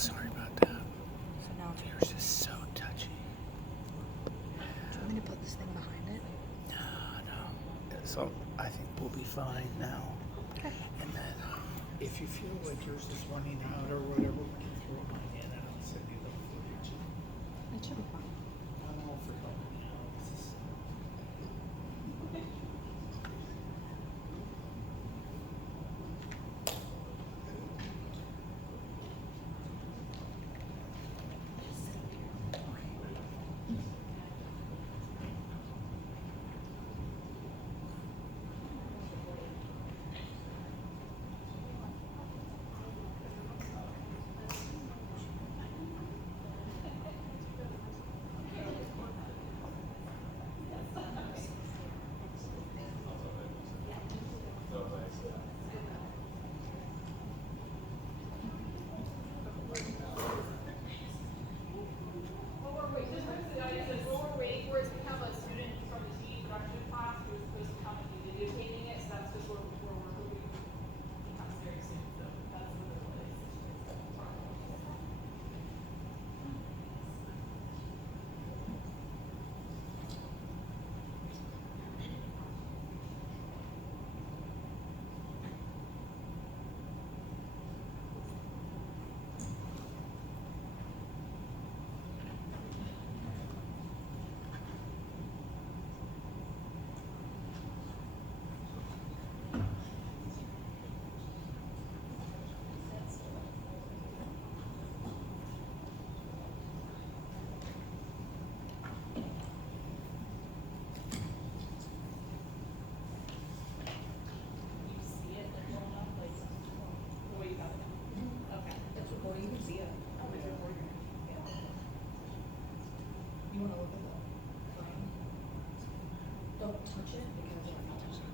Sorry about that. So now, do Yours is so touchy. you want me to put this thing behind it? No. So I think we'll be fine now. Okay. And then if you feel like yours is running out or whatever, we can throw mine in and I'll send you the footage. It should be fine. I'm all for helping you out. This is- While we're waiting for it, we have a student from the tea production class who's supposed to come and be videotaping it, so that's just where we're hoping he comes very soon, so that's what it is. You see it, they're going up, like, oh, you got it. Okay. It's recording, you can see it. Oh, it's recording. You wanna look at the frame? Don't touch it because it might touch it.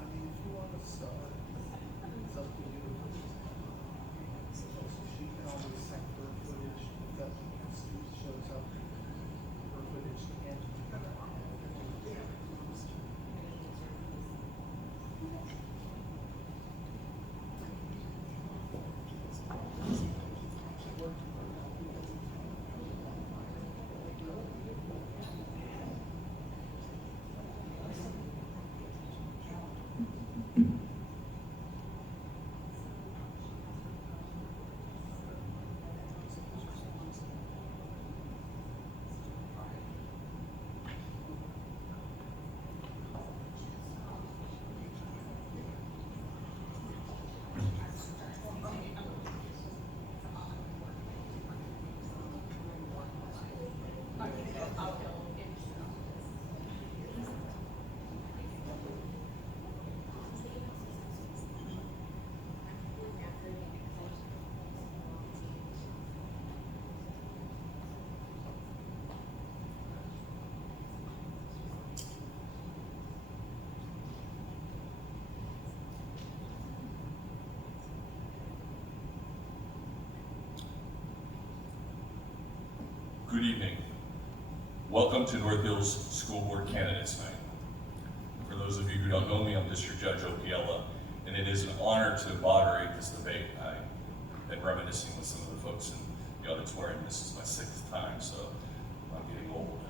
I mean, if you want to start, it's up to you. She can always send her footage if that student shows up. Her footage and. Good evening. Welcome to North Hills School Board Candidates Night. For those of you who don't know me, I'm District Judge Opiella, and it is an honor to moderate this debate. I've been reminiscing with some of the folks in the auditorium. This is my 6th time, so I'm getting old.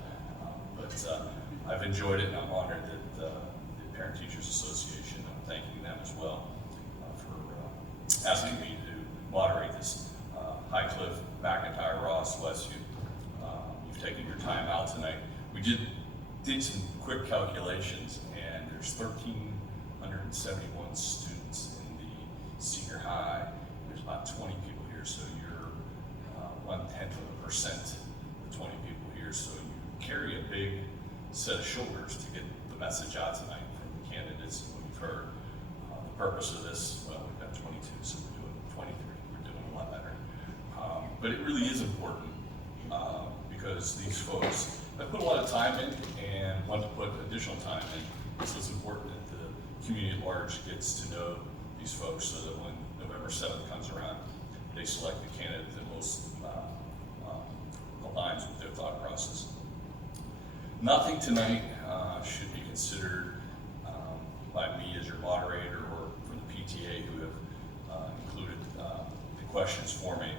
I've enjoyed it, and I'm honored that the Parent Teachers Association, I'm thanking them as well for asking me to moderate this. Highcliffe, McIntyre, Ross, bless you. You've taken your time out tonight. We did some quick calculations, and there's 1,371 students in the senior high. There's about 20 people here, so you're 0.1% of the 20 people here. So you carry a big set of shoulders to get the message out tonight from the candidates and what you've heard. The purpose of this, well, we've got 22, so we're doing 23. We're doing a lot better. But it really is important because these folks have put a lot of time in and want to put additional time in. So it's important that the community at large gets to know these folks so that when November 7th comes around, they select the candidate that most aligns with their thought process. Nothing tonight should be considered moderator or from the PTA who have included the questions for me,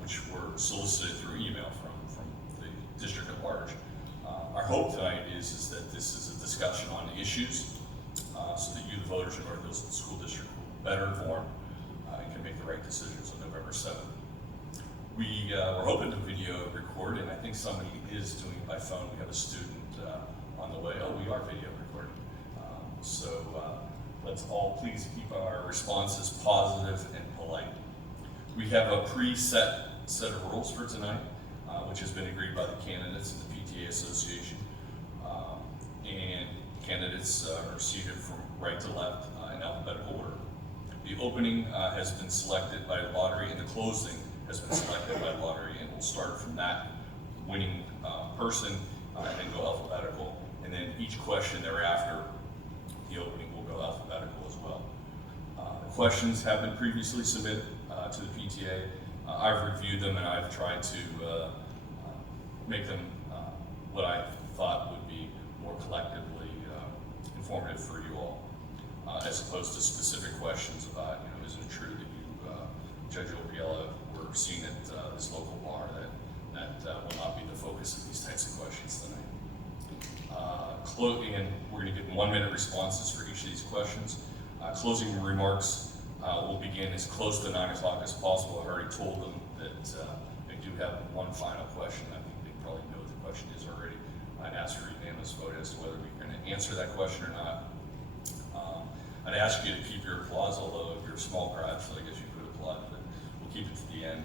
which were solicited through email from the district at large. Our hope tonight is that this is a discussion on issues so that you, the voters in North Hills School District, will be better informed and can make the right decisions on November 7th. We're hoping to video record, and I think somebody is doing it by phone. We have a student on the way. Oh, we are video recording. So let's all please keep our responses positive and polite. We have a preset set of rules for tonight, which has been agreed by the candidates and the PTA Association. And candidates are seated from right to left in alphabetical order. The opening has been selected by lottery, and the closing has been selected by lottery, and we'll start from that winning person and then go alphabetical. And then each question thereafter, the opening will go alphabetical as well. The questions have been previously submitted to the PTA. I've reviewed them, and I've tried to make them what I thought would be more collectively informative for you all, as opposed to specific questions about, isn't it true that you, Judge Opiella, were seen at this local bar? That will not be the focus of these types of questions tonight. And we're going to get 1-minute responses for each of these questions. Closing remarks will begin as close to 9 o'clock as possible. I've already told them that I do have one final question. I think they probably know what the question is already. I'd ask for a unanimous vote as to whether we're going to answer that question or not. I'd ask you to keep your applause, although if you're a small crowd, so I guess you could applaud, but we'll keep it to the end.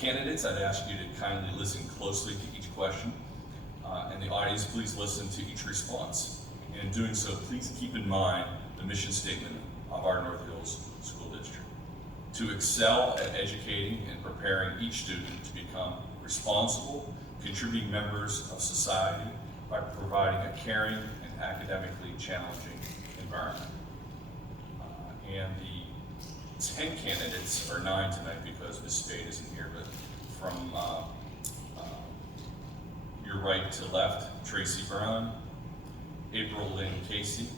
Candidates, I'd ask you to kindly listen closely to each question, and the audience, please listen to each response. And in doing so, please keep in mind the mission statement of our North Hills School District: to excel at educating and preparing each student to become responsible, contributing members of society by providing a caring and academically challenging environment. And the 10 candidates, or 9 tonight because Ms. Spade isn't here, but from your right to left: Tracy Brown, April Lynn Casey,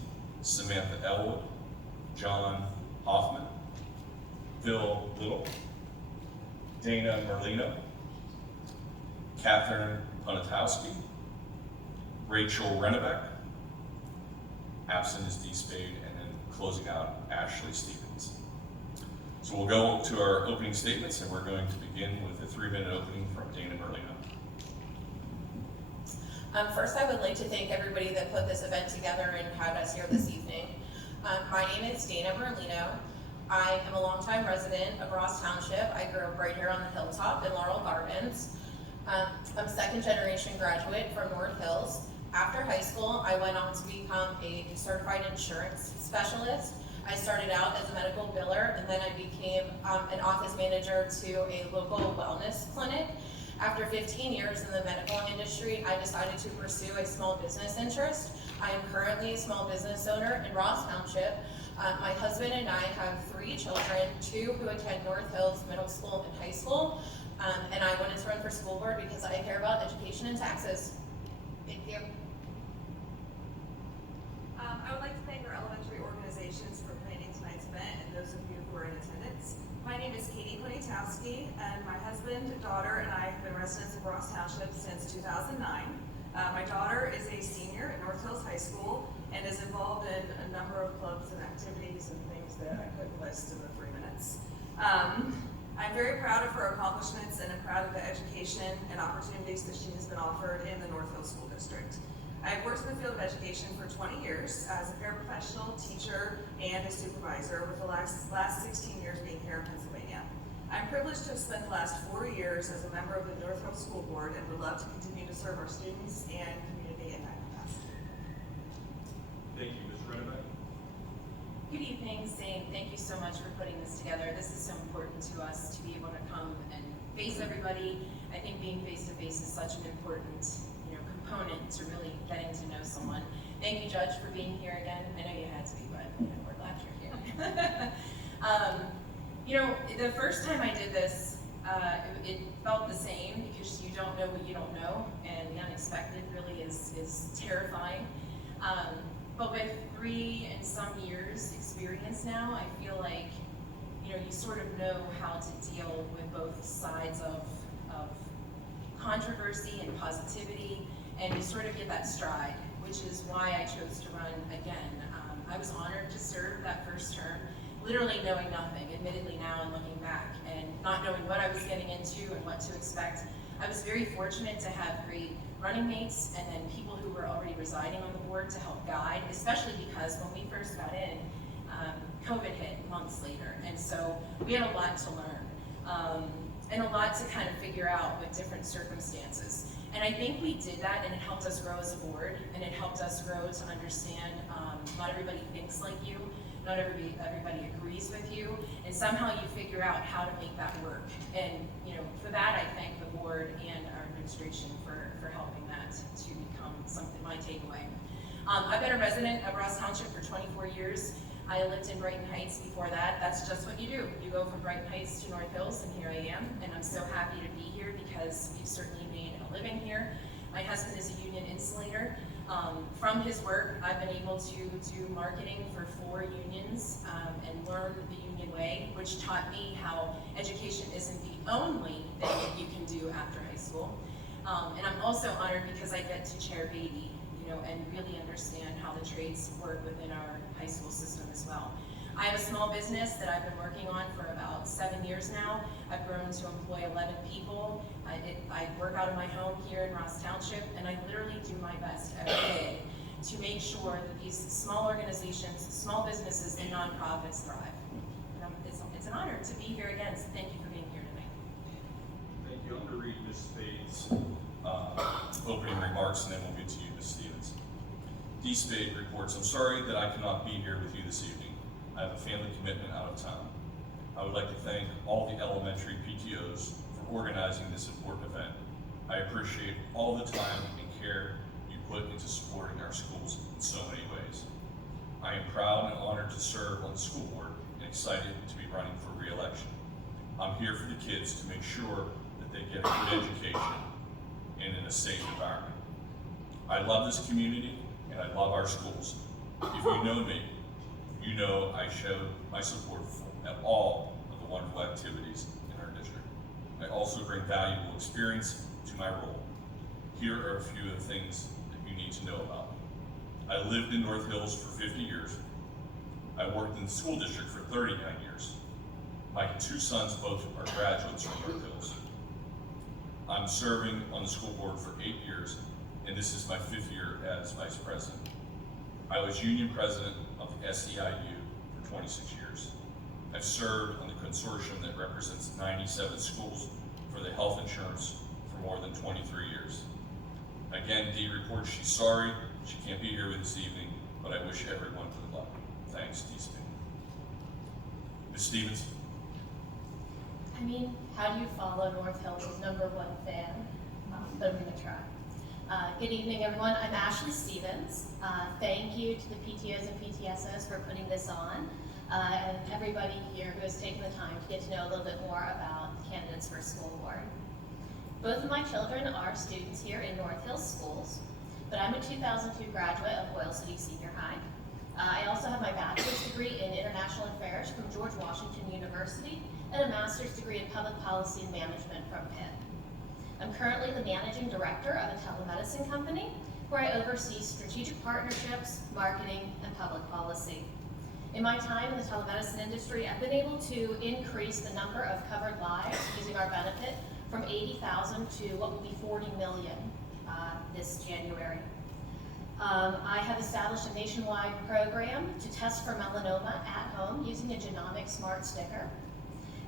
Samantha Elwood, John Hoffman, Phil Little, Dana Merlino, Catherine Ponatowski, Rachel Rennebeck, absent is Dee Spade, and then closing out Ashley Stevens. So we'll go to our opening statements, and we're going to begin with a 3-minute opening from Dana Merlino. First, I would like to thank everybody that put this event together and had us here this evening. My name is Dana Merlino. I am a longtime resident of Ross Township. I grew up right here on the hilltop in Laurel Gardens. I'm a 2nd-generation graduate from North Hills. After high school, I went on to become a certified insurance specialist. I started out as a medical biller, and then I became an office manager to a local wellness clinic. After 15 years in the medical industry, I decided to pursue a small business interest. I am currently a small business owner in Ross Township. My husband and I have 3 children, 2 who attend North Hills Middle School and High School. And I wanted to run for school board because I care about education and taxes. Thank you. I would like to thank our elementary organizations for planning tonight's event and those of you who are in attendance. My name is Katie Ponatowski, and my husband, daughter, and I have been residents of Ross Township since 2009. My daughter is a senior at North Hills High School and is involved in a number of clubs and activities and things that I couldn't list in the 3 minutes. I'm very proud of her accomplishments, and I'm proud of the education and opportunities that she has been offered in the North Hills School District. I've worked in the field of education for 20 years as a paraprofessional, teacher, and a supervisor, with the last 16 years being here in Pennsylvania. I'm privileged to have spent the last 4 years as a member of the North Hills School Board and would love to continue to serve our students and community in that capacity. Thank you, Ms. Rennebeck. Good evening, Zane. Thank you so much for putting this together. This is so important to us to be able to come and face everybody. I think being face-to-face is such an important component to really getting to know someone. Thank you, Judge, for being here again. I know you had to be, but we're glad you're here. The first time I did this, it felt the same because you don't know what you don't know, and the unexpected really is terrifying. But with 3 and some years experience now, I feel like, you sort of know how to deal with both sides of controversy and positivity, and you sort of get that stride, which is why I chose to run again. I was honored to serve that first term, literally knowing nothing, admittedly now and looking back, and not knowing what I was getting into and what to expect. I was very fortunate to have great running mates and then people who were already residing on the board to help guide, especially because when we first got in, COVID hit months later, and so we had a lot to learn, and a lot to kind of figure out with different circumstances. And I think we did that, and it helped us grow as a board, and it helped us grow to understand not everybody thinks like you, not everybody agrees with you, and somehow you figure out how to make that work. And for that, I thank the board and our administration for helping that to become something, my takeaway. I've been a resident of Ross Township for 24 years. I lived in Brighton Heights before that. That's just what you do. You go from Brighton Heights to North Hills, and here I am, and I'm so happy to be here because we've certainly made a living here. My husband is a union insulator. From his work, I've been able to do marketing for 4 unions and learn the union way, which taught me how education isn't the only thing that you can do after high school. And I'm also honored because I get to chair Beatty, and really understand how the trades work within our high school system as well. I have a small business that I've been working on for about 7 years now. I've grown to employ 11 people. I work out of my home here in Ross Township, and I literally do my best every day to make sure that these small organizations, small businesses, and nonprofits thrive. And it's an honor to be here again, so thank you for being here tonight. Thank you. I'm going to read Ms. Spade's opening remarks, and then we'll get to you, Ms. Stevens. D. Spade reports, I'm sorry that I cannot be here with you this evening. I have a family commitment out of town. I would like to thank all the elementary PTOs for organizing this important event. I appreciate all the time and care you put into supporting our schools in so many ways. I am proud and honored to serve on the school board and excited to be running for re-election. I'm here for the kids to make sure that they get a good education and in a safe environment. I love this community and I love our schools. If you know me, you know I showed my support at all of the wonderful activities in our district. I also bring valuable experience to my role. Here are a few of the things that you need to know about me. I lived in North Hills for 50 years. I worked in the school district for 39 years. My 2 sons both are graduates from North Hills. I'm serving on the school board for 8 years, and this is my 5th year as vice president. I was union president of the SEIU for 26 years. I've served on the consortium that represents 97 schools for the health insurance for more than 23 years. Again, Dee reports she's sorry she can't be here this evening, but I wish everyone good luck. Thanks, Dee Spade. Ms. Stevens. I mean, how do you follow North Hills' #1 fan? But I'm gonna try. Good evening, everyone. I'm Ashley Stevens. Thank you to the PTOs and PTSOs for putting this on, and everybody here who has taken the time to get to know a little bit more about candidates for school board. Both of my children are students here in North Hills schools, but I'm a 2002 graduate of Oil City Senior High. I also have my bachelor's degree in international affairs from George Washington University and a master's degree in public policy and management from Pitt. I'm currently the managing director of a telemedicine company where I oversee strategic partnerships, marketing, and public policy. In my time in the telemedicine industry, I've been able to increase the number of covered lives using our benefit from 80,000 to what will be 40 million this January. I have established a nationwide program to test for melanoma at home using a genomic smart sticker,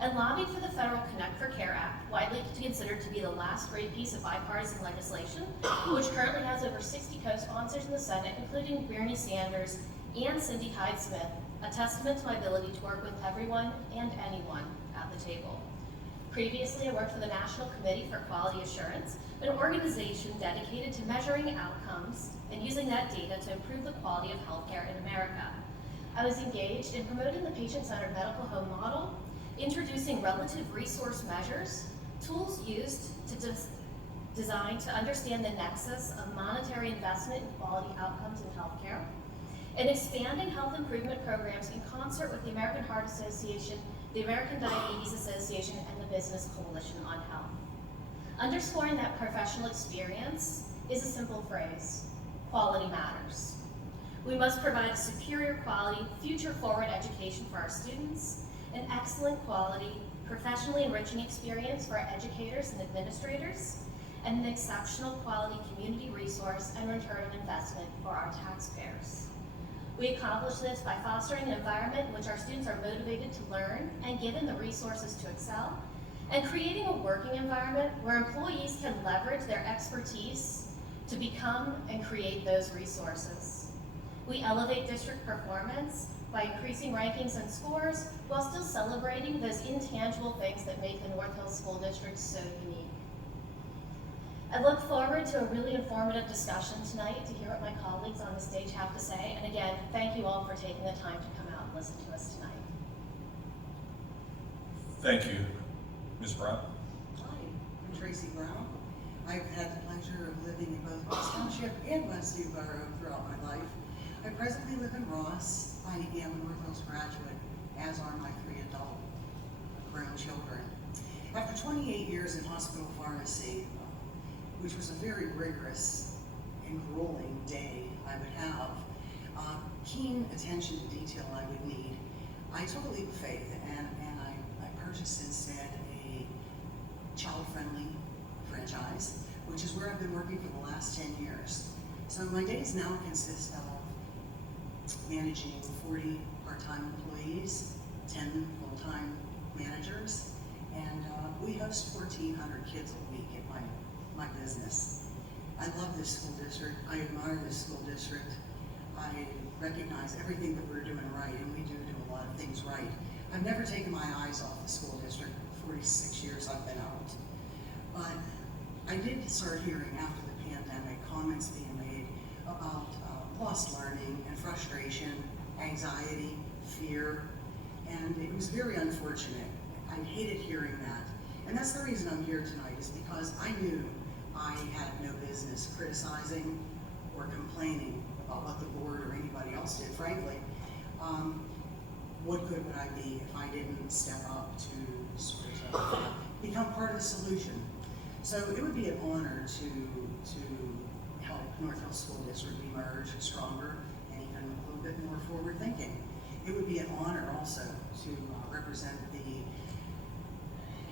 and lobbied for the federal Connect for Care Act, widely considered to be the last great piece of bipartisan legislation, which currently has over 60 co-sponsors in the Senate, including Bernie Sanders and Cindy Hyde-Smith, a testament to my ability to work with everyone and anyone at the table. Previously, I worked for the National Committee for Quality Assurance, an organization dedicated to measuring outcomes and using that data to improve the quality of healthcare in America. I was engaged in promoting the patient-centered medical home model, introducing relative resource measures, tools used to design to understand the nexus of monetary investment and quality outcomes in healthcare, and expanding health improvement programs in concert with the American Heart Association, the American Diabetes Association, and the Business Coalition on Health. Underscoring that professional experience is a simple phrase: quality matters. We must provide a superior quality, future-forward education for our students, an excellent quality, professionally enriching experience for our educators and administrators, and an exceptional quality community resource and return on investment for our taxpayers. We accomplish this by fostering an environment in which our students are motivated to learn and given the resources to excel, and creating a working environment where employees can leverage their expertise to become and create those resources. We elevate district performance by increasing rankings and scores while still celebrating those intangible things that make the North Hills School District so unique. I look forward to a really informative discussion tonight to hear what my colleagues on the stage have to say. And again, thank you all for taking the time to come out and listen to us tonight. Thank you. Ms. Brown? Hi, I'm Tracy Brown. I've had the pleasure of living in both Ross Township and Westview Borough throughout my life. I presently live in Ross. I am a North Hills graduate, as are my 3 adult grown children. After 28 years in hospital pharmacy, which was a very rigorous and grueling day I would have, keen attention to detail I would need, I took a leap of faith and I purchased instead a child-friendly franchise, which is where I've been working for the last 10 years. So my days now consist of managing 40 part-time employees, 10 full-time managers, and we host 1,400 kids a week at my business. I love this school district. I admire this school district. I recognize everything that we're doing right, and we do a lot of things right. I've never taken my eyes off the school district in the 46 years I've been out. But I did start hearing after the pandemic comments being made about lost learning and frustration, anxiety, fear, and it was very unfortunate. I hated hearing that. And that's the reason I'm here tonight, is because I knew I had no business criticizing or complaining about what the board or anybody else did, frankly. What good would I be if I didn't step up to sort of become part of the solution? So it would be an honor to help North Hills School District emerge stronger and even a little bit more forward thinking. It would be an honor also to represent the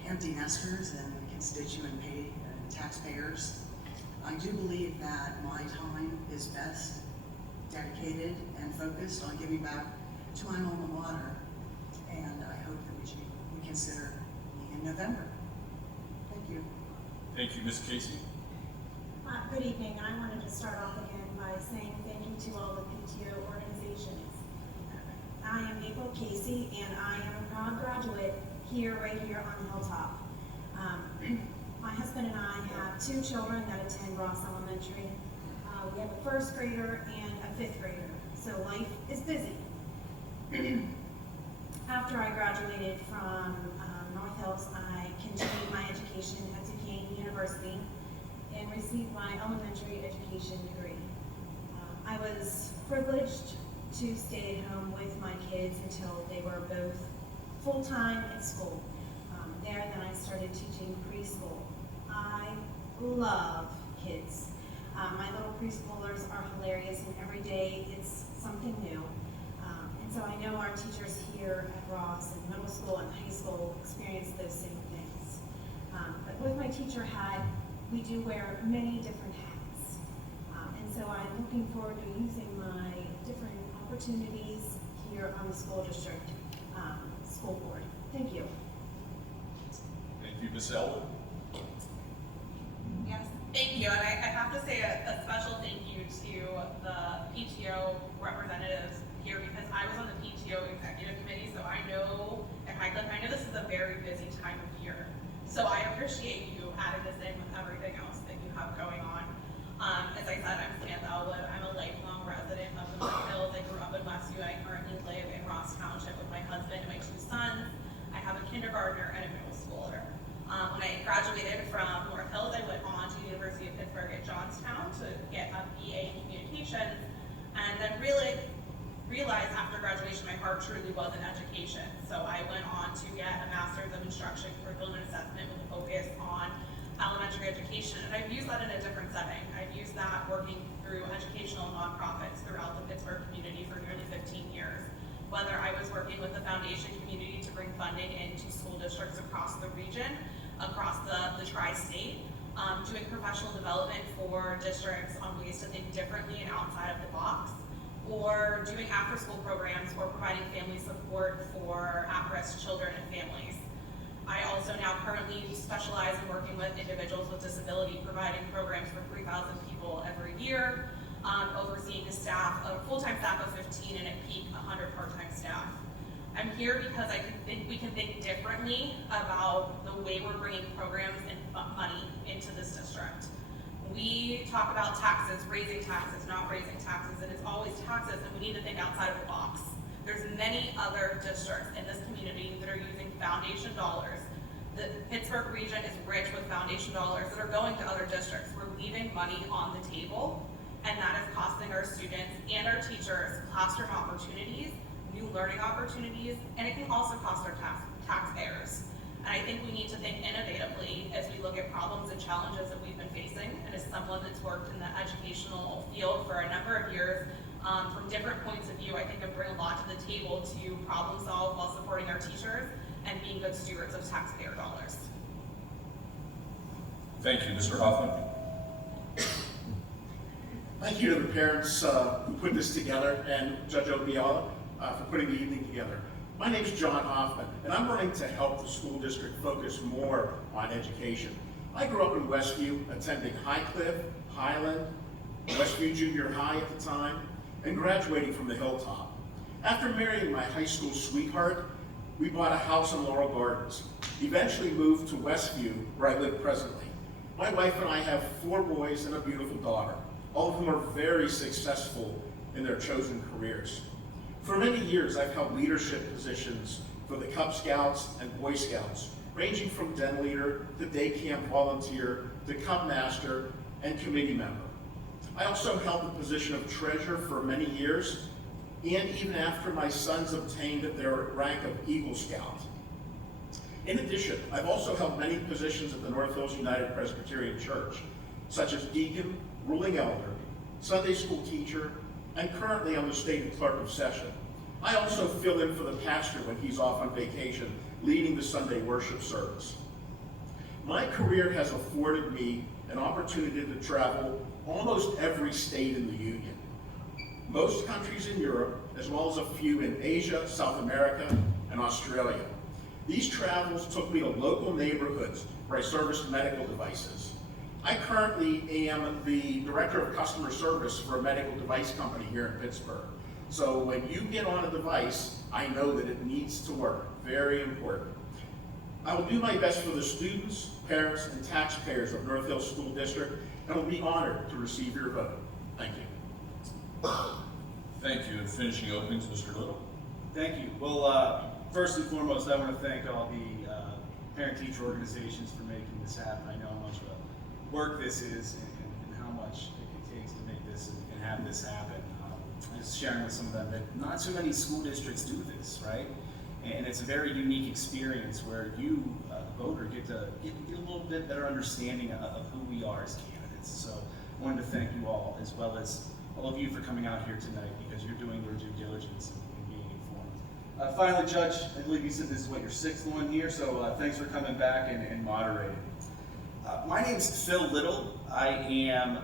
empty nesters and the constituent taxpayers. I do believe that my time is best dedicated and focused on giving back to my alma mater, and I hope that we consider me in November. Thank you. Thank you, Ms. Casey. Good evening. I wanted to start off again by saying thank you to all the PTO organizations. I am April Casey, and I am a proud graduate right here on the Hilltop. My husband and I have 2 children that attend Ross Elementary. We have a 1st grader and a 5th grader, so life is busy. After I graduated from North Hills, I continued my education at Duquesne University and received my elementary education degree. I was privileged to stay at home with my kids until they were both full-time at school. Then I started teaching preschool. I love kids. My little preschoolers are hilarious, and every day it's something new. And so I know our teachers here at Ross in middle school and high school experience those same things. But with my teacher hat, we do wear many different hats. And so I'm looking forward to using my different opportunities here on the school district school board. Thank you. Thank you, Ms. Elwood. Yes, thank you, and I have to say a special thank you to the PTO representatives here, because I was on the PTO executive committee, so I know, and I know this is a very busy time of year. So I appreciate you adding this in with everything else that you have going on. As I said, I'm Samantha Elwood. I'm a lifelong resident of the North Hills. I grew up in Westview. I currently live in Ross Township with my husband and my 2 sons. I have a kindergartner and a middle schooler. When I graduated from North Hills, I went on to the University of Pittsburgh at Johnstown to get a BA in communications. And then really, heart truly was in education. So I went on to get a master's of instruction, curriculum and assessment with a focus on elementary education. And I've used that in a different setting. I've used that working through educational nonprofits throughout the Pittsburgh community for nearly 15 years. Whether I was working with the foundation community to bring funding into school districts across the region, across the tri-state, doing professional development for districts on ways to think differently and outside of the box, or doing after-school programs or providing family support for at-risk children and families. I also now currently specialize in working with individuals with disability, providing programs for 3,000 people every year, overseeing a full-time staff of 15 and at peak 100 part-time staff. I'm here because we can think differently about the way we're bringing programs and money into this district. We talk about taxes, raising taxes, not raising taxes, and it's always taxes, and we need to think outside of the box. There's many other districts in this community that are using foundation dollars. The Pittsburgh region is rich with foundation dollars that are going to other districts. We're leaving money on the table, and that is costing our students and our teachers classroom opportunities, new learning opportunities, and it can also cost our taxpayers. And I think we need to think innovatively as we look at problems and challenges that we've been facing. And as someone that's worked in the educational field for a number of years, from different points of view, I think I bring a lot to the table to problem solve while supporting our teachers and being good stewards of taxpayer dollars. Thank you, Mr. Hoffman. Thank you to the parents who put this together and Judge Obiella for putting the evening together. My name is John Hoffman, and I'm running to help the school district focus more on education. I grew up in Westview, attending Highcliffe, Highland, Westview Junior High at the time, and graduating from the Hilltop. After marrying my high school sweetheart, we bought a house in Laurel Gardens, eventually moved to Westview, where I live presently. My wife and I have 4 boys and a beautiful daughter, all of whom are very successful in their chosen careers. For many years, I've held leadership positions for the Cub Scouts and Boy Scouts, ranging from den leader to day camp volunteer to Cub master and committee member. I also held the position of treasurer for many years, and even after my sons obtained their rank of Eagle Scout. In addition, I've also held many positions at the North Hills United Presbyterian Church, such as deacon, ruling elder, Sunday school teacher, and currently I'm the state clerk of session. I also fill in for the pastor when he's off on vacation, leading the Sunday worship service. My career has afforded me an opportunity to travel almost every state in the Union, most countries in Europe, as well as a few in Asia, South America, and Australia. These travels took me to local neighborhoods where I serviced medical devices. I currently am the Director of Customer Service for a medical device company here in Pittsburgh. So when you get on a device, I know that it needs to work. Very important. I will do my best for the students, parents, and taxpayers of North Hills School District, and will be honored to receive your vote. Thank you. Thank you. And finishing openings, Mr. Little. Thank you. Well, first and foremost, I want to thank all the parent-teacher organizations for making this happen. I know how much work this is and how much it takes to make this and have this happen. I was sharing with some of them that not so many school districts do this, right? And it's a very unique experience where you, the voter, get a little bit better understanding of who we are as candidates. So I wanted to thank you all, as well as all of you for coming out here tonight, because you're doing your due diligence and being informed. Finally, Judge, I believe you said this is what, your 6th one here, so thanks for coming back and moderating. My name's Phil Little. I am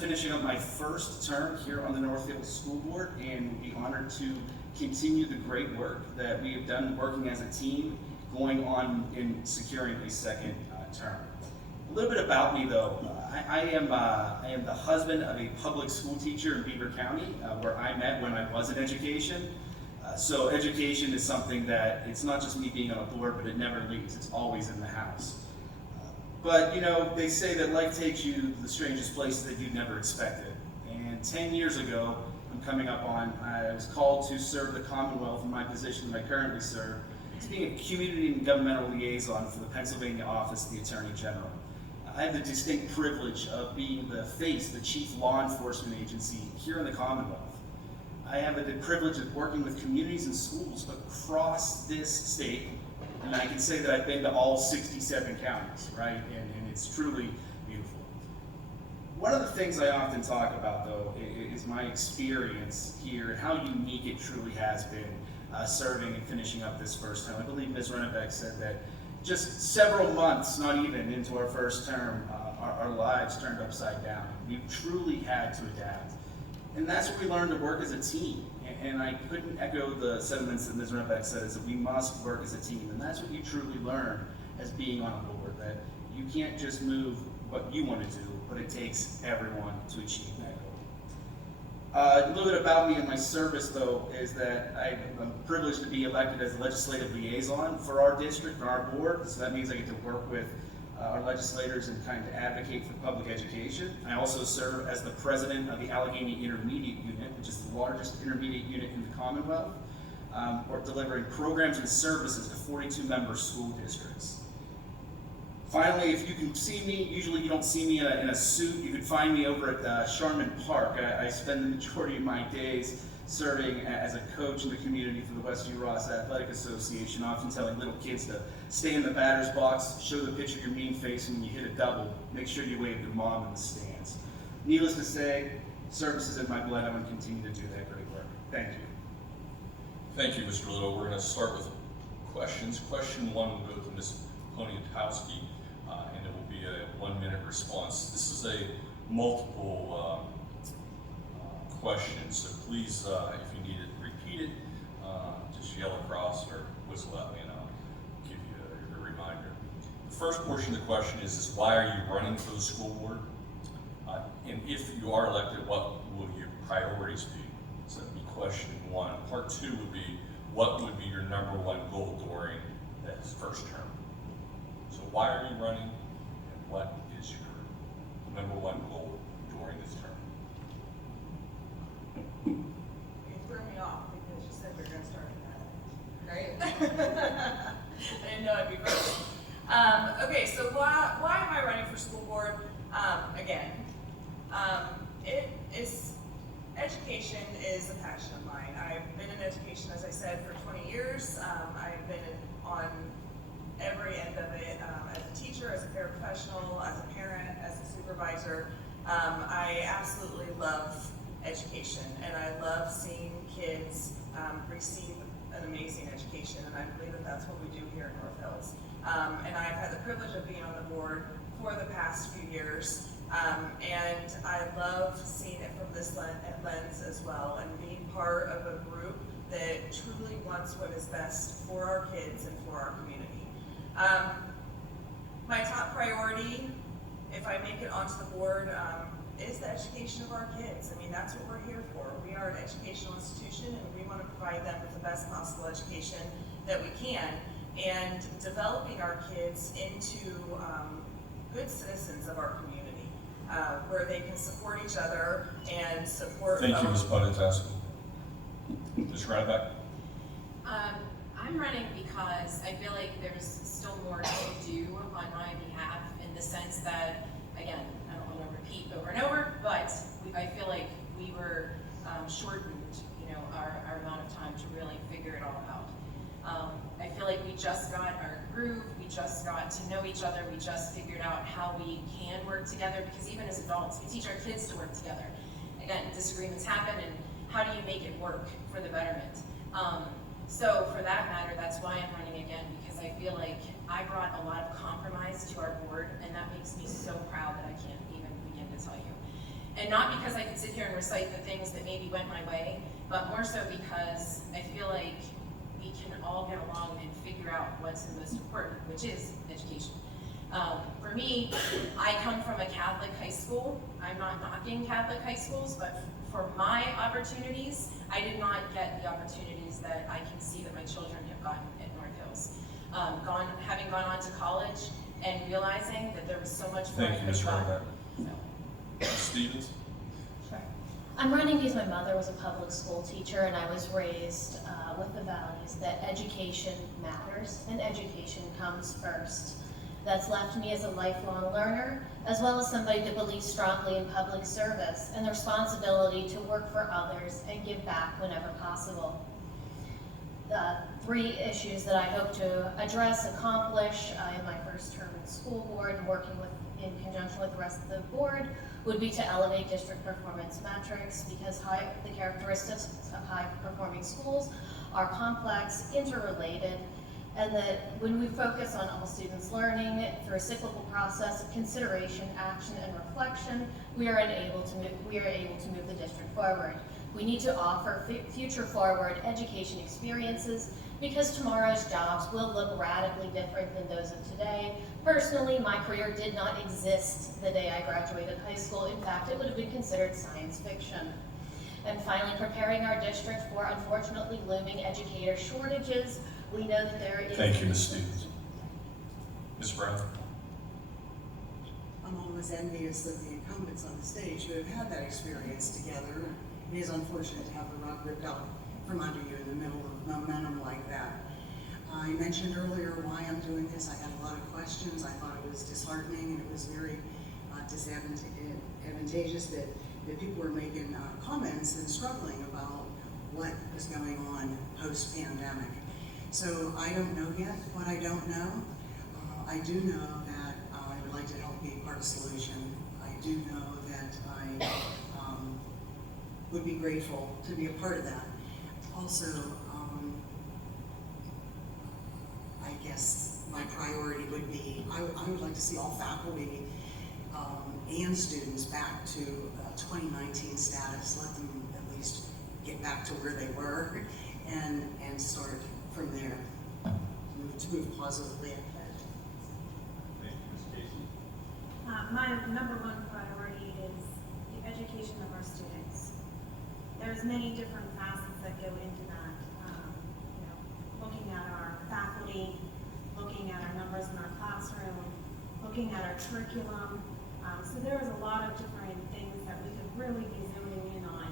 finishing up my 1st term here on the North Hills School Board, and would be honored to continue the great work that we have done working as a team, going on in securing a 2nd term. A little bit about me, though. I am the husband of a public school teacher in Beaver County, where I met when I was in education. So education is something that, it's not just me being on a board, but it never leaves. It's always in the house. But, you know, they say that life takes you to the strangest places that you'd never expected. And 10 years ago, I'm coming up on, I was called to serve the Commonwealth in my position that I currently serve, as being a community and governmental liaison for the Pennsylvania Office of the Attorney General. I have the distinct privilege of being the face, the chief law enforcement agency here in the Commonwealth. I have the privilege of working with communities and schools across this state, and I can say that I've been to all 67 counties, right? And it's truly beautiful. One of the things I often talk about, though, is my experience here and how unique it truly has been serving and finishing up this first term. I believe Ms. Rennebeck said that just several months, not even into our first term, our lives turned upside down. We truly had to adapt. And that's where we learned to work as a team. And I couldn't echo the sentiments that Ms. Rennebeck said, is that we must work as a team. And that's what you truly learn as being on a board, that you can't just move what you want to do, but it takes everyone to achieve that goal. A little bit about me and my service, though, is that I'm privileged to be elected as a legislative liaison for our district, for our board. So that means I get to work with our legislators and kind of advocate for public education. I also serve as the president of the Allegheny Intermediate Unit, which is the largest intermediate unit in the Commonwealth. We're delivering programs and services to 42 member school districts. Finally, if you can see me, usually you don't see me in a suit, you can find me over at Sharman Park. I spend the majority of my days serving as a coach in the community for the Westview Ross Athletic Association, often telling little kids to stay in the batter's box, show the pitcher your mean face, and when you hit a double, make sure you wave to mom in the stands. Needless to say, service is in my blood. I want to continue to do that great work. Thank you. Thank you, Mr. Little. We're going to start with questions. Question one will go to Ms. Poniatowski, and it will be a 1-minute response. This is a multiple question, so please, if you need it, repeat it. Just yell across or whistle at me, and I'll give you a reminder. The first portion of the question is why are you running for the school board? And if you are elected, what will your priorities be? So that'd be question one. Part two would be, what would be your number one goal during that first term? So why are you running, and what is your number one goal during this term? You threw me off because you said we were gonna start with that, right? I didn't know it'd be first. Okay, so why am I running for school board? Again, education is a passion of mine. I've been in education, as I said, for 20 years. I've been on every end of it, as a teacher, as a paraprofessional, as a parent, as a supervisor. I absolutely love education, and I love seeing kids receive an amazing education, and I believe that that's what we do here in North Hills. And I've had the privilege of being on the board for the past few years, and I love seeing it from this lens as well, and being part of a group that truly wants what is best for our kids and for our community. My top priority, if I make it onto the board, is the education of our kids. I mean, that's what we're here for. We are an educational institution, and we want to provide them with the best possible education that we can, and developing our kids into good citizens of our community, where they can support each other and support. Thank you, Ms. Poniatowski. Ms. Rennebeck? I'm running because I feel like there's still more to do on my behalf, in the sense that, again, I don't want to repeat over and over, but I feel like we were shortened, our amount of time to really figure it all out. I feel like we just got our groove, we just got to know each other, we just figured out how we can work together, because even as adults, we teach our kids to work together. Again, disagreements happen, and how do you make it work for the betterment? So for that matter, that's why I'm running again, because I feel like I brought a lot of compromise to our board, and that makes me so proud that I can't even begin to tell you. And not because I can sit here and recite the things that maybe went my way, but more so because I feel like we can all get along and figure out what's the most important, which is education. For me, I come from a Catholic high school. I'm not knocking Catholic high schools, but for my opportunities, I did not get the opportunities that I can see that my children have gotten at North Hills. Having gone on to college and realizing that there was so much more. Thank you, Ms. Rennebeck. Ms. Stevens? Sure. I'm running because my mother was a public school teacher, and I was raised with the values that education matters and education comes first. that's left me as a lifelong learner, as well as somebody that believes strongly in public service and the responsibility to work for others and give back whenever possible. The 3 issues that I hope to address, accomplish in my first term in school board and working in conjunction with the rest of the board would be to elevate district performance metrics, because the characteristics of high-performing schools are complex, interrelated, and that when we focus on all students learning through a cyclical process of consideration, action, and reflection, we are able to move the district forward. We need to offer future-forward education experiences, because tomorrow's jobs will look radically different than those of today. Personally, my career did not exist the day I graduated high school. In fact, it would have been considered science fiction. And finally, preparing our district for unfortunately looming educator shortages. We know that there is... Thank you, Ms. Stevens. Ms. Brown? I'm always envious of the incumbents on the stage who have had that experience together. It is unfortunate to have the rug ripped out from under you in the middle of momentum like that. I mentioned earlier why I'm doing this. I had a lot of questions. I thought it was disheartening, and it was very disadvantageous that people were making comments and struggling about what is going on post-pandemic. So I don't know yet what I don't know. I do know that I would like to help be part of the solution. I do know that I would be grateful to be a part of that. Also, I guess my priority would be, I would like to see all faculty and students back to 2019 status. Let them at least get back to where they were and start from there, to move positively ahead. Thank you, Ms. Casey. My number 1 priority is the education of our students. There's many different facets that go into that. Looking at our faculty, looking at our numbers in our classroom, looking at our curriculum. So there's a lot of different things that we could really be zooming in on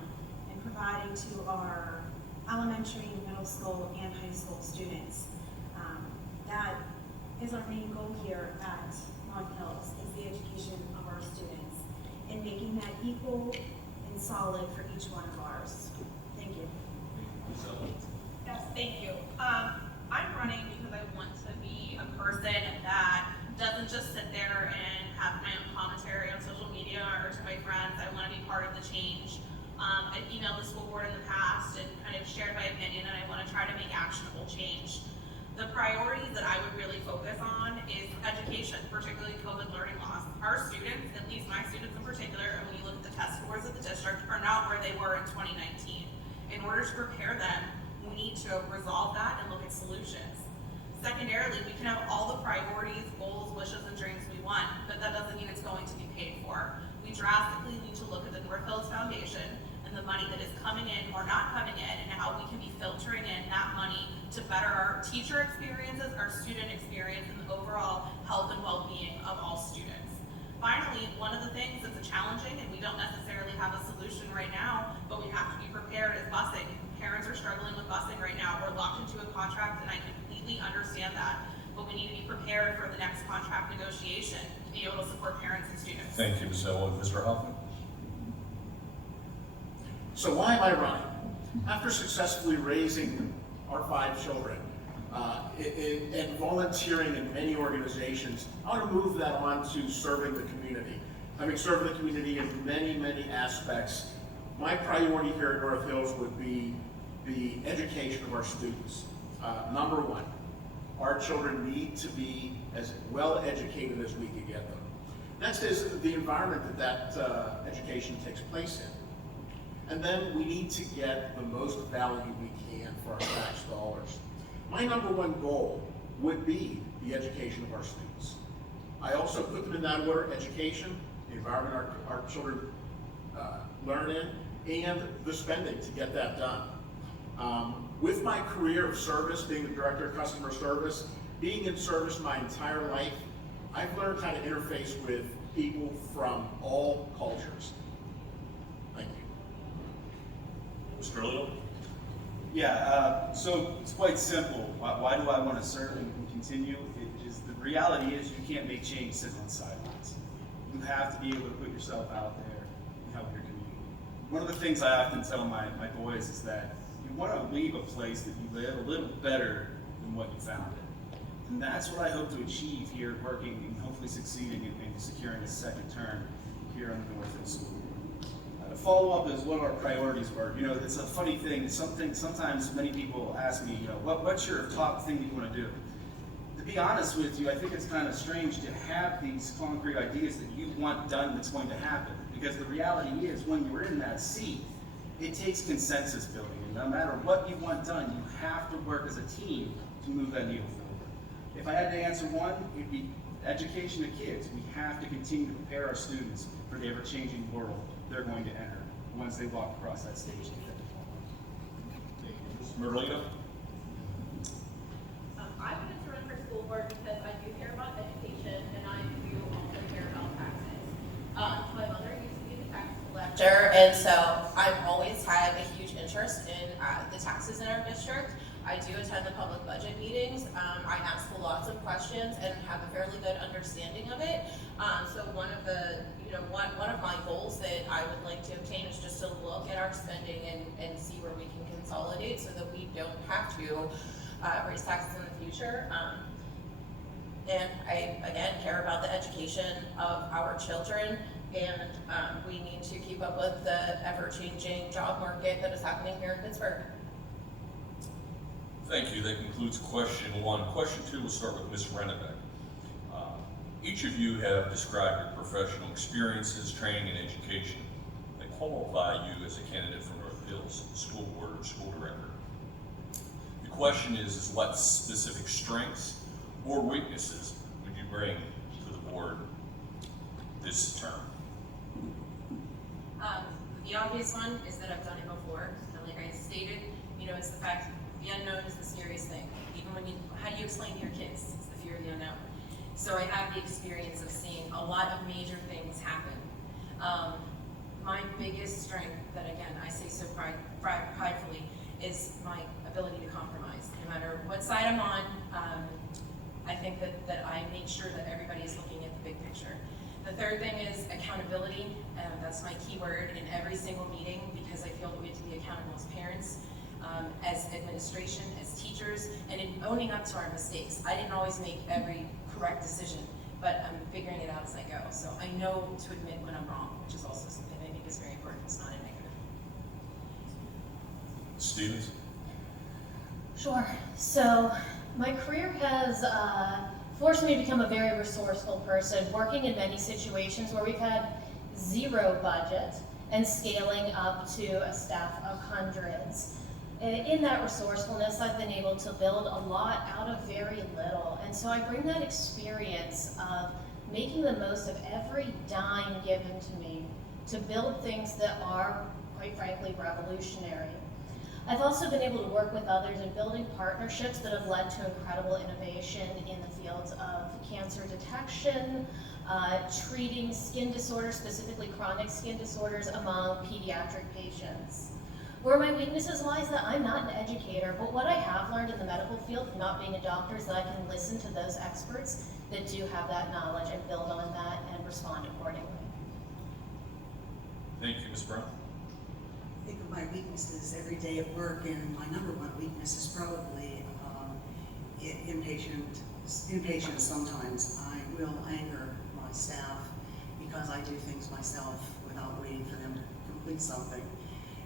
and providing to our elementary, middle school, and high school students. That is our main goal here at North Hills, is the education of our students and making that equal and solid for each one of ours. Thank you. Yes, thank you. I'm running because I want to be a person that doesn't just sit there and have my own commentary on social media or to my friends. I want to be part of the change. I've emailed the school board in the past and kind of shared my opinion, and I want to try to make actionable change. The priorities that I would really focus on is education, particularly COVID learning loss. Our students, at least my students in particular, and when you look at the test scores of the district, are not where they were in 2019. In order to prepare them, we need to resolve that and look at solutions. Secondarily, we can have all the priorities, goals, wishes, and dreams we want, but that doesn't mean it's going to be paid for. We drastically need to look at the North Hills Foundation and the money that is coming in or not coming in, and how we can be filtering in that money to better our teacher experiences, our student experience, and the overall health and well-being of all students. Finally, one of the things that's challenging, and we don't necessarily have a solution right now, but we have to be prepared, is busing. Parents are struggling with busing right now. We're locked into a contract, and I completely understand that, but we need to be prepared for the next contract negotiation to be able to support parents and students. Thank you, Ms. Elwood. Mr. Hoffman? So why am I running? After successfully raising our 5 children and volunteering in many organizations, I want to move that on to serving the community. Having served the community in many, many aspects, my priority here at North Hills would be the education of our students. Number 1, our children need to be as well educated as we can get them. Next is the environment that education takes place in. And then we need to get the most value we can for our tax dollars. My number 1 goal would be the education of our students. I also put them in that order: education, the environment our children learn in, and the spending to get that done. With my career of service, being the director of customer service, being in service my entire life, I've learned how to interface with people from all cultures. Thank you. Mr. Little? Yeah, so it's quite simple. Why do I want to serve and continue? It is, the reality is you can't make change sitting on the sidelines. You have to be able to put yourself out there and help your community. One of the things I often tell my boys is that you want to leave a place that you live a little better than what you found it. And that's what I hope to achieve here, working and hopefully succeeding in securing a second term here on the North Hill School Board. To follow up is what our priorities were. You know, it's a funny thing. Sometimes many people ask me, you know, what's your top thing you want to do? To be honest with you, I think it's kind of strange to have these concrete ideas that you want done that's going to happen. Because the reality is, when you're in that seat, it takes consensus building. And no matter what you want done, you have to work as a team to move that needle forward. If I had to answer one, it'd be education of kids. We have to continue to prepare our students for the ever-changing world they're going to enter once they walk across that stage to get their diploma. Ms. Merlino? I wanted to run for school board because I do care about education and I do also care about taxes. My mother used to be the tax collector, and so I've always had a huge interest in the taxes in our district. I do attend the public budget meetings. I ask lots of questions and have a fairly good understanding of it. So one of the, one of my goals that I would like to obtain is just to look at our spending and see where we can consolidate so that we don't have to raise taxes in the future. And I, again, care about the education of our children, and we need to keep up with the ever-changing job market that is happening here in Pittsburgh. Thank you. That concludes question 1. Question 2 will start with Ms. Rennebeck. Each of you have described your professional experiences, training, and education that qualify you as a candidate for North Hills School Board or School Director. The question is what specific strengths or weaknesses would you bring to the board this term? The obvious one is that I've done it before. So like I stated, it's the fact the unknown is the scariest thing. Even when how do you explain to your kids? It's the fear of the unknown. So I have the experience of seeing a lot of major things happen. My biggest strength that, again, I say so pridefully, is my ability to compromise. No matter what side I'm on, I think that I make sure that everybody is looking at the big picture. The third thing is accountability. That's my key word in every single meeting, because I feel that we have to be accountable as parents, as administration, as teachers, and in owning up to our mistakes. I didn't always make every correct decision, but I'm figuring it out as I go. So I know to admit when I'm wrong, which is also something I think is very important. It's not a negative. Stevens? Sure. So my career has forced me to become a very resourceful person, working in many situations where we've had zero budget and scaling up to a staff of hundreds. In that resourcefulness, I've been able to build a lot out of very little. And so I bring that experience of making the most of every dime given to me to build things that are, quite frankly, revolutionary. I've also been able to work with others in building partnerships that have led to incredible innovation in the fields of cancer detection, treating skin disorders, specifically chronic skin disorders among pediatric patients. Where my weaknesses lie is that I'm not an educator, but what I have learned in the medical field from not being a doctor is that I can listen to those experts that do have that knowledge and build on that and respond accordingly. Thank you, Ms. Brown. I think of my weaknesses every day at work, and my number one weakness is probably impatience sometimes. I will anger my staff because I do things myself without waiting for them to complete something.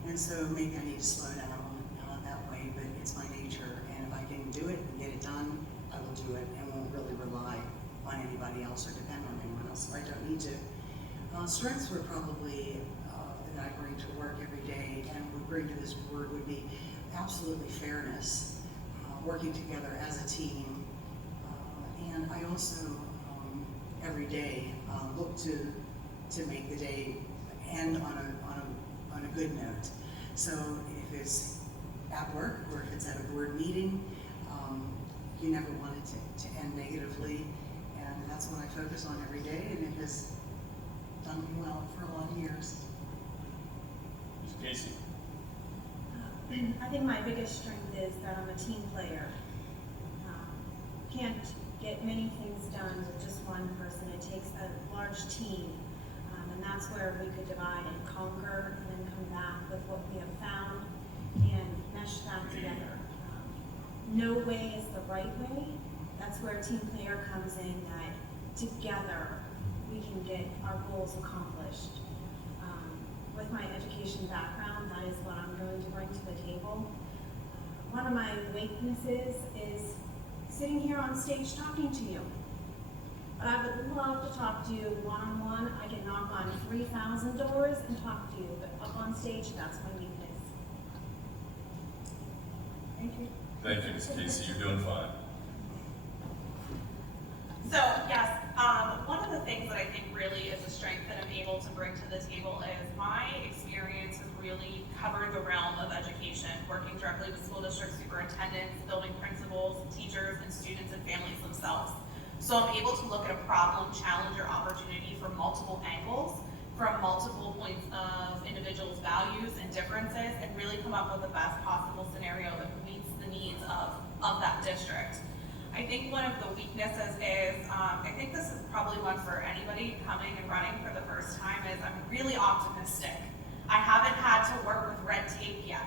And so maybe I need to slow down that way, but it's my nature, and if I can do it and get it done, I will do it and won't really rely on anybody else or depend on anyone else if I don't need to. Strengths were probably that I bring to work every day and would bring to this board would be absolutely fairness, working together as a team, and I also every day look to make the day end on a good note. So if it's at work or if it's at a board meeting, you never want it to end negatively, and that's what I focus on every day, and it has done me well for a lot of years. Ms. Casey? I think my biggest strength is that I'm a team player. Can't get many things done with just one person. It takes a large team, and that's where we could divide and conquer, and then come back with what we have found and mesh that together. No way is the right way. That's where a team player comes in, that together we can get our goals accomplished. With my education background, that is what I'm going to bring to the table. One of my weaknesses is sitting here on stage talking to you. But I would love to talk to you one-on-one. I can knock on 3,000 doors and talk to you, but up on stage, that's my weakness. Thank you. Thank you, Ms. Casey, you're doing fine. So yes, one of the things that I think really is a strength that I'm able to bring to the table is my experience has really covered the realm of education, working directly with school district superintendents, building principals, teachers, and students and families themselves. So I'm able to look at a problem, challenge, or opportunity from multiple angles, from multiple points of individuals' values and differences, and really come up with the best possible scenario that meets the needs of that district. I think one of the weaknesses is, I think this is probably one for anybody coming and running for the first time, is I'm really optimistic. I haven't had to work with red tape yet.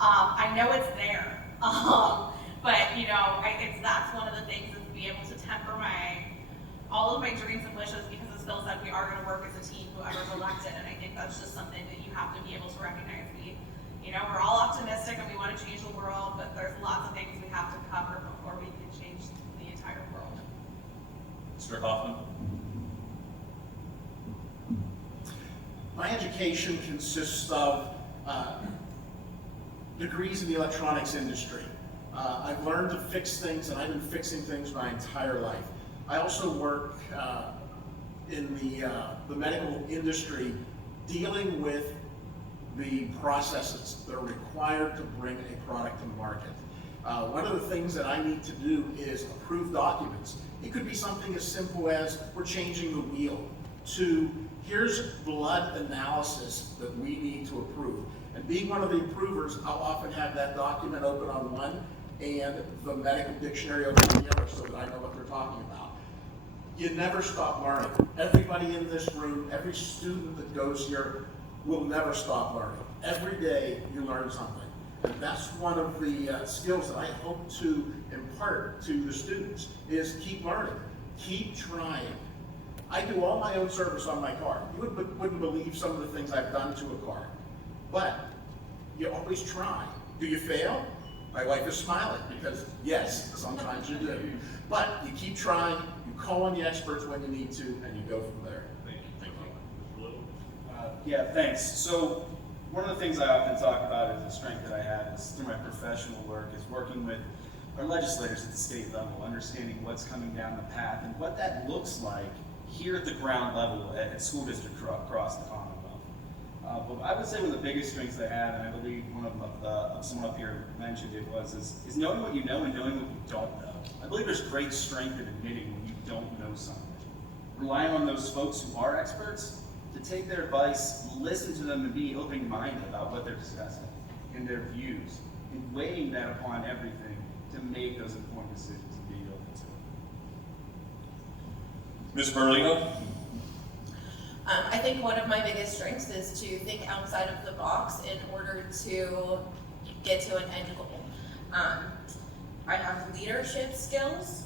I know it's there, but you know, that's one of the things, is to be able to temper all of my dreams and wishes, because as Phil said, we are going to work as a team, whoever's elected, and I think that's just something that you have to be able to recognize. We're all optimistic and we want to change the world, but there's lots of things we have to cover before we can change the entire world. Mr. Hoffman? My education consists of degrees in the electronics industry. I've learned to fix things, and I've been fixing things my entire life. I also work in the medical industry, dealing with the processes that are required to bring a product to market. One of the things that I need to do is approve documents. It could be something as simple as we're changing the wheel, to here's blood analysis that we need to approve. And being one of the approvers, I'll often have that document open on one and the medical dictionary open on the other, so that I know what they're talking about. You never stop learning. Everybody in this room, every student that goes here will never stop learning. Every day you learn something. And that's one of the skills that I hope to impart to the students, is keep learning, keep trying. I do all my own service on my car. You wouldn't believe some of the things I've done to a car. But you always try. Do you fail? My wife is smiling, because yes, sometimes you do. But you keep trying, you call on the experts when you need to, and you go from there. Thank you. Thank you. Yeah, thanks. So one of the things I often talk about as a strength that I have is through my professional work, is working with our legislators at the state level, understanding what's coming down the path and what that looks like here at the ground level at school districts across the Commonwealth. But I would say one of the biggest strengths I have, and I believe one of someone up here mentioned it, is knowing what you know and knowing what you don't know. I believe there's great strength in admitting when you don't know something. Relying on those folks who are experts to take their advice, listen to them, and be open-minded about what they're discussing and their views, and weighing that upon everything to make those informed decisions and being open to it. Ms. Berlino? I think one of my biggest strengths is to think outside of the box in order to get to an end goal. I have leadership skills,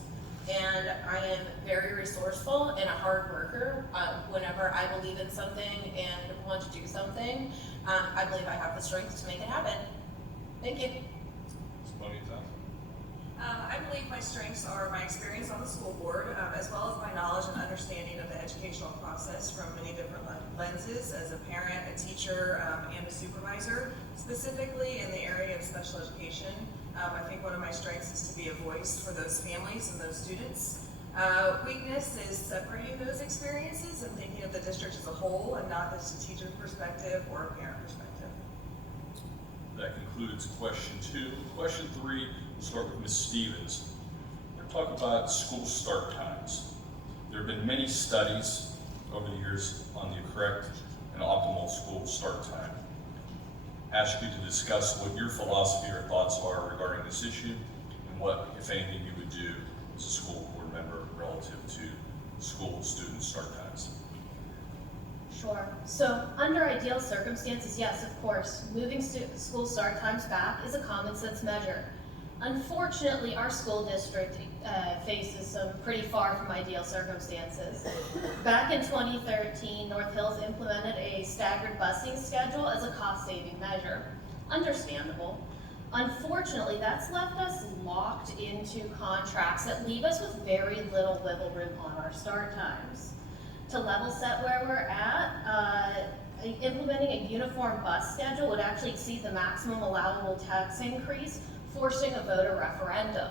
and I am very resourceful and a hard worker. Whenever I believe in something and want to do something, I believe I have the strength to make it happen. Thank you. I believe my strengths are my experience on the school board, as well as my knowledge and understanding of the educational process from many different lenses, as a parent, a teacher, and a supervisor, specifically in the area of special education. I think one of my strengths is to be a voice for those families and those students. Weakness is separating those experiences and thinking of the district as a whole and not just a teacher perspective or a parent perspective. That concludes question 2. Question 3, we'll start with Ms. Stevens. We're going to talk about school start times. There have been many studies over the years on the correct and optimal school start time. ask you to discuss what your philosophy or thoughts are regarding this issue and what, if anything, you would do as a school board member relative to school student start times. Sure. So under ideal circumstances, yes, of course, moving school start times back is a common sense measure. Unfortunately, our school district faces some pretty far from ideal circumstances. Back in 2013, North Hills implemented a staggered busing schedule as a cost-saving measure. Understandable. Unfortunately, that's left us locked into contracts that leave us with very little wiggle room on our start times. To level set where we're at, implementing a uniform bus schedule would actually exceed the maximum allowable tax increase, forcing a voter referendum.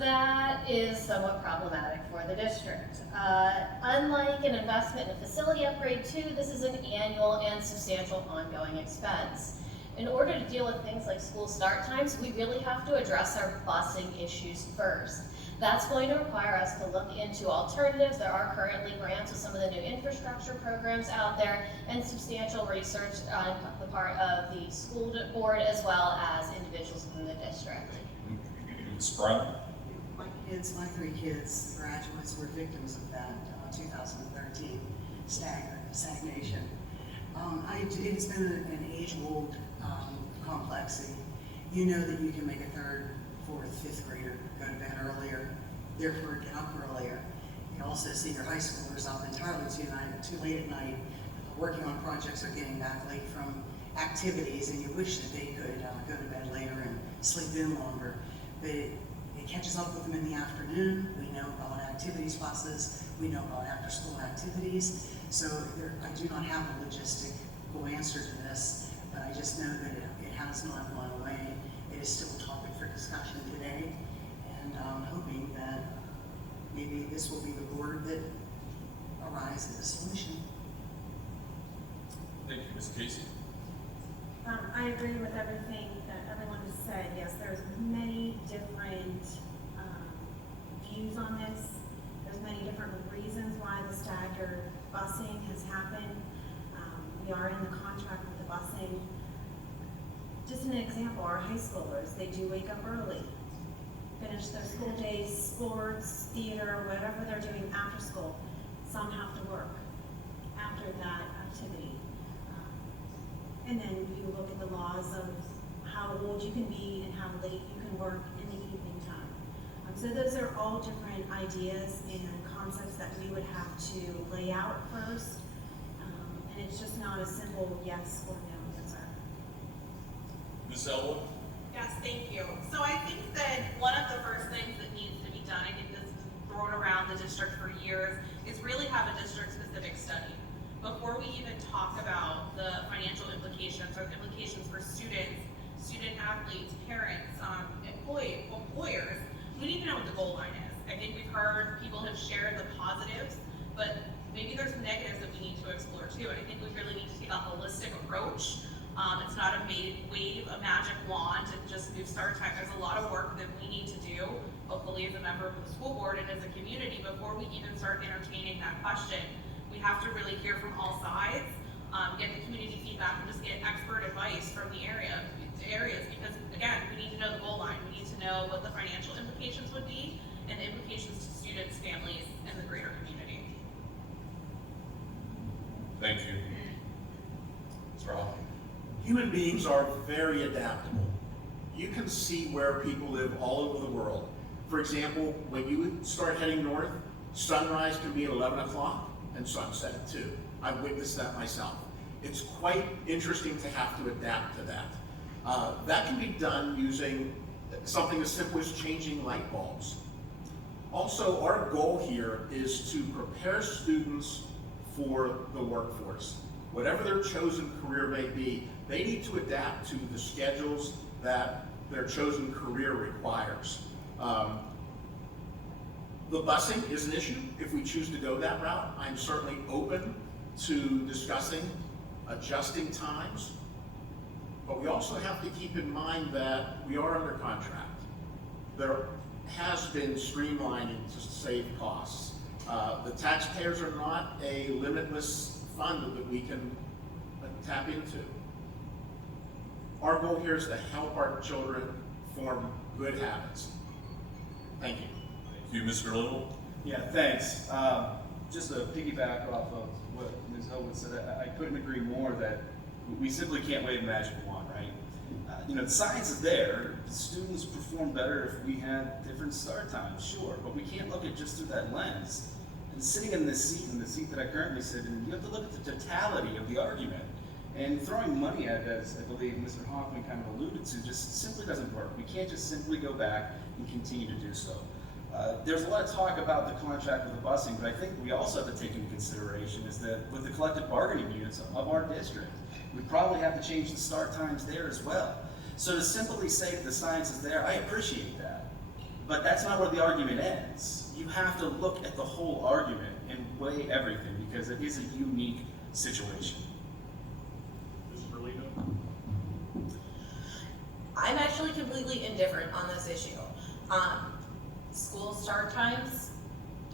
That is somewhat problematic for the district. Unlike an investment in a facility upgrade too, this is an annual and substantial ongoing expense. In order to deal with things like school start times, we really have to address our busing issues first. That's going to require us to look into alternatives. There are currently grants with some of the new infrastructure programs out there and substantial research on the part of the school board as well as individuals within the district. Ms. Brown? My three kids, the graduates, were victims of that 2013 stagnation. It's been an age-old complexity. You know that you can make a third, fourth, fifth grader go to bed earlier, therefore get up earlier. You also see your high schoolers up entirely too late at night, working on projects or getting back late from activities, and you wish that they could go to bed later and sleep in longer. But it catches up with them in the afternoon. We know about activities buses. We know about after-school activities. So I do not have a logistical answer to this, but I just know that it has not gone away. It is still a topic for discussion today, and I'm hoping that maybe this will be the board that arrives at a solution. Thank you, Ms. Casey. I agree with everything that everyone has said. Yes, there's many different views on this. There's many different reasons why the staggered busing has happened. We are in the contract with the busing. Just an example, our high schoolers, they do wake up early, finish their school days, sports, theater, whatever they're doing after school. Some have to work after that activity. And then you look at the laws of how old you can be and how late you can work in the evening time. So those are all different ideas and concepts that we would have to lay out first. And it's just not a simple yes or no answer. Ms. Elwood? Yes, thank you. So I think that one of the first things that needs to be done, I think this is thrown around the district for years, is really have a district-specific study. Before we even talk about the financial implications or the implications for students, student athletes, parents, employers, we need to know what the goal line is. I think we've heard people have shared the positives, but maybe there's negatives that we need to explore too. And I think we really need to take a holistic approach. It's not a wave a magic wand and just new start time. There's a lot of work that we need to do, hopefully as a member of the school board and as a community, before we even start entertaining that question. We have to really hear from all sides, get the community feedback, and just get expert advice from the areas, because again, we need to know the goal line. We need to know what the financial implications would be and the implications to students, families, and the greater community. Thank you. Mr. Hall? Human beings are very adaptable. You can see where people live all over the world. For example, when you start heading north, sunrise can be at 11 o'clock and sunset at 2. I've witnessed that myself. It's quite interesting to have to adapt to that. That can be done using something as simple as changing light bulbs. Also, our goal here is to prepare students for the workforce. Whatever their chosen career may be, they need to adapt to the schedules that their chosen career requires. The busing is an issue. If we choose to go that route, I'm certainly open to discussing adjusting times. But we also have to keep in mind that we are under contract. There has been streamlining to save costs. The taxpayers are not a limitless fund that we can tap into. Our goal here is to help our children form good habits. Thank you. Thank you, Mr. Little. Yeah, thanks. Just to piggyback off of what Ms. Elwood said, I couldn't agree more that we simply can't wave a magic wand, right? The science is there. Students perform better if we had different start times, sure, but we can't look at just through that lens. And sitting in the seat that I currently sit in, you have to look at the totality of the argument. And throwing money at it, as I believe Mr. Hoffman kind of alluded to, just simply doesn't work. We can't just simply go back and continue to do so. There's a lot of talk about the contract with the busing, but I think we also have to take into consideration is that with the collective bargaining units of our district, we probably have to change the start times there as well. So to simply say that the science is there, I appreciate that. But that's not where the argument ends. You have to look at the whole argument and weigh everything because it is a unique situation. Mr. Lino? I'm actually completely indifferent on this issue. School start times,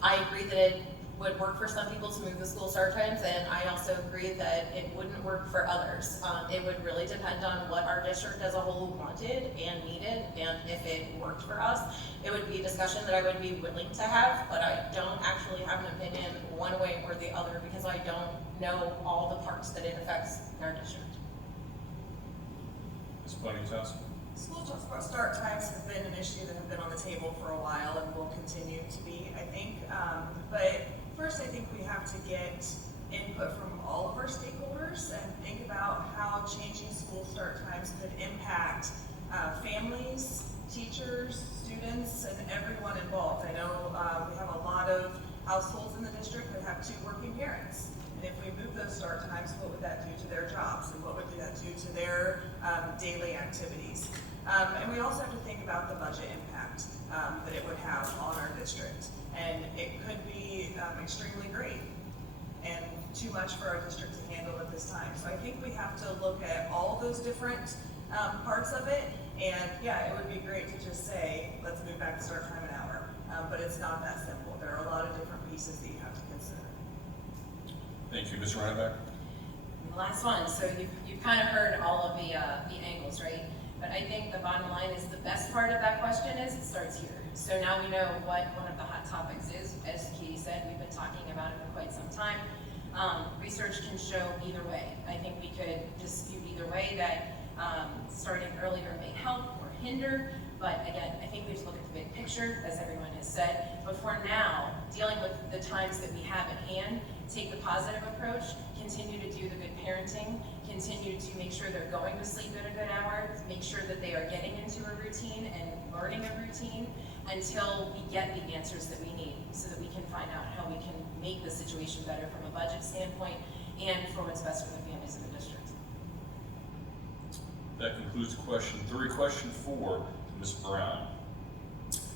I agree that it would work for some people to move the school start times, and I also agree that it wouldn't work for others. It would really depend on what our district as a whole wanted and needed, and if it worked for us. It would be a discussion that I would be willing to have, but I don't actually have an opinion one way or the other because I don't know all the parts that it affects in our district. Ms. Ponytowski? School start times have been an issue that have been on the table for a while and will continue to be, I think. But first, I think we have to get input from all of our stakeholders and think about how changing school start times could impact families, teachers, students, and everyone involved. I know we have a lot of households in the district that have 2 working parents. And if we move those start times, what would that do to their jobs? And what would that do to their daily activities? And we also have to think about the budget impact that it would have on our district. And it could be extremely great and too much for our district to handle at this time. So I think we have to look at all those different parts of it. And yeah, it would be great to just say, let's move back to start time an hour. But it's not that simple. There are a lot of different pieces that you have to consider. Thank you, Ms. Reinbeck. The last one, so you've kind of heard all of the angles, right? But I think the bottom line is the best part of that question is it starts here. So now we know what one of the hot topics is. As Katie said, we've been talking about it for quite some time. Research can show either way. I think we could dispute either way that starting earlier may help or hinder. But again, I think we have to look at the big picture, as everyone has said. But for now, dealing with the times that we have at hand, take the positive approach, continue to do the good parenting, continue to make sure they're going to sleep at a good hour, make sure that they are getting into a routine and learning a routine until we get the answers that we need so that we can find out how we can make the situation better from a budget standpoint and for what's best for the families in the district. That concludes question 3. Question 4, Ms. Brown.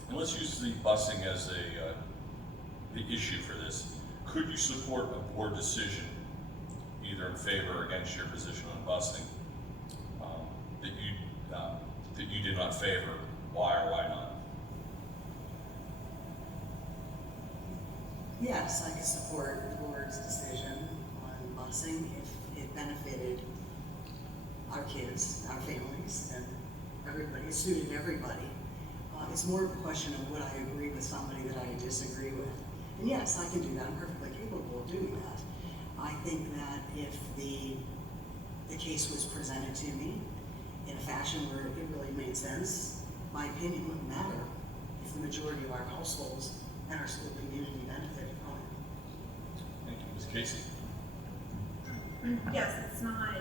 And let's use the busing as the issue for this. Could you support a board decision, either in favor or against your position on busing, that you did not favor? Why or why not? Yes, I could support the board's decision on busing if it benefited our kids, our families, and everybody, it suited everybody. It's more of a question of would I agree with somebody that I disagree with. And yes, I can do that. I'm perfectly capable of doing that. I think that if the case was presented to me in a fashion where it really made sense, my opinion wouldn't matter if the majority of our households and our school community benefited from it. Thank you, Ms. Casey. Yes, it's not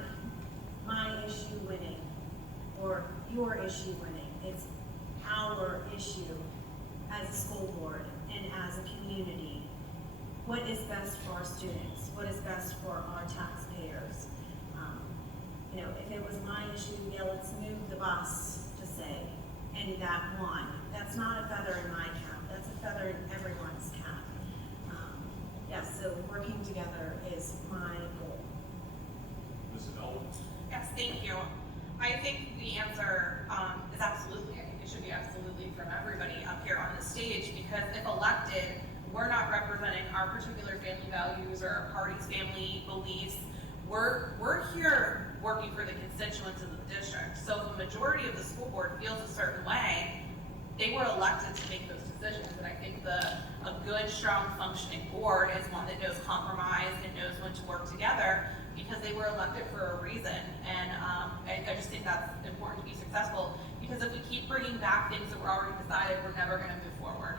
my issue winning or your issue winning. It's our issue as a school board and as a community. What is best for our students? What is best for our taxpayers? If it was my issue, yeah, let's move the bus to say, and that won. That's not a feather in my cap. That's a feather in everyone's cap. Yes, so working together is my goal. Mrs. Elwood? Yes, thank you. I think the answer is absolutely. I think it should be absolutely from everybody up here on the stage, because if elected, we're not representing our particular family values or our party's family beliefs. We're here working for the constituents of the district. So if a majority of the school board feels a certain way, they were elected to make those decisions. And I think a good, strong, functioning board is one that knows compromise and knows when to work together, because they were elected for a reason. And I just think that's important to be successful, because if we keep bringing back things that were already decided, we're never going to move forward.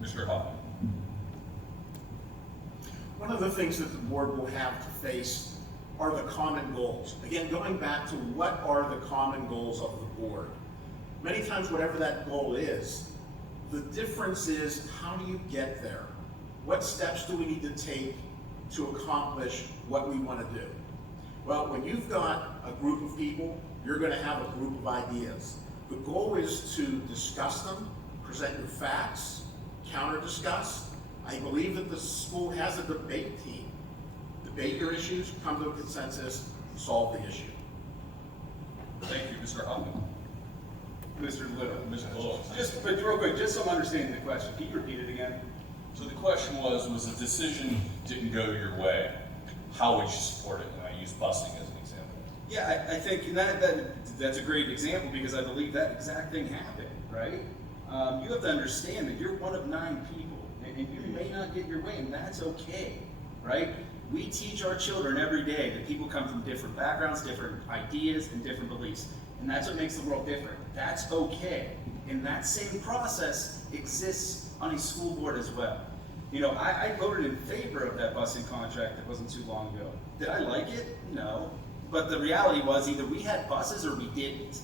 Mr. Hoffman. One of the things that the board will have to face are the common goals. Again, going back to what are the common goals of the board. Many times, whatever that goal is, the difference is how do you get there? What steps do we need to take to accomplish what we want to do? Well, when you've got a group of people, you're going to have a group of ideas. The goal is to discuss them, present your facts, counter-discuss. I believe that the school has a debate team. Debate your issues, come to a consensus, solve the issue. Thank you, Mr. Hoffman. Mr. Little. Mr. Little. But real quick, just so I'm understanding the question, can you repeat it again? So the question was the decision didn't go your way, how would you support it? And I use busing as an example. Yeah, I think that's a great example, because I believe that exact thing happened, right? You have to understand that you're one of 9 people, and you may not get your way, and that's okay, right? We teach our children every day that people come from different backgrounds, different ideas, and different beliefs, and that's what makes the world different. That's okay, and that same process exists on a school board as well. You know, I voted in favor of that busing contract that wasn't too long ago. Did I like it? No. But the reality was either we had buses or we didn't.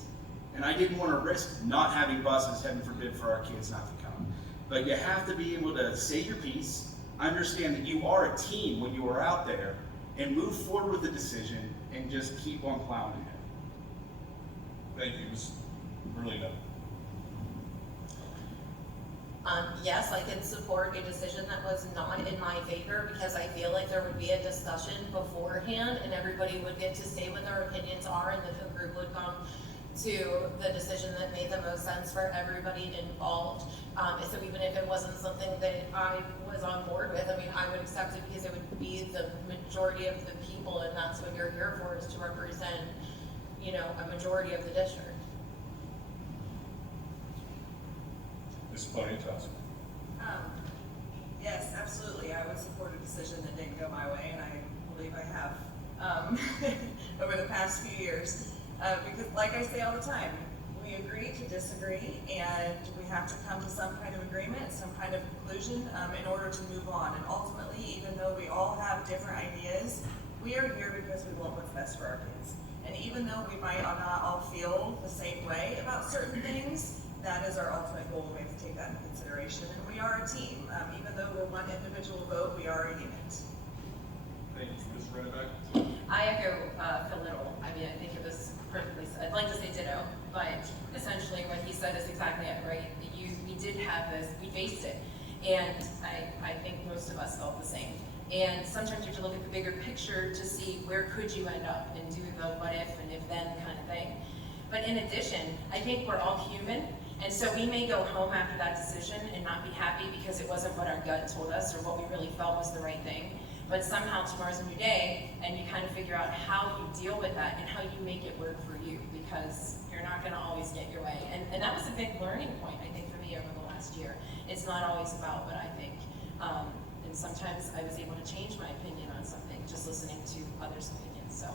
And I didn't want to risk not having buses, heaven forbid, for our kids not to come. But you have to be able to say your piece, understand that you are a team when you are out there, and move forward with the decision and just keep on plowing ahead. Thank you, Ms. Merlino. Yes, I can support a decision that was not in my favor, because I feel like there would be a discussion beforehand and everybody would get to say what their opinions are, and that the group would come to the decision that made the most sense for everybody involved. So even if it wasn't something that I was on board with, I mean, I would accept it because it would be the majority of the people, and that's what you're here for, is to represent, you know, a majority of the district. Ms. Poniatowski. Yes, absolutely. I would support a decision that didn't go my way, and I believe I have over the past few years. Because like I say all the time, we agree to disagree, and we have to come to some kind of agreement, some kind of conclusion in order to move on. And ultimately, even though we all have different ideas, we are here because we want what's best for our kids. And even though we might not all feel the same way about certain things, that is our ultimate goal. We have to take that into consideration. And we are a team. Even though we're one individual vote, we are a unit. Thank you, Ms. Rennebeck. I echo Phil Little. I mean, I think it was perfectly said. I'd like to say ditto, but essentially what he said is exactly it, right? We did have this, we faced it, and I think most of us felt the same. And sometimes you have to look at the bigger picture to see where could you end up and do the what if and if then kind of thing. But in addition, I think we're all human, and so we may go home after that decision and not be happy because it wasn't what our gut told us or what we really felt was the right thing. But somehow tomorrow's a new day, and you kind of figure out how you deal with that and how you make it work for you, because you're not going to always get your way. And that was a big learning point, I think, for me over the last year. It's not always about what I think. And sometimes I was able to change my opinion on something just listening to others' opinions. So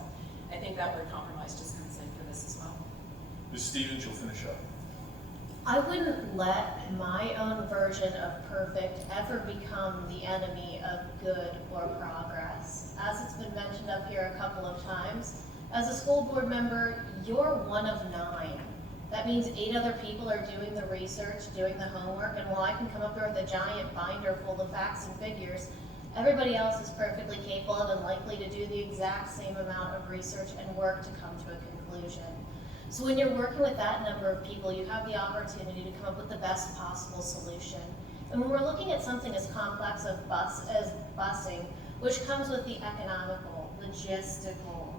I think that word compromise just comes in for this as well. Ms. Stevens, you'll finish up. I wouldn't let my own version of perfect ever become the enemy of good or progress. As it's been mentioned up here a couple of times, as a school board member, you're one of 9. That means 8 other people are doing the research, doing the homework, and while I can come up here with a giant binder full of facts and figures, everybody else is perfectly capable and likely to do the exact same amount of research and work to come to a conclusion. So when you're working with that number of people, you have the opportunity to come up with the best possible solution. And when we're looking at something as complex as busing, which comes with the economical, logistical,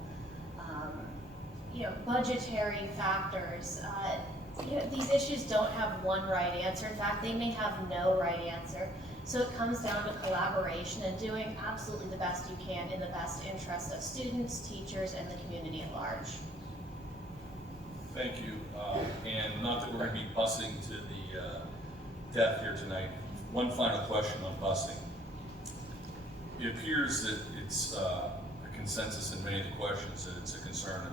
budgetary factors, you know, these issues don't have one right answer. In fact, they may have no right answer. So it comes down to collaboration and doing absolutely the best you can in the best interest of students, teachers, and the community at large. Thank you. And not that we're going to be busing to the death here tonight. One final question on busing. It appears that it's a consensus in many of the questions that it's a concern of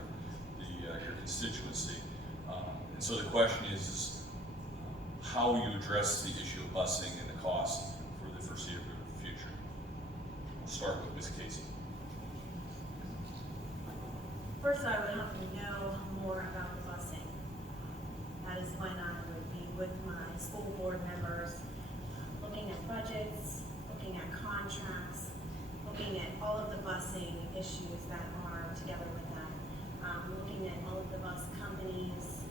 your constituency. And so the question is how you address the issue of busing and the cost for the foreseeable future. We'll start with Ms. Casey. First, I would have to know more about the busing. That is when I would be with my school board members, looking at budgets, looking at contracts, looking at all of the busing issues that are together with that, looking at all of the bus companies,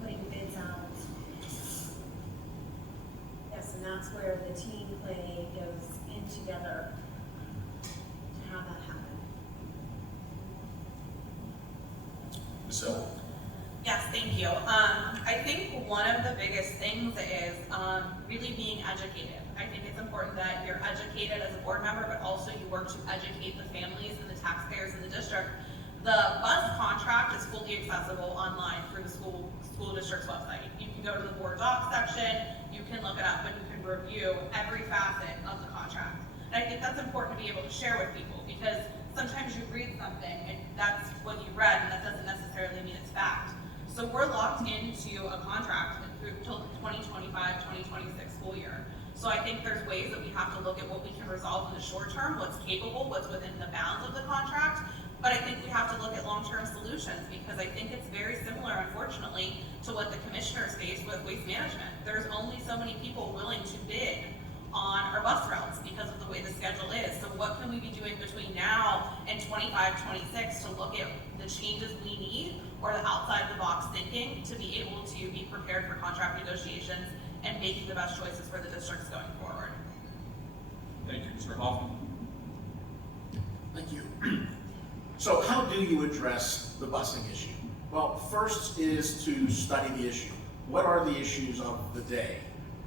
putting bids out. Yes, and that's where the team play goes in together to have that happen. Ms. Elwood. Yes, thank you. I think one of the biggest things is really being educated. I think it's important that you're educated as a board member, but also you work to educate the families and the taxpayers in the district. The bus contract is fully accessible online through the school district's website. You can go to the board docs section, you can look it up, and you can review every facet of the contract. And I think that's important to be able to share with people, because sometimes you read something and that's what you read, and that doesn't necessarily mean it's fact. So we're locked into a contract through till the 2025-2026 school year. So I think there's ways that we have to look at what we can resolve in the short term, what's capable, what's within the bounds of the contract. But I think we have to look at long-term solutions, because I think it's very similar, unfortunately, to what the commissioners face with waste management. There's only so many people willing to bid on our bus routes because of the way the schedule is. So what can we be doing between now and 25-26 to look at the changes we need, or the outside the box thinking to be able to be prepared for contract negotiations and making the best choices for the districts going forward. Thank you. Mr. Hoffman. Thank you. So how do you address the busing issue? Well, first is to study the issue. What are the issues of the day?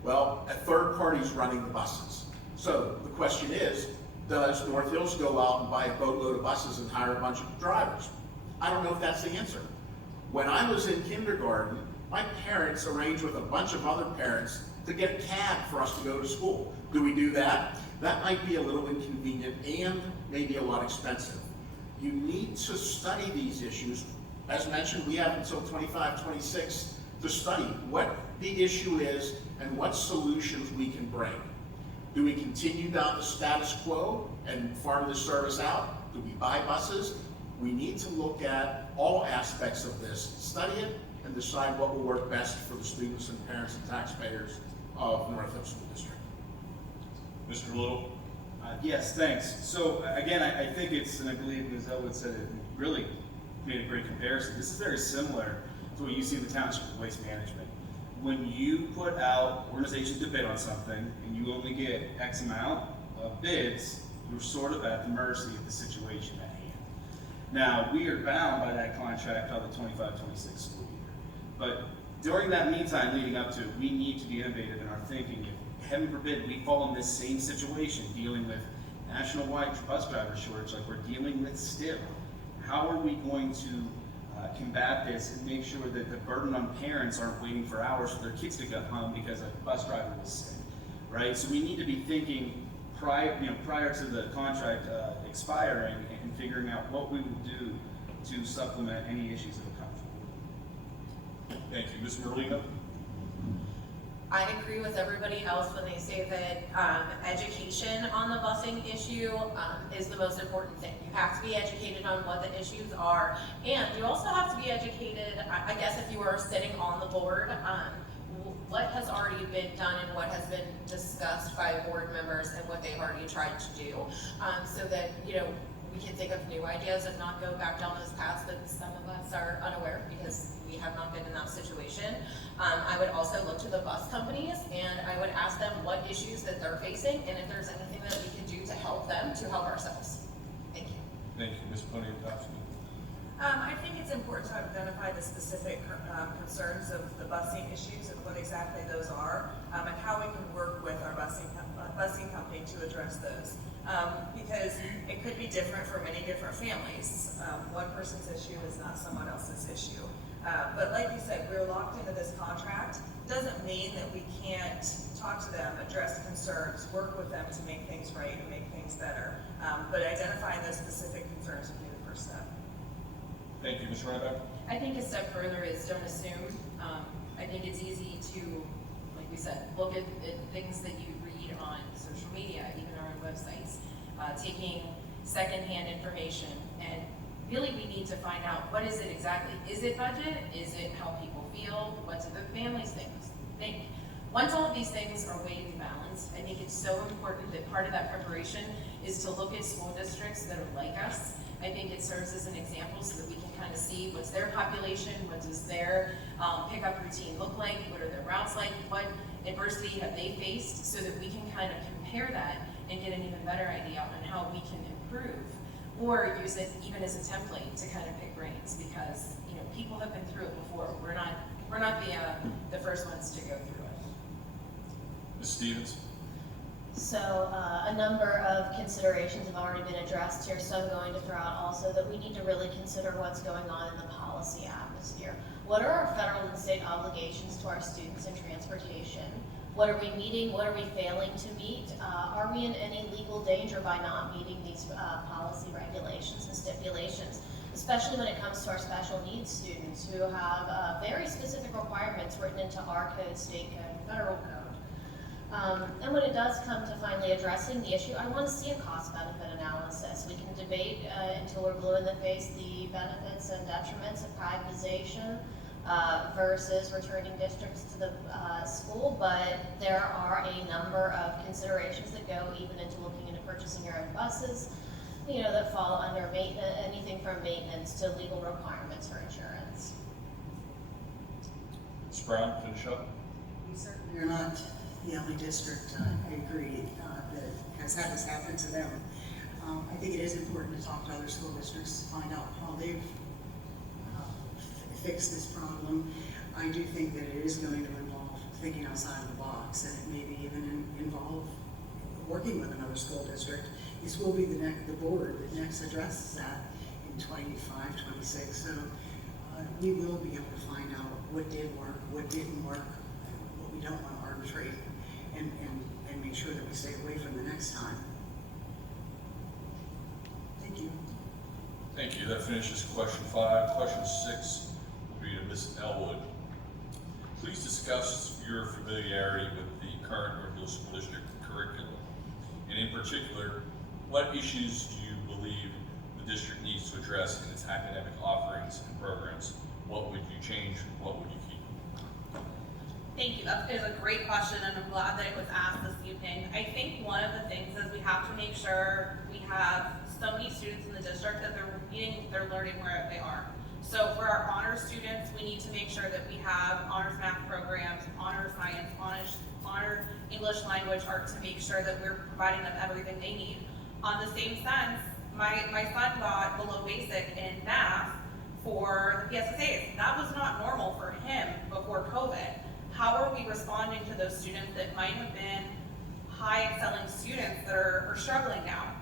Well, a third party's running the buses. So the question is, does North Hills go out and buy a boatload of buses and hire a bunch of drivers? I don't know if that's the answer. When I was in kindergarten, my parents arranged with a bunch of other parents to get a cab for us to go to school. Do we do that? That might be a little inconvenient and maybe a lot expensive. You need to study these issues. As mentioned, we have until 25-26 to study what the issue is and what solutions we can bring. Do we continue down the status quo and farm this service out? Do we buy buses? We need to look at all aspects of this, study it, and decide what will work best for the students and parents and taxpayers of North Hills School District. Mr. Little. Yes, thanks. So again, I think it's, and I believe Ms. Elwood said it, really made a great comparison. This is very similar to what you see in the township with waste management. When you put out organizations to bid on something and you only get X amount of bids, you're sort of at the mercy of the situation at hand. Now, we are bound by that contract of the 25-26 school year. But during that meantime leading up to it, we need to be innovative in our thinking. If, heaven forbid, we fall in this same situation dealing with national-wide bus driver shortage like we're dealing with still, how are we going to combat this and make sure that the burden on parents aren't waiting for hours for their kids to get home because a bus driver was sick, right? So we need to be thinking prior to the contract expiring and figuring out what we will do to supplement any issues that have come forward. Thank you. Ms. Merlino. I agree with everybody else when they say that education on the busing issue is the most important thing. You have to be educated on what the issues are, and you also have to be educated, I guess if you are sitting on the board, what has already been done and what has been discussed by board members and what they've already tried to do, so that, you know, we can think of new ideas and not go back down those paths that some of us are unaware because we have not been in that situation. I would also look to the bus companies and I would ask them what issues that they're facing and if there's anything that we can do to help them to help ourselves. Thank you. Thank you. Ms. Poniatowski. I think it's important to identify the specific concerns of the busing issues and what exactly those are, and how we can work with our busing company to address those. Because it could be different for many different families. One person's issue is not someone else's issue. But like you said, we're locked into this contract. Doesn't mean that we can't talk to them, address concerns, work with them to make things right and make things better. But identifying those specific concerns would be the first step. Thank you, Ms. Reinbeck. I think a step further is don't assume. I think it's easy to, like we said, look at things that you read on social media, even our own websites, taking secondhand information, and really we need to find out what is it exactly. Is it budget? Is it how people feel? What do the families think? Once all of these things are weighed and balanced, I think it's so important that part of that preparation is to look at school districts that are like us. I think it serves as an example so that we can kind of see what's their population, what does their pickup routine look like, what are their routes like, what adversity have they faced, so that we can kind of compare that and get an even better idea on how we can improve, or use it even as a template to kind of pick brains, because people have been through it before. We're not the first ones to go through it. Ms. Stevens? So a number of considerations have already been addressed here, so I'm going to throw out also that we need to really consider what's going on in the policy atmosphere. What are our federal and state obligations to our students in transportation? What are we meeting? What are we failing to meet? Are we in any legal danger by not meeting these policy regulations and stipulations, especially when it comes to our special needs students who have very specific requirements written into our code, state code, and federal code. And when it does come to finally addressing the issue, I want to see a cost-benefit analysis. We can debate until we're blue in the face the benefits and detriments of privatization versus returning districts to the school, but there are a number of considerations that go even into looking into purchasing your own buses, that fall under anything from maintenance to legal requirements for insurance. Ms. Brown, finish up. We certainly are not the only district, I agree, that has had this happen to them. I think it is important to talk to other school districts to find out how they've fixed this problem. I do think that it is going to involve thinking outside of the box, and it maybe even involve working with another school district. This will be the board that next addresses that in 25, 26. So we will be able to find out what did work, what didn't work, what we don't want to arbitrate, and make sure that we stay away from the next time. Thank you. Thank you. That finishes question 5. Question 6 will be to Ms. Elwood. Please discuss your familiarity with the current Northfield School District curriculum, and in particular, what issues do you believe the district needs to address in its academic offerings and programs? What would you change? What would you keep? Thank you. That is a great question, and I'm glad that it was asked this evening. I think one of the things is we have to make sure we have so many students in the district that they're learning where they are. So for our honors students, we need to make sure that we have honors math programs, honors science, honors English language, art, to make sure that we're providing them everything they need. On the same sense, my son got below basic in math for the PSSAs. That was not normal for him before COVID. How are we responding to those students that might have been high excelling students that are struggling now,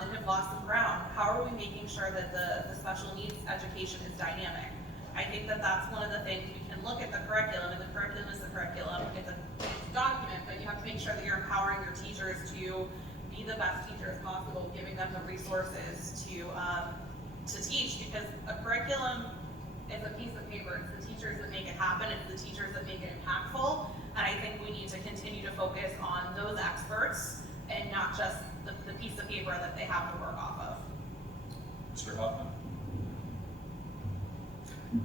and have lost some ground? How are we making sure that the special needs education is dynamic? I think that that's one of the things. We can look at the curriculum, and the curriculum is the curriculum. It's a document, but you have to make sure that you're empowering your teachers to be the best teachers possible, giving them the resources to teach, because a curriculum is a piece of paper. It's the teachers that make it happen. It's the teachers that make it impactful. And I think we need to continue to focus on those experts and not just the piece of paper that they have to work off of. Mr. Hoffman?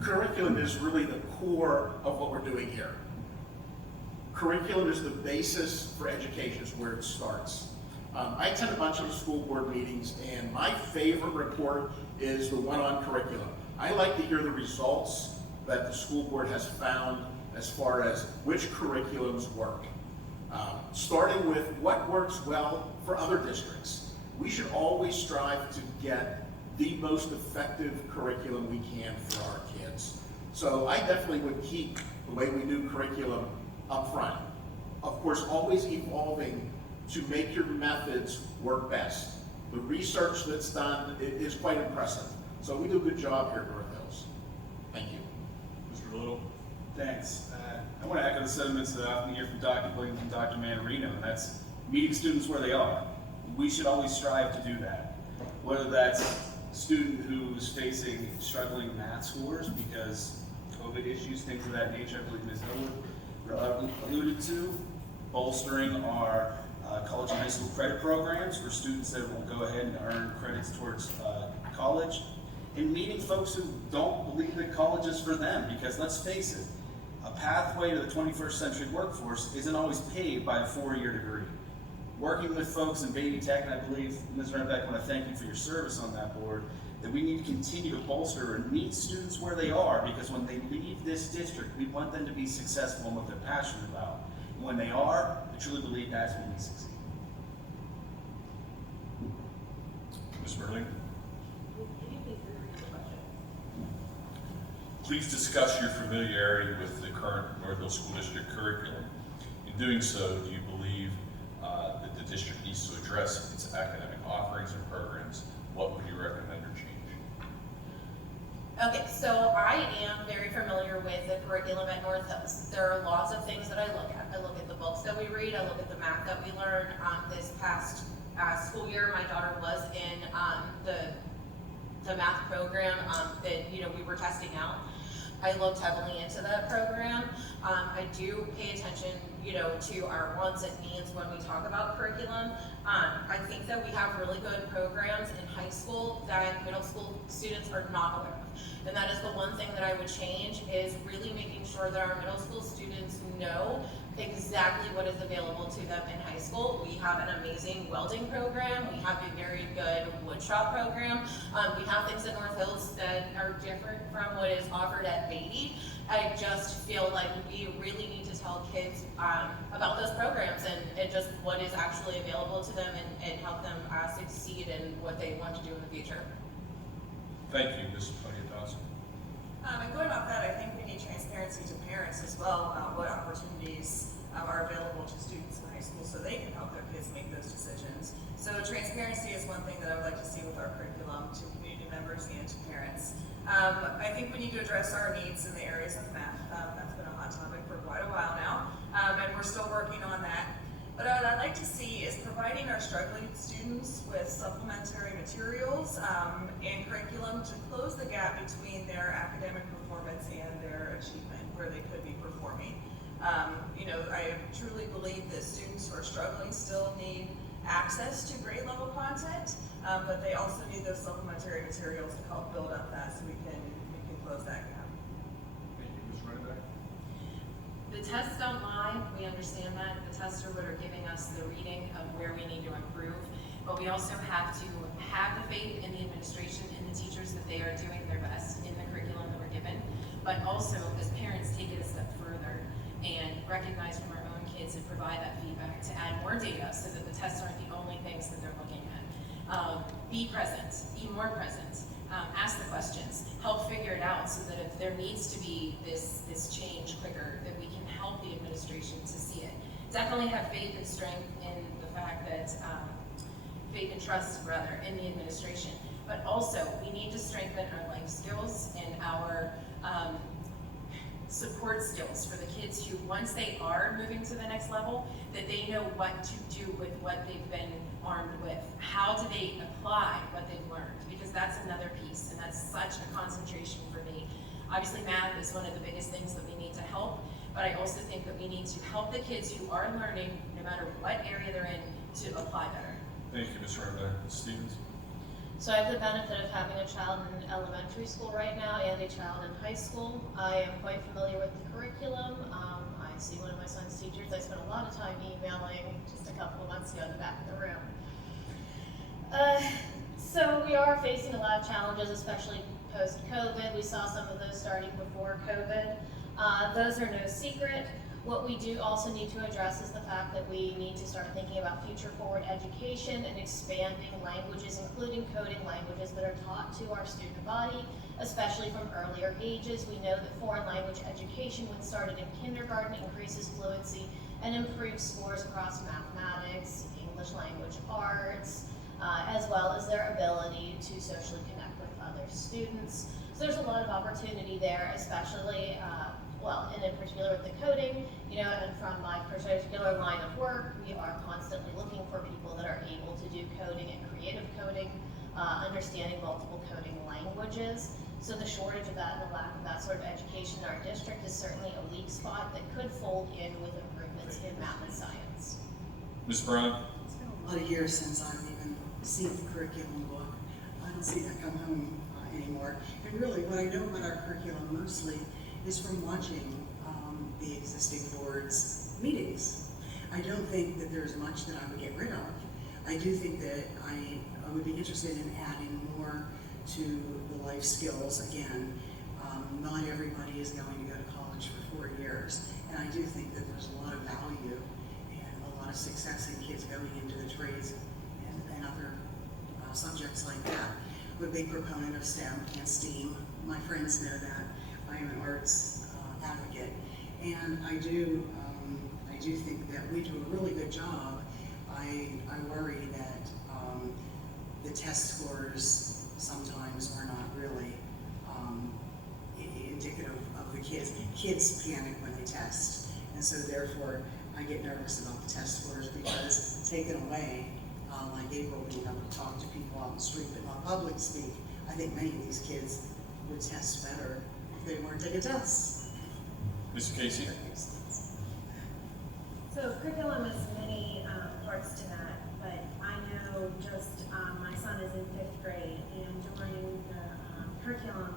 Curriculum is really the core of what we're doing here. Curriculum is the basis for education, is where it starts. I attend a bunch of school board meetings, and my favorite report is the one on curriculum. I like to hear the results that the school board has found as far as which curriculums work. Starting with what works well for other districts. We should always strive to get the most effective curriculum we can for our kids. So I definitely would keep the way we do curriculum up front. Of course, always evolving to make your methods work best. The research that's done is quite impressive. So we do a good job here at North Hills. Thank you. Mr. Little? Thanks. I want to echo the sentiments that I often hear from Dr. Williams and Dr. Manarino, and that's meeting students where they are. We should always strive to do that. Whether that's a student who's facing struggling math scores because COVID issues, things of that nature, I believe Ms. Hill alluded to, bolstering our college and high school credit programs for students that will go ahead and earn credits towards college, and meeting folks who don't believe that college is for them, because let's face it, a pathway to the 21st century workforce isn't always paved by a 4-year degree. Working with folks in Baby Tech, and I believe, Ms. Renbeck, I want to thank you for your service on that board, that we need to continue to bolster and meet students where they are, because when they leave this district, we want them to be successful in what they're passionate about. And when they are, I truly believe that's when we succeed. Ms. Merling? Please discuss your familiarity with the current North Hills School District curriculum. In doing so, do you believe that the district needs to address its academic offerings and programs? What would you recommend or change? Okay, so I am very familiar with the curriculum at North Hills. There are lots of things that I look at. I look at the books that we read, I look at the math that we learn. This past school year, my daughter was in the math program that we were testing out. I looked heavily into that program. I do pay attention, to our wants and needs when we talk about curriculum. I think that we have really good programs in high school that middle school students are not aware of. And that is the one thing that I would change, is really making sure that our middle school students know exactly what is available to them in high school. We have an amazing welding program. We have a very good woodshop program. We have things at North Hills that are different from what is offered at Beatty. I just feel like we really need to tell kids about those programs and just what is actually available to them and help them succeed in what they want to do in the future. Thank you, Ms. Poniatowski. And going off that, I think we need transparency to parents as well about what opportunities are available to students in high school so they can help their kids make those decisions. So transparency is one thing that I would like to see with our curriculum to community members and to parents. I think we need to address our needs in the areas of math. That's been a hot topic for quite a while now, and we're still working on that. But what I'd like to see is providing our struggling students with supplementary materials and curriculum to close the gap between their academic performance and their achievement, where they could be performing. I truly believe that students who are struggling still need access to grade level content, but they also need those supplementary materials to help build up that so we can close that gap. Thank you, Ms. Renbeck. The tests don't lie, we understand that. The tests are what are giving us the reading of where we need to improve. But we also have to have the faith in the administration and the teachers that they are doing their best in the curriculum that we're given. But also, as parents, take it a step further and recognize from our own kids and provide that feedback to add more data so that the tests aren't the only things that they're looking at. Be present, be more present, ask the questions, help figure it out so that if there needs to be this change quicker, that we can help the administration to see it. Definitely have faith and strength in the fact that, faith and trust rather, in the administration. But also, we need to strengthen our life skills and our support skills for the kids who, once they are moving to the next level, that they know what to do with what they've been armed with. How do they apply what they've learned? Because that's another piece, and that's such a concentration for me. Obviously, math is one of the biggest things that we need to help, but I also think that we need to help the kids who are learning, no matter what area they're in, to apply better. Thank you, Ms. Renbeck. Ms. Stevens? So I have the benefit of having a child in elementary school right now and a child in high school. I am quite familiar with the curriculum. I see one of my son's teachers. I spent a lot of time emailing just a couple of months ago in the back of the room. So we are facing a lot of challenges, especially post-COVID. We saw some of those starting before COVID. Those are no secret. What we do also need to address is the fact that we need to start thinking about future forward education and expanding languages, including coding languages that are taught to our student body, especially from earlier ages. We know that foreign language education, when started in kindergarten, increases fluency and improves scores across mathematics, English language arts, as well as their ability to socially connect with other students. So there's a lot of opportunity there, especially, and in particular with the coding, and from my particular line of work, we are constantly looking for people that are able to do coding and creative coding, understanding multiple coding languages. So the shortage of that and the lack of that sort of education in our district is certainly a weak spot that could fold in with improvements in math and science. Ms. Brown? It's been a lot of years since I've even seen the curriculum book. I don't see that come home anymore. And really, what I know about our curriculum mostly is from watching the existing board's meetings. I don't think that there's much that I would get rid of. I do think that I would be interested in adding more to the life skills. Again, not everybody is going to go to college for 4 years, and I do think that there's a lot of value and a lot of success in kids going into the trades and other subjects like that. I'm a big proponent of STEM and STEAM. My friends know that. I am an arts advocate, and I do think that we do a really good job. I worry that the test scores sometimes are not really indicative of the kids. Kids panic when they test, and so therefore I get nervous about the test scores, because taken away, like April being able to talk to people on the street but not public speak, I think many of these kids would test better if they weren't taking tests. Mr. Casey? So curriculum is many parts to that, but I know just my son is in 5th grade, and during the curriculum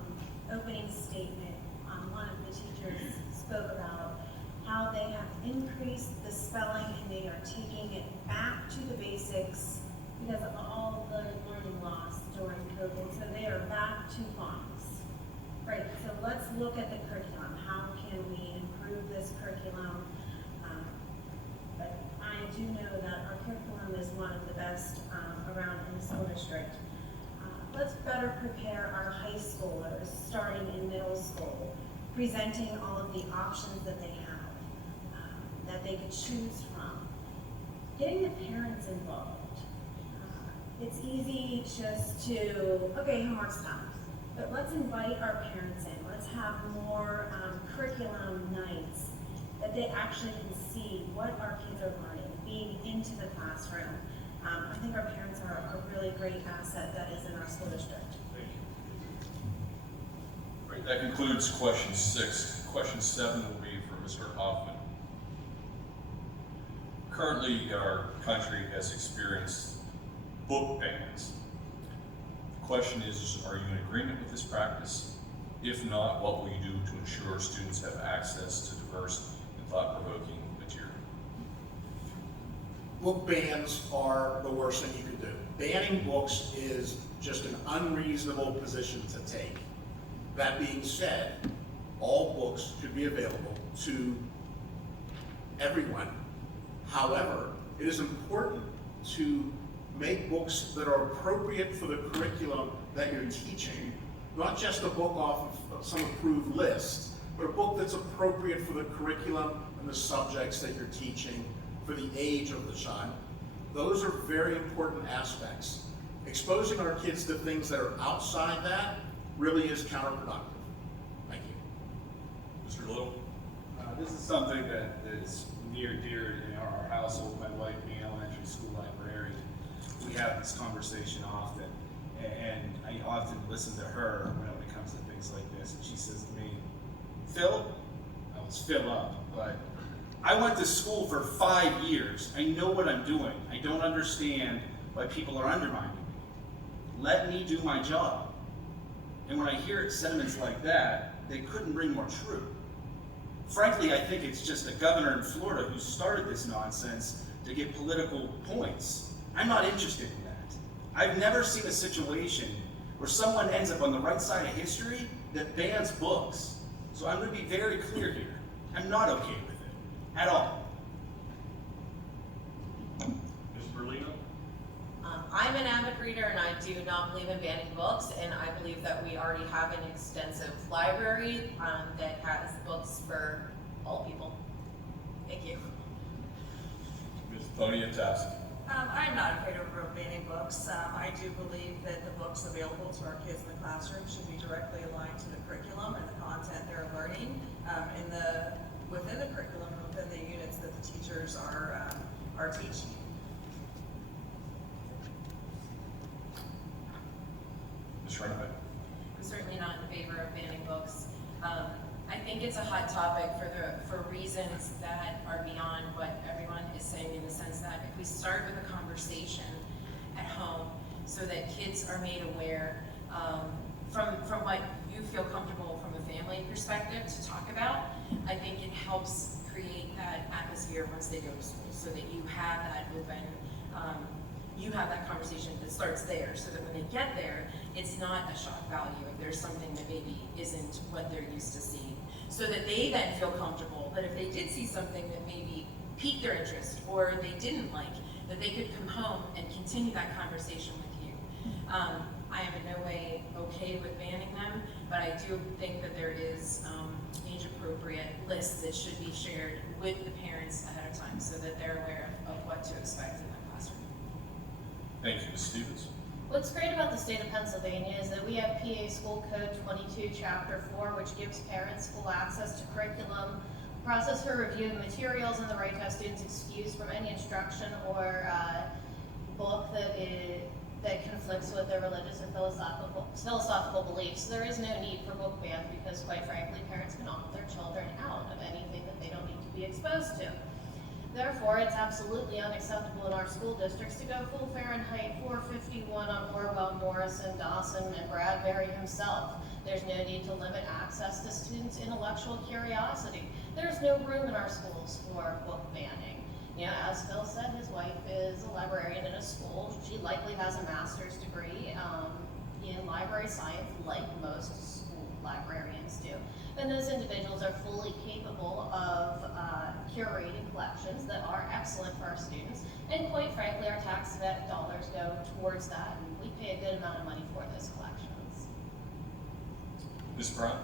opening statement, one of the teachers spoke about how they have increased the spelling and they are taking it back to the basics because of all the learning loss during COVID. So they are back to phonics. Right, so let's look at the curriculum. How can we improve this curriculum? But I do know that our curriculum is one of the best around in the school district. Let's better prepare our high schoolers starting in middle school, presenting all of the options that they have, that they could choose from. Getting the parents involved. It's easy just to, okay, homework's done. But let's invite our parents in. Let's have more curriculum nights that they actually can see what our kids are learning, being into the classroom. I think our parents are a really great asset that is in our school district. Thank you. Right, that concludes question 6. Question 7 will be for Mr. Hoffman. Currently, our country has experienced book bans. The question is, are you in agreement with this practice? If not, what will you do to ensure students have access to diverse and thought-provoking material? Book bans are the worst thing you could do. Banning books is just an unreasonable position to take. That being said, all books should be available to everyone. However, it is important to make books that are appropriate for the curriculum that you're teaching, not just a book off of some approved list, but a book that's appropriate for the curriculum and the subjects that you're teaching for the age of the child. Those are very important aspects. Exposing our kids to things that are outside that really is counterproductive. Thank you. Mr. Little? This is something that is near and dear in our household. My wife being an elementary school librarian, we have this conversation often, and I often listen to her when it comes to things like this, and she says to me, Phil, I was fill up, but I went to school for 5 years. I know what I'm doing. I don't understand why people are undermining me. Let me do my job. And when I hear sentiments like that, they couldn't ring more true. Frankly, I think it's just a governor in Florida who started this nonsense to get political points. I'm not interested in that. I've never seen a situation where someone ends up on the right side of history that bans books. So I'm going to be very clear here. I'm not okay with it. at all. Ms. Berlino? I'm an avid reader and I do not believe in banning books, and I believe that we already have an extensive library that has books for all people. Thank you. Ms. Poniatowski? I'm not in favor of banning books. I do believe that the books available to our kids in the classroom should be directly aligned to the curriculum and the content they're learning within the curriculum and within the units that the teachers are teaching. Ms. Rennebeck? I'm certainly not in favor of banning books. I think it's a hot topic for reasons that are beyond what everyone is saying, in the sense that if we start with a conversation at home so that kids are made aware from what you feel comfortable from a family perspective to talk about, I think it helps create that atmosphere once they go to school, so that you have that open, you have that conversation that starts there, so that when they get there, it's not a shock value if there's something that maybe isn't what they're used to seeing. So that they then feel comfortable that if they did see something that maybe piqued their interest or they didn't like, that they could come home and continue that conversation with you. I am in no way okay with banning them, but I do think that there is age-appropriate lists that should be shared with the parents ahead of time, so that they're aware of what to expect in the classroom. Thank you. Ms. Stevens? What's great about the state of Pennsylvania is that we have PA School Code 22, Chapter 4, which gives parents full access to curriculum, process for review of materials, and the right to have students excused from any instruction or book that conflicts with their religious or philosophical beliefs. There is no need for book bans because, quite frankly, parents can opt their children out of anything that they don't need to be exposed to. Therefore, it's absolutely unacceptable in our school districts to go full Fahrenheit 451 on Orwell, Morrison, Dawson, and Bradbury himself. There's no need to limit access to students' intellectual curiosity. There's no room in our schools for book banning. You know, as Phil said, his wife is a librarian in a school. She likely has a master's degree in library science, like most school librarians do. And those individuals are fully capable of curating collections that are excellent for our students. And quite frankly, our tax dollars go towards that, and we pay a good amount of money for those collections. Ms. Brown?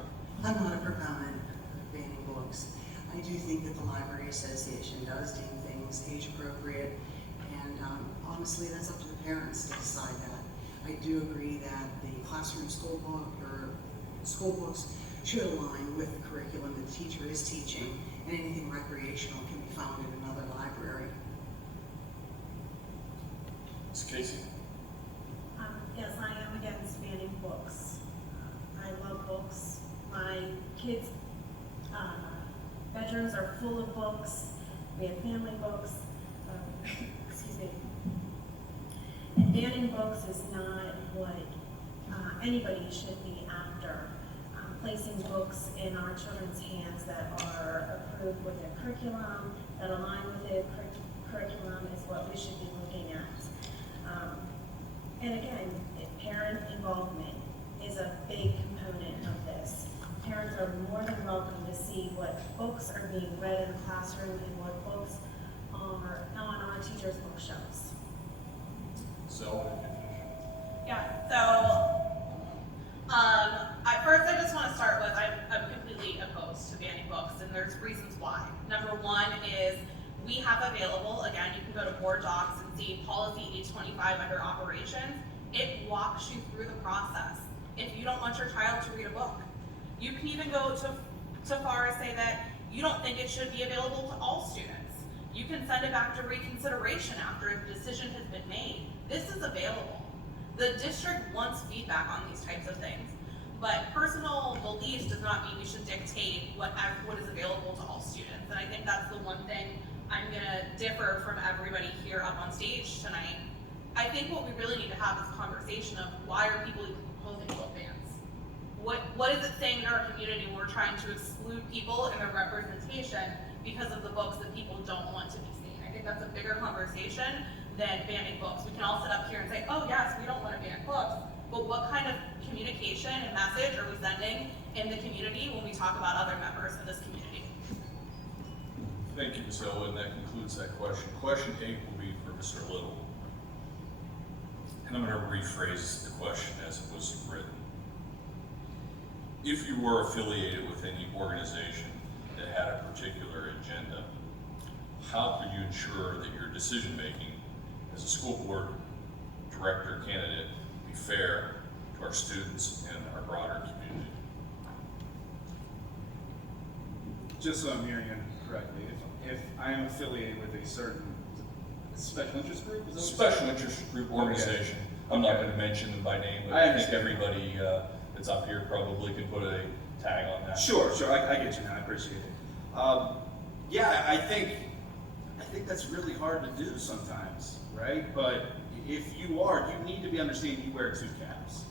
I'm not a proponent of banning books. I do think that the Library Association does deem things age appropriate, and honestly, that's up to the parents to decide that. I do agree that the classroom school book or school books should align with the curriculum that the teacher is teaching, and anything recreational can be found in another library. Ms. Casey? Yes, I am against banning books. I love books. My kids' bedrooms are full of books. We have family books. Excuse me. And banning books is not what anybody should be after. Placing books in our children's hands that are approved with their curriculum, that align with their curriculum is what we should be looking at. And again, parent involvement is a big component of this. Parents are more than welcome to see what books are being read in the classroom and what books are on our teachers' bookshelves. So, Yeah, so, at first I just want to start with, I'm completely opposed to banning books, and there's reasons why. Number one is, we have available, again, you can go to board docs and see policy 825 under operations. It walks you through the process. If you don't want your child to read a book, you can even go to far as say that you don't think it should be available to all students. You can send it back to reconsideration after a decision has been made. This is available. The district wants feedback on these types of things, but personal beliefs does not mean we should dictate what is available to all students. And I think that's the one thing I'm gonna differ from everybody here up on stage tonight. I think what we really need to have is a conversation of why are people even proposing book bans? What is it saying in our community when we're trying to exclude people and their representation because of the books that people don't want to be seen? I think that's a bigger conversation than banning books. We can all sit up here and say, oh yes, we don't want to ban books, but what kind of communication and message are we sending in the community when we talk about other members of this community? Thank you, Ms. Owen, and that concludes that question. Question 8 will be for Mr. Little. And I'm going to rephrase the question as it was written. If you were affiliated with any organization that had a particular agenda, how could you ensure that your decision-making as a school board director candidate be fair to our students and our broader community? Just so I'm hearing it correctly, if I am affiliated with a certain special interest group? Is that what you said? Special interest group organization. I'm not going to mention them by name, but I I think understand. everybody that's up here probably can put a tag on that. Sure, I get you now, I appreciate it. Yeah, I think that's really hard to do sometimes, right? But if you are, you need to be understanding you wear 2 caps,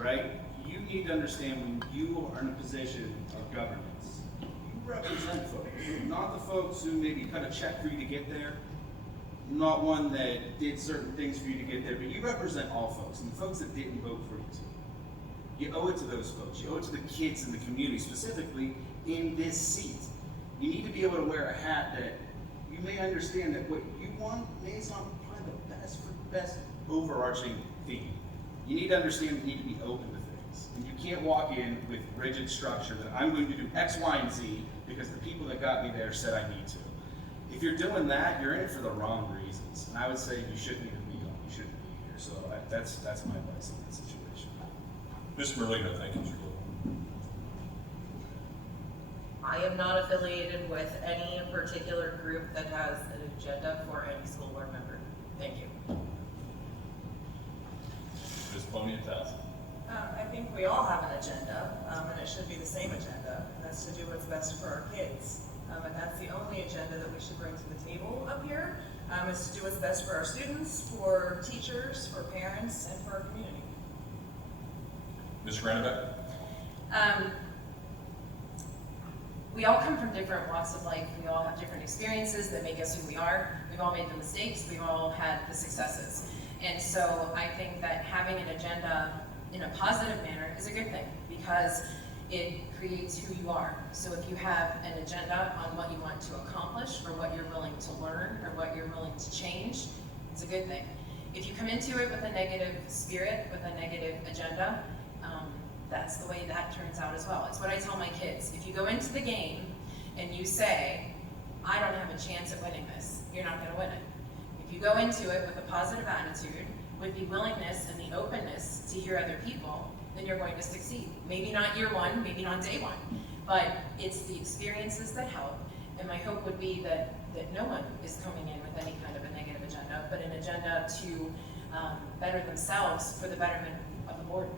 right? You need to understand when you are in a position of governance, you represent folks, not the folks who maybe cut a check for you to get there, not one that did certain things for you to get there, but you represent all folks, and the folks that didn't vote for you too. You owe it to those folks. You owe it to the kids in the community, specifically in this seat. You need to be able to wear a hat that you may understand that what you want may not probably the best for the best overarching theme. You need to understand that you need to be open to things. And you can't walk in with rigid structure that I'm going to do X, Y, and Z because the people that got me there said I need to. If you're doing that, you're in it for the wrong reasons. And I would say you shouldn't even be on. You shouldn't be here. So that's my advice in that situation. Ms. Merlino, thank you, Mr. Little. I am not affiliated with any particular group that has an agenda for any school board member. Thank you. Ms. Poniatowski. I think we all have an agenda, and it should be the same agenda, and that's to do what's best for our kids. And that's the only agenda that we should bring to the table up here, is to do what's best for our students, for teachers, for parents, and for our community. Ms. Rannebeck. We all come from different walks of life. We all have different experiences that make us who we are. We've all made the mistakes. We've all had the successes. And so I think that having an agenda in a positive manner is a good thing because it creates who you are. So if you have an agenda on what you want to accomplish or what you're willing to learn or what you're willing to change, it's a good thing. If you come into it with a negative spirit, with a negative agenda, that's the way that turns out as well. It's what I tell my kids. If you go into the game and you say, I don't have a chance at winning this, you're not gonna win it. If you go into it with a positive attitude, with the willingness and the openness to hear other people, then you're going to succeed. Maybe not year one, maybe not day one, but it's the experiences that help. And my hope would be that no one is coming in with any kind of a negative agenda, but an agenda to better themselves for the betterment of the board.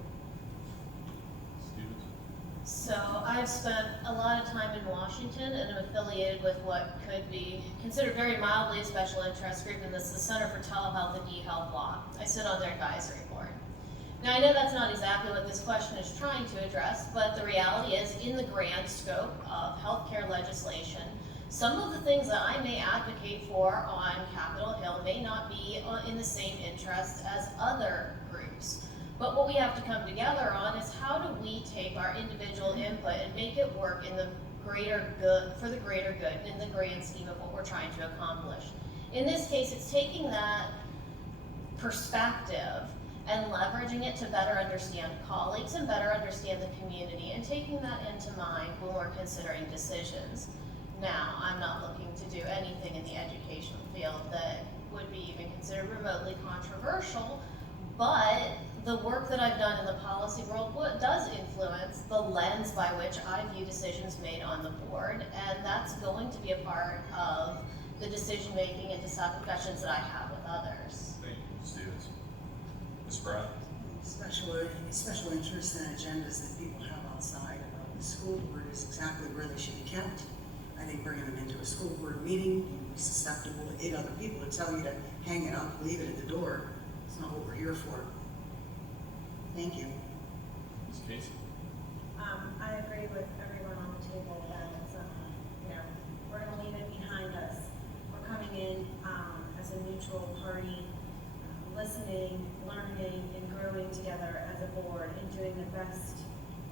So I've spent a lot of time in Washington and am affiliated with what could be considered very mildly a special interest group, and that's the Center for Telehealth and eHealth Law. I sit on their advisory board. Now I know that's not exactly what this question is trying to address, but the reality is in the grand scope of healthcare legislation, some of the things that I may advocate for on Capitol Hill may not be in the same interest as other groups. But what we have to come together on is how do we take our individual input and make it work in the greater good, for the greater good, in the grand scheme of what we're trying to accomplish. In this case, it's taking that perspective and leveraging it to better understand colleagues and better understand the community and taking that into mind when we're considering decisions. Now, I'm not looking to do anything in the educational field that would be even considered remotely controversial, but the work that I've done in the policy world does influence the lens by which I view decisions made on the board, and that's going to be a part of the decision-making and discussions that I have with others. Thank you, Ms. Stevens. Ms. Brown. Special interests and agendas that people have outside of the school board is exactly where they should be kept. I think bringing them into a school board meeting, you'd be susceptible to 8 other people to tell you to hang it up, leave it at the door. It's not what we're here for. Thank you. Ms. Casey. I agree with everyone on the table that it's, we're going to leave it behind us. We're coming in as a neutral party, listening, learning, and growing together as a board and doing the best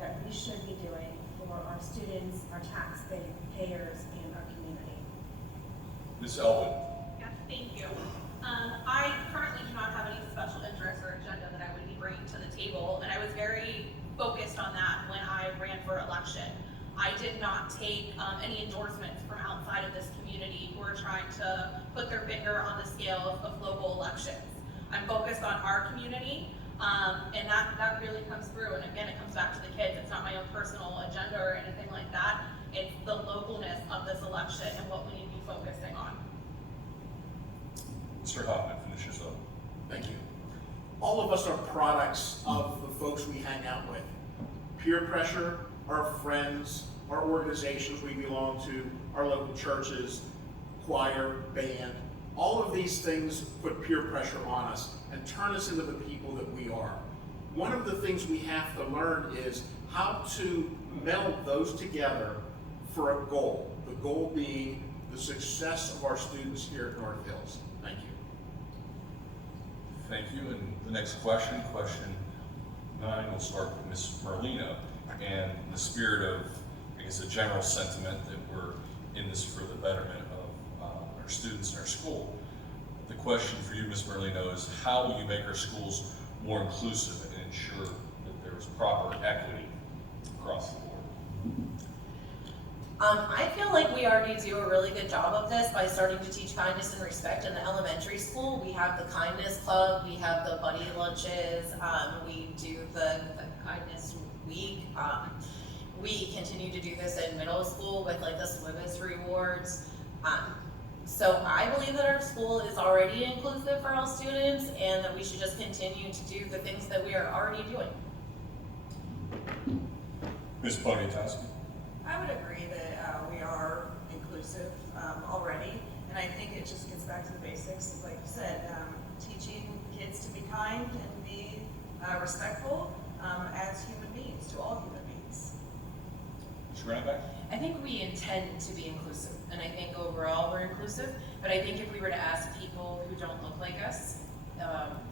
that we should be doing for our students, our taxpayers, and our community. Ms. Elwood. Yes, thank you. I currently do not have any special interest or agenda that I would be bringing to the table, and I was very focused on that when I ran for election. I did not take any endorsements from outside of this community who are trying to put their finger on the scale of local elections. I'm focused on our community, and that really comes through. And again, it comes back to the kids. It's not my own personal agenda or anything like that. It's the localness of this election and what we need to be focusing on. Mr. Hoffman finishes up. Thank you. All of us are products of the folks we hang out with. Peer pressure, our friends, our organizations we belong to, our local churches, choir, band, all of these things put peer pressure on us and turn us into the people that we are. One of the things we have to learn is how to meld those together for a goal. The goal being the success of our students here at North Hills. Thank you. Thank you. And the next question, question 9, will start with Ms. Merlino. And in the spirit of, I guess, a general sentiment that we're in this for the betterment of our students in our school, the question for you, Ms. Merlino, is how will you make our schools more inclusive and ensure that there is proper equity across the board? I feel like we already do a really good job of this by starting to teach kindness and respect in the elementary school. We have the kindness club, we have the buddy lunches, we do the kindness week. We continue to do this in middle school with like the SWIMIS rewards. So I believe that our school is already inclusive for all students and that we should just continue to do the things that we are already doing. Ms. Poniatowski. I would agree that we are inclusive already, and I think it just gets back to the basics, like you said, teaching kids to be kind and be respectful as human beings, to all human beings. Mr. Greenback. I think we intend to be inclusive, and I think overall we're inclusive, but I think if we were to ask people who don't look like us,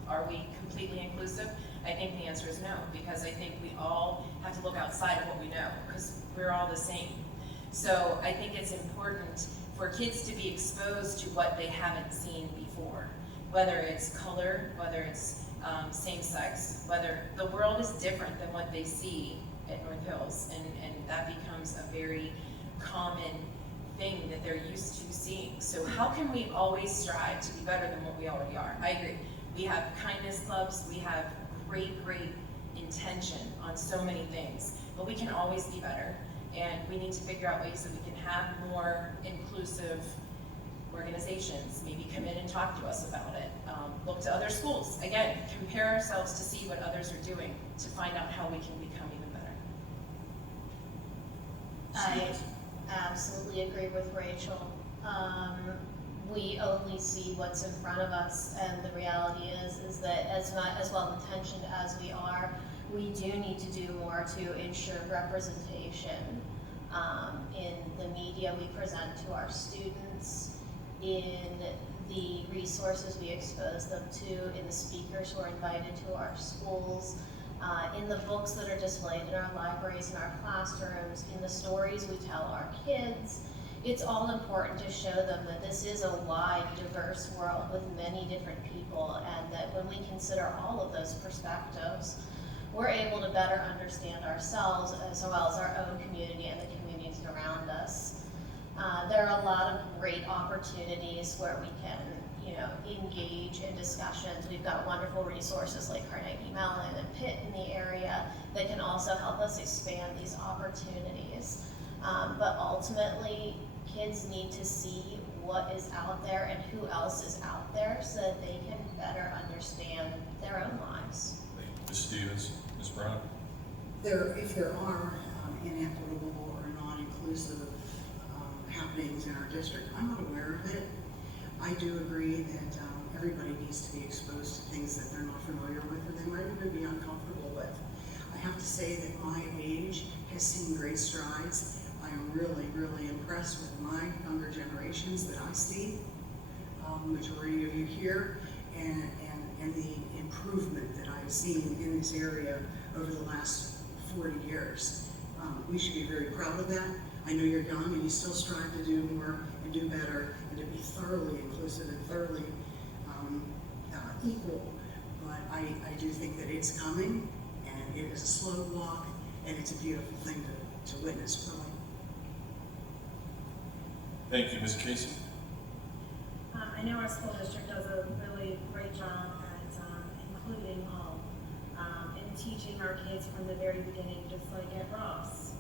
are we completely inclusive? I think the answer is no, because I think we all have to look outside of what we know, because we're all the same. So I think it's important for kids to be exposed to what they haven't seen before, whether it's color, whether it's same sex, whether the world is different than what they see at North Hills, and that becomes a very common thing that they're used to seeing. So how can we always strive to be better than what we already are? I agree. We have kindness clubs, we have great intention on so many things, but we can always be better, and we need to figure out ways that we can have more inclusive organizations. Maybe come in and talk to us about it. Look to other schools. Again, compare ourselves to see what others are doing to find out how we can become even better. I absolutely agree with Rachel. We only see what's in front of us, and the reality is that as well intentioned as we are, we do need to do more to ensure representation in the media we present to our students, in the resources we expose them to, in the speakers who are invited to our schools, in the books that are displayed in our libraries and our classrooms, in the stories we tell our kids. It's all important to show them that this is a wide, diverse world with many different people, and that when we consider all of those perspectives, we're able to better understand ourselves as well as our own community and the communities around us. There are a lot of great opportunities where we can, engage in discussions. We've got wonderful resources like Carnegie Mellon and Pitt in the area that can also help us expand these opportunities. But ultimately, kids need to see what is out there and who else is out there so that they can better understand their own lives. Ms. Stevens. Ms. Brown. If there are inequitable or non-inclusive happenings in our district, I'm not aware of it. I do agree that everybody needs to be exposed to things that they're not familiar with or they might even be uncomfortable with. I have to say that my age has seen great strides. I am really impressed with my younger generations that I see, majority of you here, and the improvement that I've seen in this area over the last 40 years. We should be very proud of that. I know you're young and you still strive to do more and do better and to be thoroughly inclusive and thoroughly equal. But I do think that it's coming, and it is a slow walk, and it's a beautiful thing to witness, really. Thank you, Ms. Casey. I know our school district does a really great job at including all and teaching our kids from the very beginning, just like at Ross.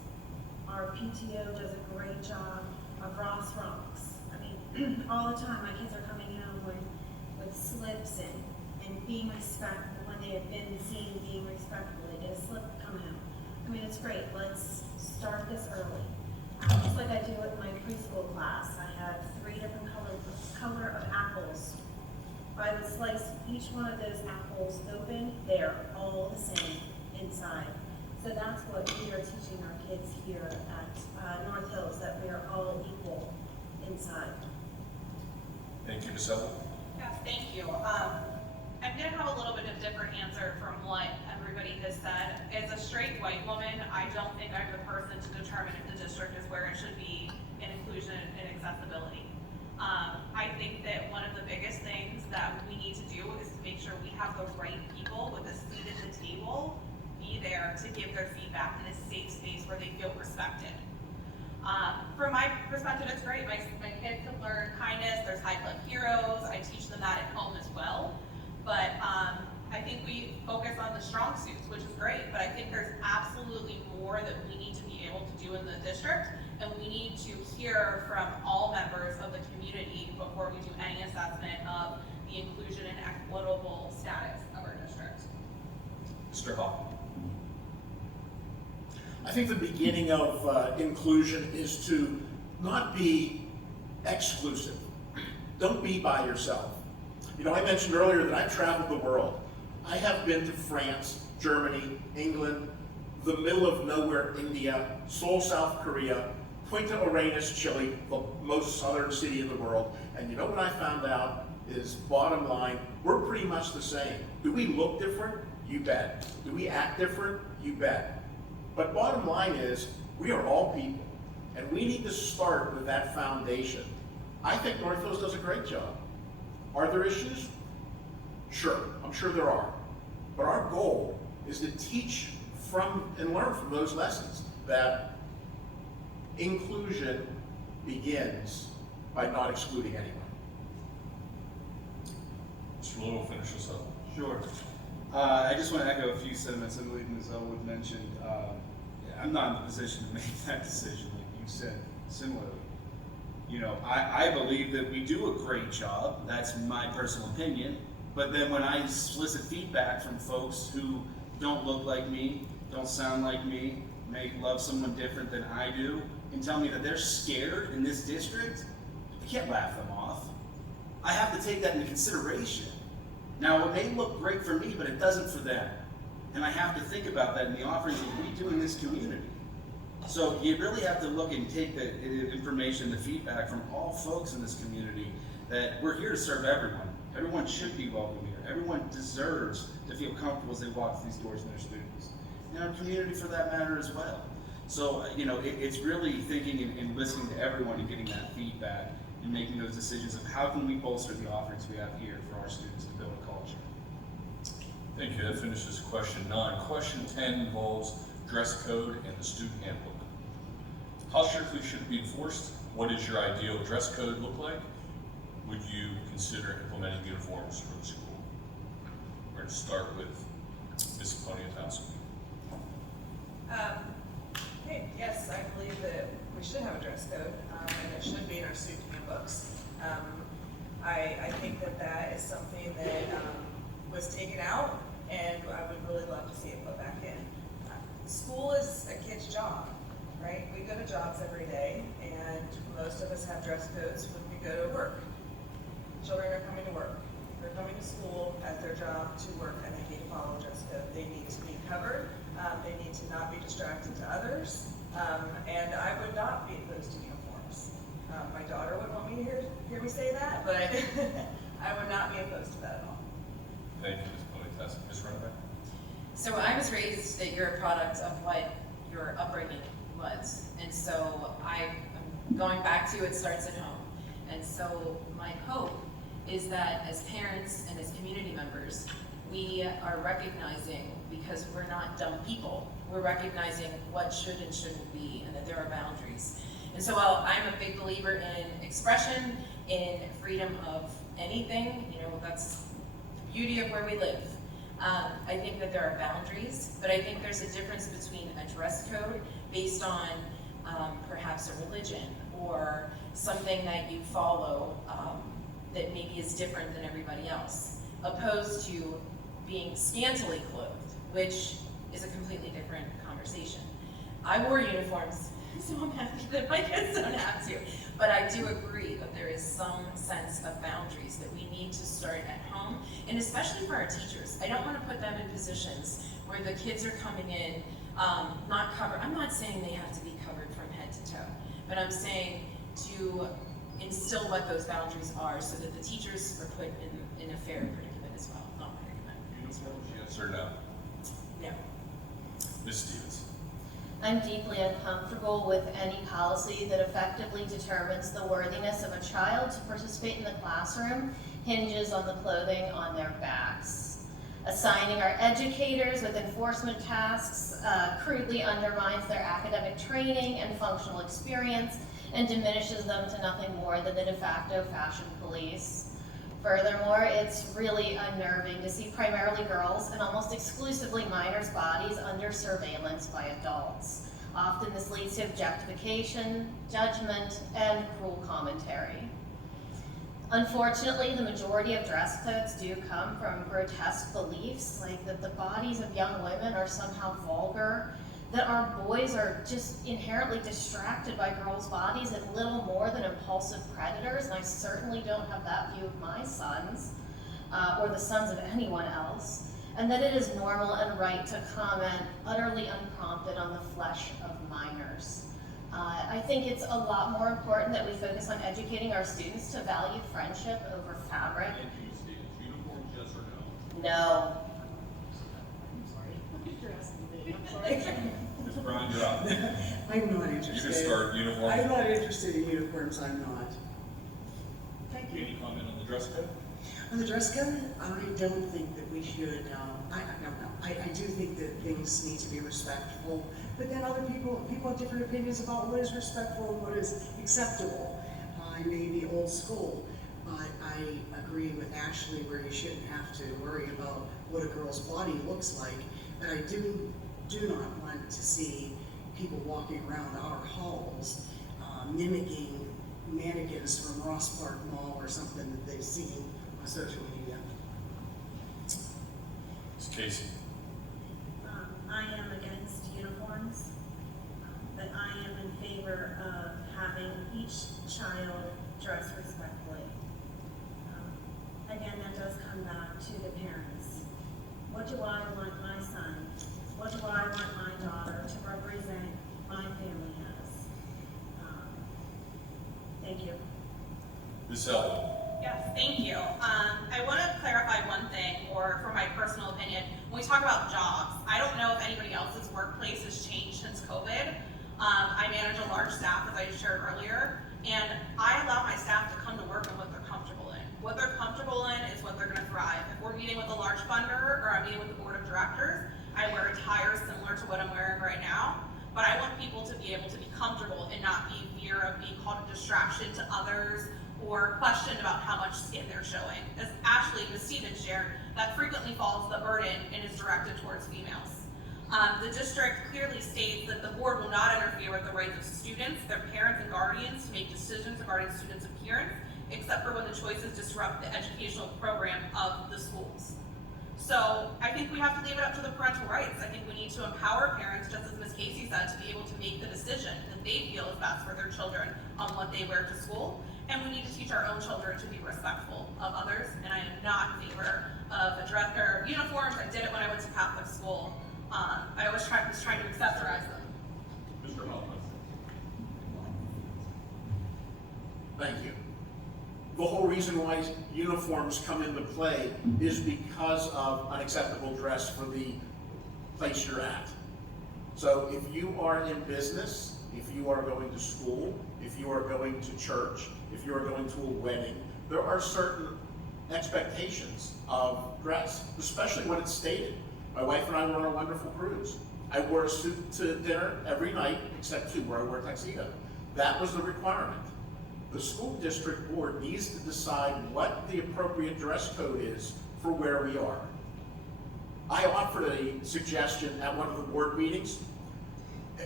Our PTO does a great job of Ross Rocks. I mean, all the time my kids are coming home with slips and being respectful when they have been seen being respectful. They get a slip, come home. I mean, it's great. Let's start this early. Just like I do with my preschool class, I have 3 different color of apples. If I would slice each one of those apples open, they're all the same inside. So that's what we are teaching our kids here at North Hills, that we are all equal inside. Thank you, Ms. Ellen. Yes, thank you. I'm going to have a little bit of different answer from what everybody has said. As a straight white woman, I don't think I'm the person to determine if the district is where it should be in inclusion and accessibility. I think that one of the biggest things that we need to do is to make sure we have the right people with a seat at the table be there to give their feedback in a safe space where they feel respected. From my perspective, it's great. My kids have learned kindness. There's High Club heroes. I teach them that at home as well. But I think we focus on the strong suits, which is great, but I think there's absolutely more that we need to be able to do in the district, and we need to hear from all members of the community before we do any assessment of the inclusion and equitable status of our district. Mr. Hall. I think the beginning of inclusion is to not be exclusive. Don't be by yourself. You know, I mentioned earlier that I've traveled the world. I have been to France, Germany, England, the middle of nowhere, India, Seoul, South Korea, Punta Arenas, Chile, the most southern city in the world. And you know what I found out is, bottom line, we're pretty much the same. Do we look different? You bet. Do we act different? You bet. But bottom line is, we are all people, and we need to start with that foundation. I think North Hills does a great job. Are there issues? Sure, I'm sure there are. But our goal is to teach from and learn from those lessons, that inclusion begins by not excluding anyone. Mr. Little, finish this up. Sure. I just want to echo a few sentiments I believe Ms. Elwood mentioned. I'm not in the position to make that decision, like you said, similarly. You know, I believe that we do a great job. That's my personal opinion. But then when I solicit feedback from folks who don't look like me, don't sound like me, may love someone different than I do, and tell me that they're scared in this district, I can't laugh them off. I have to take that into consideration. Now, it may look great for me, but it doesn't for them. And I have to think about that in the offerings that we do in this community. So you really have to look and take the information, the feedback from all folks in this community, that we're here to serve everyone. Everyone should be welcome here. Everyone deserves to feel comfortable as they walk through these doors and their students. And our community for that matter as well. So, you know, it's really thinking and listening to everyone and getting that feedback and making those decisions of how can we bolster the offerings we have here for our students to build a culture. Thank you. That finishes question 9. Question 10 involves dress code and the student handbook. How strictly should it be enforced? What does your ideal dress code look like? Would you consider implementing uniforms for the school? We're going to start with Ms. Poniatowski. Hey, yes, I believe that we should have a dress code, and it should be in our student handbooks. I think that is something that was taken out, and I would really love to see it put back in. School is a kid's job, right? We go to jobs every day, and most of us have dress codes when we go to work. Children are coming to work. They're coming to school as their job to work, and they need to follow a dress code. They need to be covered. They need to not be distracted to others. And I would not be opposed to uniforms. My daughter would want me to hear me say that, but I would not be opposed to that at all. Thank you, Ms. Poniatowski. Ms. Runnebeck? So I was raised that you're a product of what your upbringing was. And so I'm going back to it starts at home. And so my hope is that as parents and as community members, we are recognizing, because we're not dumb people, we're recognizing what should and shouldn't be and that there are boundaries. And so while I'm a big believer in expression, in freedom of anything, that's the beauty of where we live. I think that there are boundaries, but I think there's a difference between a dress code based on perhaps a religion or something that you follow that maybe is different than everybody else, opposed to being scantily clothed, which is a completely different conversation. I wore uniforms, so I'm happy that my kids don't have to. But I do agree that there is some sense of boundaries that we need to start at home, and especially for our teachers. I don't want to put them in positions where the kids are coming in not covered. I'm not saying they have to be covered from head to toe, but I'm saying to instill what those boundaries are so that the teachers are put in a fair predicament as well, not predicament. Uniforms, yes or no? No. Ms. Stevens. I'm deeply uncomfortable with any policy that effectively determines the worthiness of a child to participate in the classroom hinges on the clothing on their backs. Assigning our educators with enforcement tasks crudely undermines their academic training and functional experience and diminishes them to nothing more than the de facto fashion police. Furthermore, it's really unnerving to see primarily girls and almost exclusively minors' bodies under surveillance by adults. Often this leads to objectification, judgment, and cruel commentary. Unfortunately, the majority of dress codes do come from grotesque beliefs, like that the bodies of young women are somehow vulgar, that our boys are just inherently distracted by girls' bodies and little more than impulsive predators, and I certainly don't have that view of my sons, or the sons of anyone else, and that it is normal and right to comment utterly unprompted on the flesh of minors. I think it's a lot more important that we focus on educating our students to value friendship over fabric. Thank you, Ms. Stevens. Uniforms, yes or no? No. Ms. Brown, you're up. I'm not You interested. can start uniforms. I'm not interested in uniforms, I'm not. Thank you. Any comment on the dress code? On the dress code, I don't think that we should, I don't know. I do think that things need to be respectful, but then other people have different opinions about what is respectful and what is acceptable. I may be old school, but I agree with Ashley where you shouldn't have to worry about what a girl's body looks like. But I do not want to see people walking around our halls mimicking mannequins from Ross Park Mall or something that they've seen on social media. Ms. Casey. I am against uniforms, but I am in favor of having each child dress respectfully. Again, that does come back to the parents. What do I want my son, what do I want my daughter to represent my family as? Thank you. Ms. Selby. Yes, thank you. I want to clarify one thing, or for my personal opinion, when we talk about jobs, I don't know if anybody else's workplace has changed since COVID. I manage a large staff, as I shared earlier, and I allow my staff to come to work in what they're comfortable in. What they're comfortable in is what they're going to thrive. If we're meeting with a large funder, or I'm meeting with the board of directors, I wear attire similar to what I'm wearing right now, but I want people to be able to be comfortable and not be in fear of being called a distraction to others, or questioned about how much skin they're showing. As Ashley and Ms. Stevens shared, that frequently falls the burden and is directed towards females. The district clearly states that the board will not interfere with the rights of students, their parents, and guardians to make decisions regarding students' appearance, except for when the choices disrupt the educational program of the schools. So I think we have to leave it up to the parental rights. I think we need to empower parents, just as Ms. Casey said, to be able to make the decision that they feel is best for their children on what they wear to school. And we need to teach our own children to be respectful of others. And I am not in favor of dress or uniforms. I did it when I went to Catholic school. I always was trying to accessorize them. Mr. Hoffman. Thank you. The whole reason why uniforms come into play is because of unacceptable dress for the place you're at. So if you are in business, if you are going to school, if you are going to church, if you are going to a wedding, there are certain expectations of dress, especially when it's stated. My wife and I were on a wonderful cruise. I wore a suit to dinner every night, except 2 where I wore a tuxedo. That was the requirement. The school district board needs to decide what the appropriate dress code is for where we are. I offered a suggestion at one of the board meetings.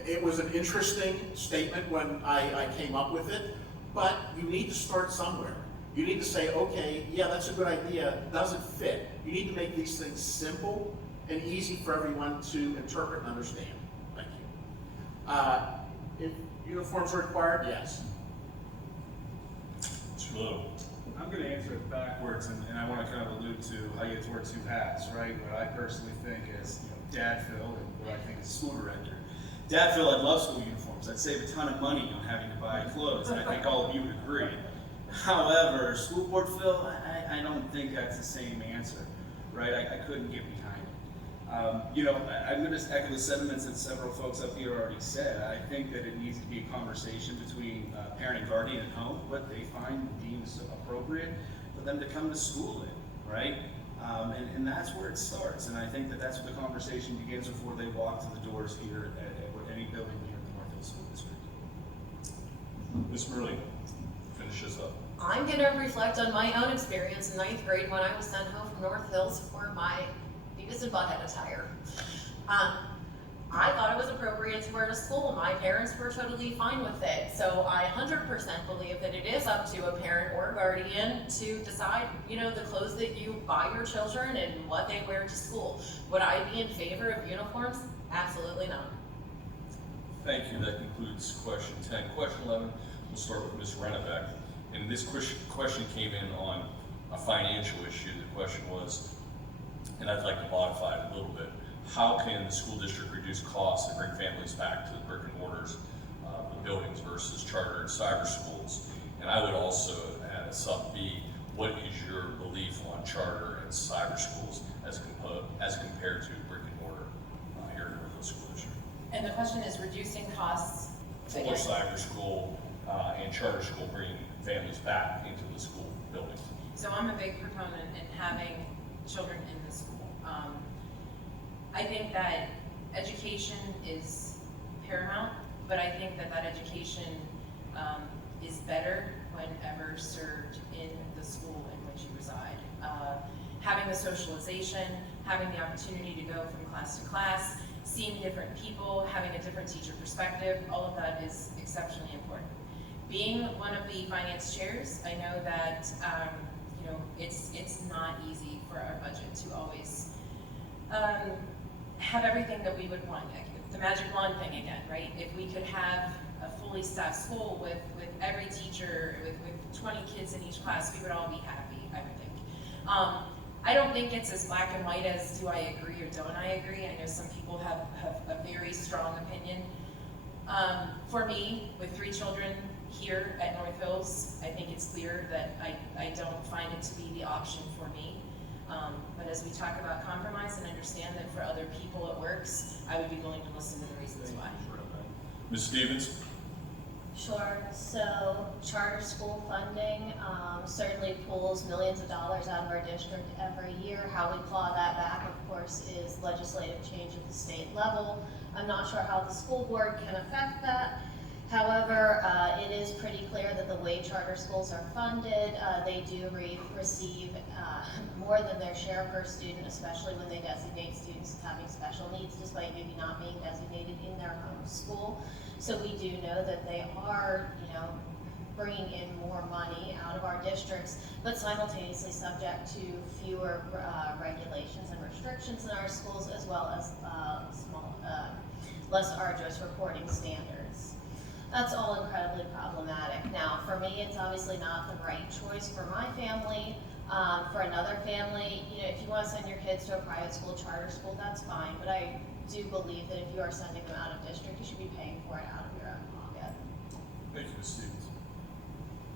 It was an interesting statement when I came up with it, but you need to start somewhere. You need to say, okay, yeah, that's a good idea, does it fit? You need to make these things simple and easy for everyone to interpret and understand. Thank you. If uniforms are required, yes. Mr. Little. I'm going to answer it backwards, and I want to kind of allude to how you wear 2 hats, right? What I personally think is, Dad Phil, and what I think is school director. Dad Phil, I love school uniforms. I'd save a ton of money on having to buy clothes, and I think all of you would agree. However, school board Phil, I don't think that's the same answer, right? I couldn't get behind it. I'm going to echo the sentiments that several folks up here already said. I think that it needs to be a conversation between parent and guardian at home, what they find and deem is appropriate for them to come to school in, right? And that's where it starts. And I think that that's where the conversation begins before they walk to the doors here at any building here in the North Hills School District. Ms. Merlin, finish this up. I'm going to reflect on my own experience in 9th grade when I was sent home from North Hills for my Beavis and Butthead attire. I thought it was appropriate to wear to school. My parents were totally fine with it. So I 100% believe that it is up to a parent or guardian to decide, the clothes that you buy your children and what they wear to school. Would I be in favor of uniforms? Absolutely not. Thank you. That concludes question 10. Question 11, we'll start with Ms. Rennebeck. And this question came in on a financial issue. The question was, and I'd like to modify it a little bit, how can the school district reduce costs and bring families back to the brick and mortars, the buildings versus charter and cyber schools? And I would also add sub B, what is your belief on charter and cyber schools as compared to brick and mortar here in North Hills School District? And the question is reducing costs. For cyber school and charter school, bringing families back into the school building. So I'm a big proponent in having children in the school. I think that education is paramount, but I think that education is better whenever served in the school in which you reside. Having the socialization, having the opportunity to go from class to class, seeing different people, having a different teacher perspective, all of that is exceptionally important. Being one of the finance chairs, I know that it's not easy for our budget to always have everything that we would want. The magic wand thing again, right? If we could have a fully staffed school with every teacher, with 20 kids in each class, we would all be happy, I would think. I don't think it's as black and white as do I agree or don't I agree. I know some people have a very strong opinion. For me, with 3 children here at North Hills, I think it's clear that I don't find it to be the option for me. But as we talk about compromise and understand that for other people it works, I would be willing to listen to the reasons why. Ms. Stevens? Sure. So charter school funding certainly pulls millions of dollars out of our district every year. How we claw that back, of course, is legislative change at the state level. I'm not sure how the school board can affect that. However, it is pretty clear that the way charter schools are funded, they do receive more than their share per student, especially when they designate students as having special needs, despite maybe not being designated in their home school. So we do know that they are, bringing in more money out of our districts, but simultaneously subject to fewer regulations and restrictions in our schools, as well as less arduous reporting standards. That's all incredibly problematic. Now, for me, it's obviously not the right choice for my family. For another family, if you want to send your kids to a private school, charter school, that's fine. But I do believe that if you are sending them out of district, you should be paying for it out of your own pocket. Thank you, Ms. Stevens.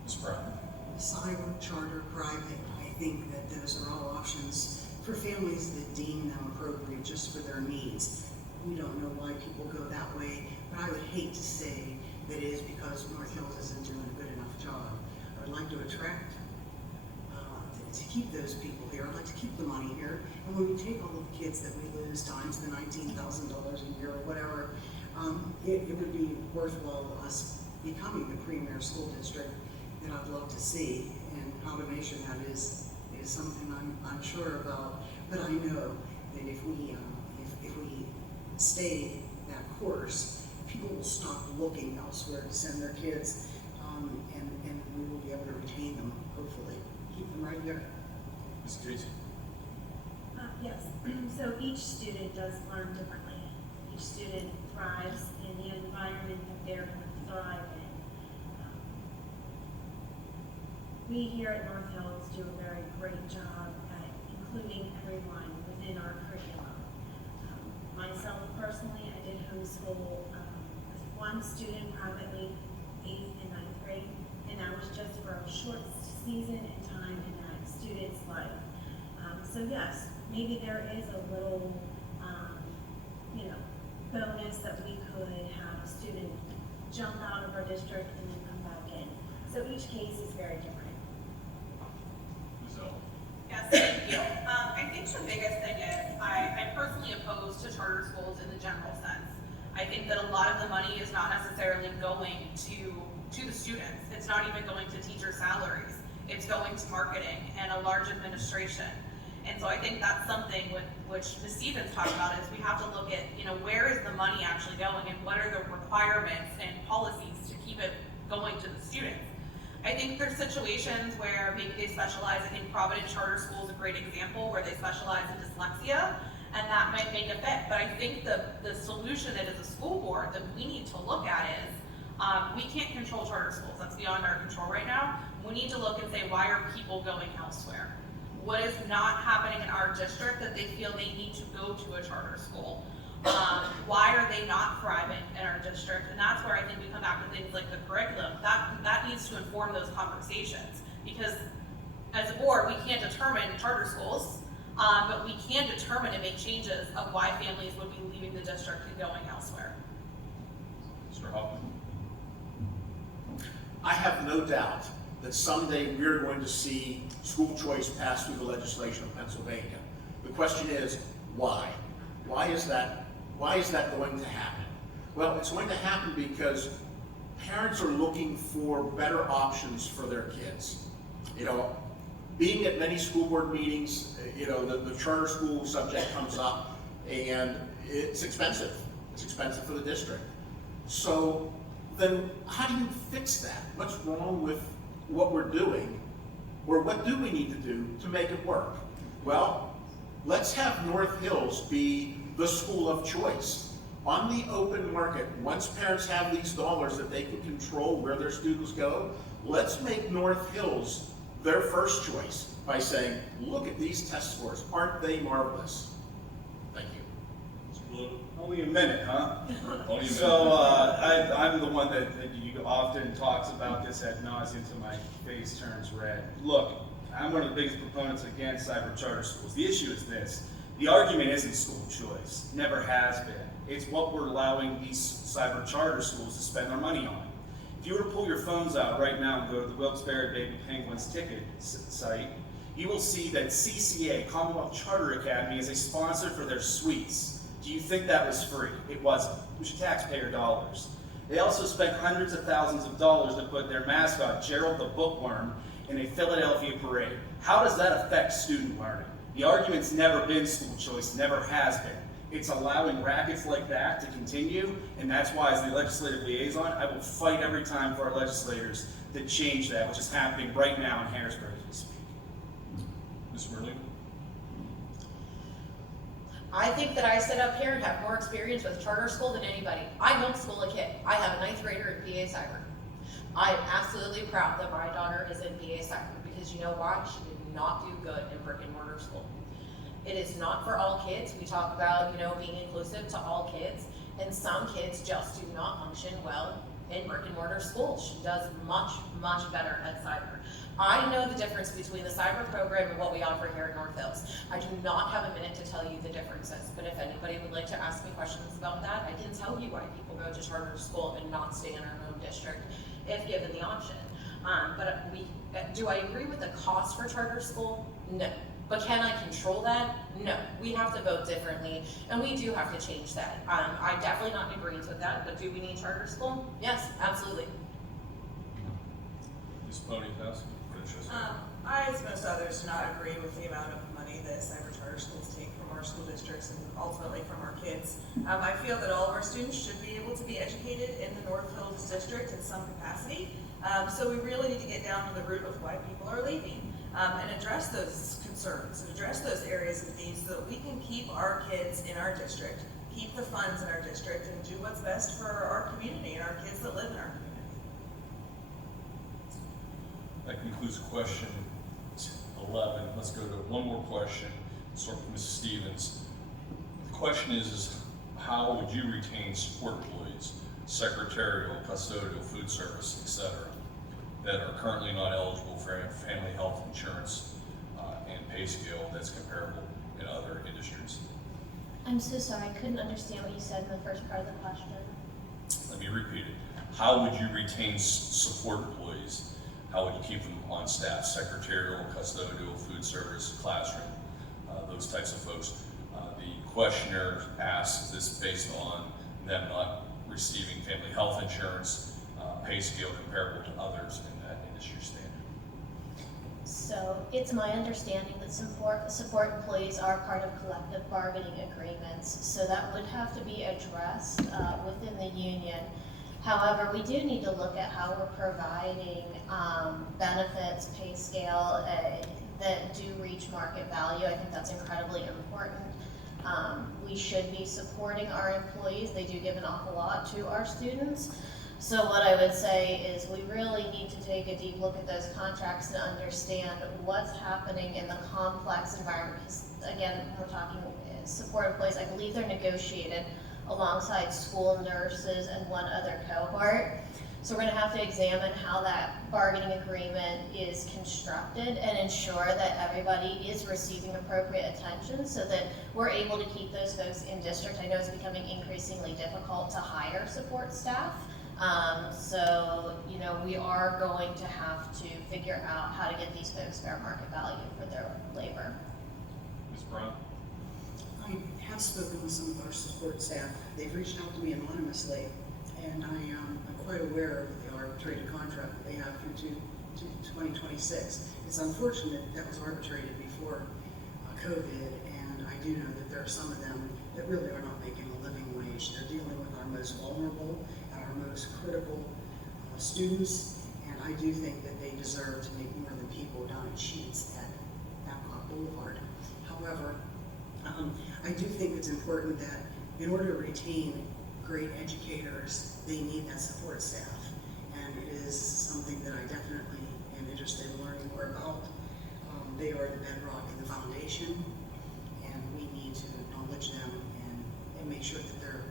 Ms. Brown? Silent, charter, private, I think that those are all options for families that deem them appropriate just for their needs. We don't know why people go that way, but I would hate to say that it is because North Hills isn't doing a good enough job. I would like to attract, to keep those people here. I'd like to keep the money here. And when we take all the kids that we lose times the $19,000 a year or whatever, it would be worthwhile us becoming the premier school district that I'd love to see. And combination that is something I'm sure about. But I know that if we stay that course, people will stop looking elsewhere to send their kids, and we will be able to retain them, hopefully. Keep them right here. Ms. Casey? Yes, so each student does learn differently. Each student thrives in the environment that they're going to thrive in. We here at North Hills do a very great job at including everyone within our curriculum. Myself personally, I did homeschool with one student privately, 8th and 9th grade, and that was just for a short season and time in that student's life. So yes, maybe there is a little, bonus that we could have a student jump out of our district and then come back in. So each case is very different. Ms. L? Yes, thank you. I think the biggest thing is I'm personally opposed to charter schools in the general sense. I think that a lot of the money is not necessarily going to the students. It's not even going to teacher salaries. It's going to marketing and a large administration. And so I think that's something which Ms. Stevens talked about is we have to look at, where is the money actually going and what are the requirements and policies to keep it going to the students. I think there's situations where maybe they specialize. I think Providence Charter School is a great example where they specialize in dyslexia, and that might make a fit. But I think the solution that as a school board that we need to look at is we can't control charter schools. That's beyond our control right now. We need to look and say, why are people going elsewhere? What is not happening in our district that they feel they need to go to a charter school? Why are they not thriving in our district? And that's where I think we come back to things like the curriculum. That needs to inform those conversations, because as a board, we can't determine charter schools, but we can determine and make changes of why families would be leaving the district and going elsewhere. Mr. Hoffman? I have no doubt that someday we're going to see school choice pass through the legislation of Pennsylvania. The question is, why? Why is that going to happen? Well, it's going to happen because parents are looking for better options for their kids. Being at many school board meetings, the charter school subject comes up, and it's expensive. It's expensive for the district. So then how do you fix that? What's wrong with what we're doing, or what do we need to do to make it work? Well, let's have North Hills be the school of choice. On the open market, once parents have these dollars that they can control where their students go, let's make North Hills their first choice by saying, look at these test scores, aren't they marvelous? Thank you. Mr. Blue? Only a minute, huh? Only a minute. So I'm the one that you often talks about this ad nauseum till my face turns red. Look, I'm one of the biggest proponents against cyber charter schools. The issue is this. The argument isn't school choice. Never has been. It's what we're allowing these cyber charter schools to spend their money on. If you were to pull your phones out right now and go to the Wilkes-Barre Baby Penguins ticket site, you will see that CCA, Commonwealth Charter Academy, is a sponsor for their suites. Do you think that was free? It wasn't. It was your taxpayer dollars. They also spent hundreds of thousands of dollars to put their mascot, Gerald the Bookworm, in a Philadelphia parade. How does that affect student learning? The argument's never been school choice, never has been. It's allowing rackets like that to continue, and that's why as the legislative liaison, I will fight every time for our legislators to change that, which is happening right now in Harrisburg as we speak. Ms. Merlin? I think that I sit up here and have more experience with charter school than anybody. I homeschool a kid. I have a 9th grader in BA Cyber. I am absolutely proud that my daughter is in BA Cyber, because you know why? She did not do good in brick and mortar school. It is not for all kids. We talk about, being inclusive to all kids, and some kids just do not function well in brick and mortar schools. She does much, much better at cyber. I know the difference between the cyber program and what we offer here at North Hills. I do not have a minute to tell you the differences, but if anybody would like to ask me questions about that, I can tell you why people go to charter school and not stay in our own district if given the option. Do I agree with the cost for charter school? No. But can I control that? No. We have to vote differently, and we do have to change that. I'm definitely not in agreement with that, but do we need charter school? Yes, absolutely. Ms. Ponyhouse, finish us. I, as most others, do not agree with the amount of money that cyber charter schools take from our school districts and ultimately from our kids. I feel that all of our students should be able to be educated in the North Hills district in some capacity. So we really need to get down to the root of why people are leaving and address those concerns and address those areas of need so that we can keep our kids in our district, keep the funds in our district, and do what's best for our community and our kids that live in our community. That concludes question 11. Let's go to one more question, sort of Ms. Stevens. The question is how would you retain support employees, secretarial, custodial, food service, etc., that are currently not eligible for family health insurance and pay scale that's comparable in other industries? I'm so sorry, I couldn't understand what you said in the first part of the question. Let me repeat it. How would you retain support employees? How would you keep them on staff? Secretarial, custodial, food service, classroom, those types of folks. The questioner asks, is this based on them not receiving family health insurance, pay scale comparable to others in that industry standard? So it's my understanding that support employees are part of collective bargaining agreements, so that would have to be addressed within the union. However, we do need to look at how we're providing benefits, pay scale that do reach market value. I think that's incredibly important. We should be supporting our employees. They do give an awful lot to our students. So what I would say is we really need to take a deep look at those contracts and understand what's happening in the complex environment. Because again, we're talking support employees. I believe they're negotiated alongside school nurses and one other cohort. So we're going to have to examine how that bargaining agreement is constructed and ensure that everybody is receiving appropriate attention so that we're able to keep those folks in district. I know it's becoming increasingly difficult to hire support staff. So, you know, we are going to have to figure out how to get these folks fair market value for their labor. Ms. Brown? I have spoken with some of our support staff. They've reached out to me anonymously, and I'm quite aware of the arbitrated contract that they have through to 2026. It's unfortunate that was arbitrated before COVID, and I do know that there are some of them that really are not making a living wage. They're dealing with our most vulnerable and our most critical students, and I do think that they deserve to make more than people down at Sheets at Babcock Boulevard. However, I do think it's important that in order to retain great educators, they need that support staff. And it is something that I definitely am interested in learning more about. They are the bedrock and the foundation, and we need to acknowledge them and make sure that they're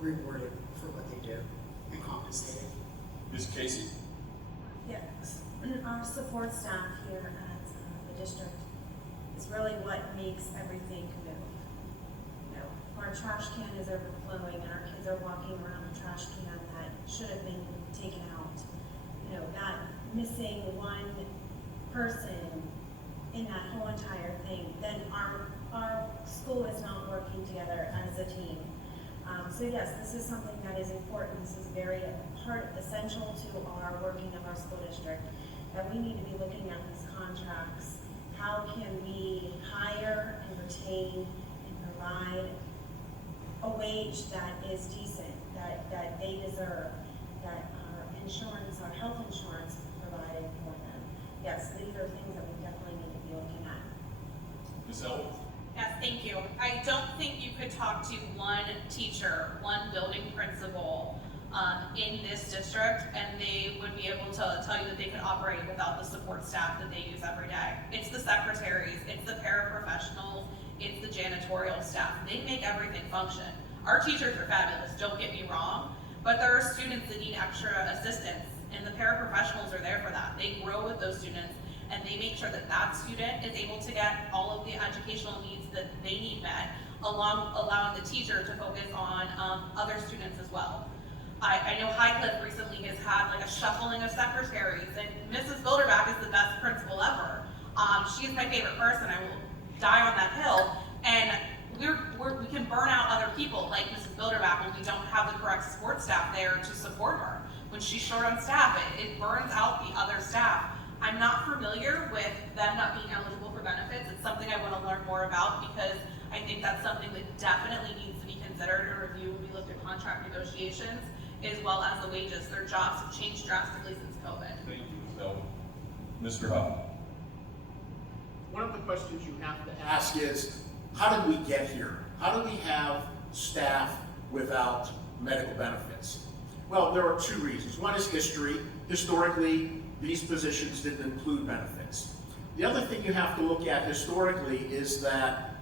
rewarded for what they do and compensated. Ms. Casey? Yes, our support staff here at the district is really what makes everything move. You know, our trash can is overflowing and our kids are walking around a trash can that should have been taken out. You know, not missing one person in that whole entire thing, then our school is not working together as a team. So yes, this is something that is important. This is very essential to our working of our school district, that we need to be looking at these contracts. How can we hire and retain and provide a wage that is decent, that they deserve, that our insurance, our health insurance is provided for them? Yes, these are things that we definitely need to be looking at. Ms. Elwood? Yes, thank you. I don't think you could talk to one teacher, one building principal in this district, and they would be able to tell you that they could operate without the support staff that they use every day. It's the secretaries, it's the paraprofessionals, it's the janitorial staff. They make everything function. Our teachers are fabulous, don't get me wrong, but there are students that need extra assistance, And the paraprofessionals are there for that. They grow with those students, and they make sure that that student is able to get all of the educational needs that they need met, allowing the teacher to focus on other students as well. I know Highcliffe recently has had like a shuffling of secretaries, and Mrs. Bilderback is the best principal ever. She is my favorite person. I will die on that hill. And we can burn out other people like Mrs. Bilderback when we don't have the correct support staff there to support her. When she's short on staff, it burns out the other staff. I'm not familiar with them not being eligible for benefits. It's something I want to learn more about because I think that's something that definitely needs to be considered and reviewed when we look at contract negotiations, as well as the wages. Their jobs have changed drastically since COVID. Thank you, Ms. Melvin. Mr. Huff. One of the questions you have to ask is, how did we get here? How do we have staff without medical benefits? Well, there are two reasons. One is history. Historically, these positions didn't include benefits. The other thing you have to look at historically is that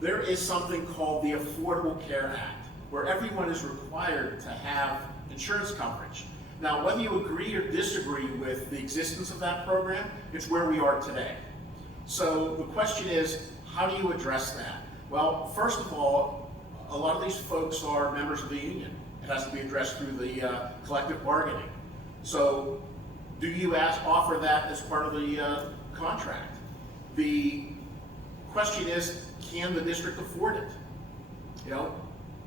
there is something called the Affordable Care Act, where everyone is required to have insurance coverage. Now, whether you agree or disagree with the existence of that program, it's where we are today. So the question is, how do you address that? Well, first of all, a lot of these folks are members of the union. It has to be addressed through the collective bargaining. So do you offer that as part of the contract? The question is, can the district afford it? You know,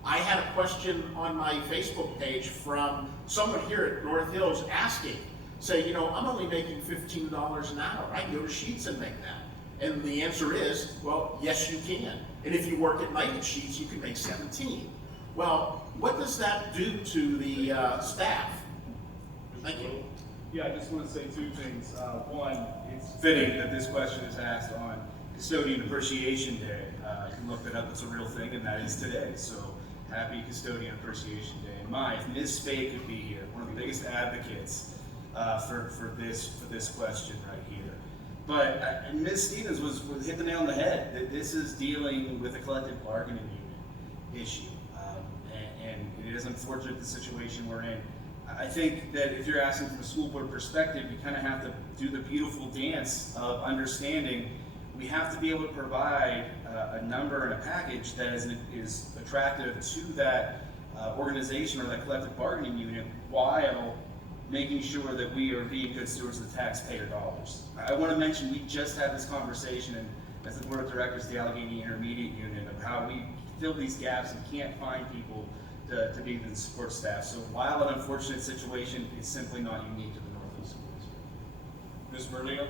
I had a question on my Facebook page from someone here at North Hills asking, say, you know, I'm only making $15 an hour. I can go to Sheets and make that. And the answer is, well, yes, you can. And if you work at night at Sheets, you can make 17. Well, what does that do to the staff? Thank you. Yeah, I just want to say two things. One, it's fitting that this question is asked on Custodian Appreciation Day. You can look that up, it's a real thing, and that is today. So happy Custodian Appreciation Day. And if Ms. Spade could be here, one of the biggest advocates for this question right here. But Ms. Stevens was hit the nail on the head. That this is dealing with a collective bargaining unit issue. And it is unfortunate the situation we're in. I think that if you're asking from a school board perspective, you kind of have to do the beautiful dance of understanding we have to be able to provide a number and a package that is attractive to that organization or that collective bargaining unit while making sure that we are being good stewards of the taxpayer dollars. I want to mention we just had this conversation as the board of directors of the Allegheny Intermediate Unit of how we fill these gaps and can't find people to be the support staff. So while an unfortunate situation, it's simply not unique to the North Hills School District. Ms. Merlino?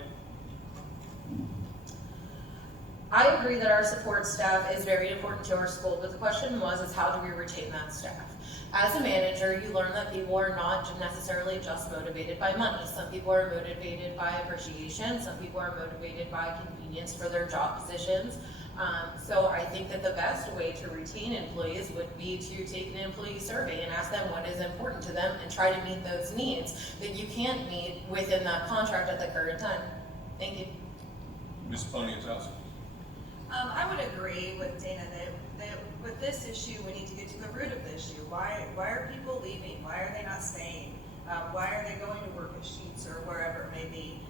I agree that our support staff is very important to our school, but the question is how do we retain that staff? As a manager, you learn that people are not necessarily just motivated by money. Some people are motivated by appreciation. Some people are motivated by convenience for their job positions. So I think that the best way to retain employees would be to take an employee survey and ask them what is important to them and try to meet those needs that you can't meet within that contract at the current time. Thank you. Ms. Poniatowski? I would agree with Dana that with this issue, we need to get to the root of the issue. Why are people leaving? Why are they not staying? Why are they going to work at Sheets or wherever it may be?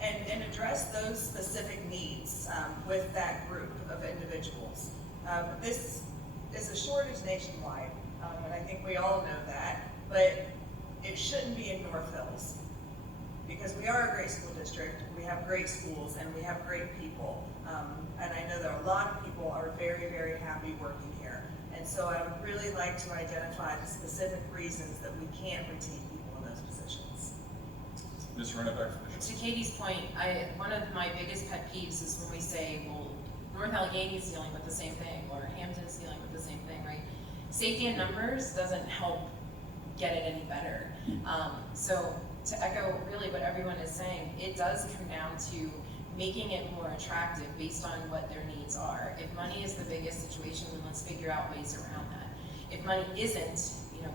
And address those specific needs with that group of individuals. This is a shortage nationwide, and I think we all know that, but it shouldn't be in North Hills because we are a great school district, we have great schools, and we have great people. And I know that a lot of people are very, very happy working here. And so I would really like to identify the specific reasons that we can't retain people in those positions. Ms. Rennebeck? To Katie's point, one of my biggest pet peeves is when we say, well, North Allegheny is dealing with the same thing, or Hampton's dealing with the same thing, right? Safety in numbers doesn't help get it any better. So to echo really what everyone is saying, it does come down to making it more attractive based on what their needs are. If money is the biggest situation, then let's figure out ways around that. If money isn't,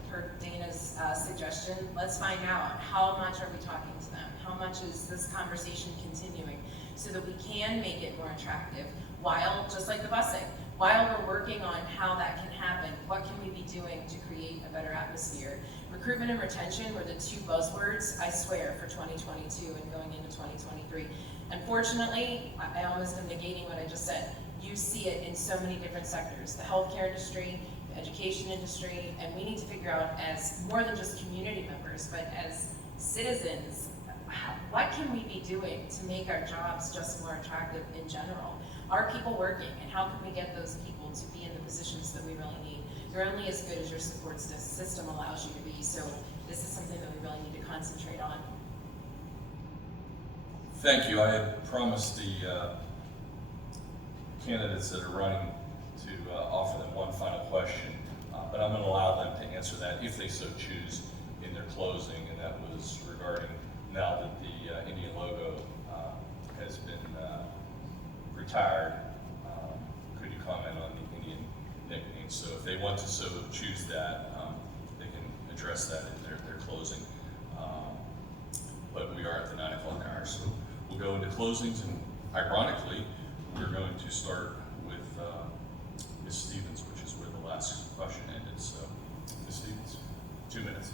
per Dana's suggestion, let's find out how much are we talking to them? How much is this conversation continuing so that we can make it more attractive while, just like the busing, while we're working on how that can happen, what can we be doing to create a better atmosphere? Recruitment and retention were the two buzzwords, I swear, for 2022 and going into 2023. Unfortunately, I almost am negating what I just said. You see it in so many different sectors, the healthcare industry, the education industry, and we need to figure out, as more than just community members, but as citizens, what can we be doing to make our jobs just more attractive in general? Are people working, and how can we get those people to be in the positions that we really need? You're only as good as your support system allows you to be, so this is something that we really need to concentrate on. Thank you. I had promised the candidates that are running to offer them one final question, but I'm going to allow them to answer that if they so choose in their closing, and that was regarding, now that the Indian logo has been retired, could you comment on the Indian nickname? So if they want to so choose that, they can address that in their closing. But we are at the 9 o'clock hour, so we'll go into closings, and ironically, we're going to start with Ms. Stevens, which is where the last question ended. So, Ms. Stevens, 2 minutes.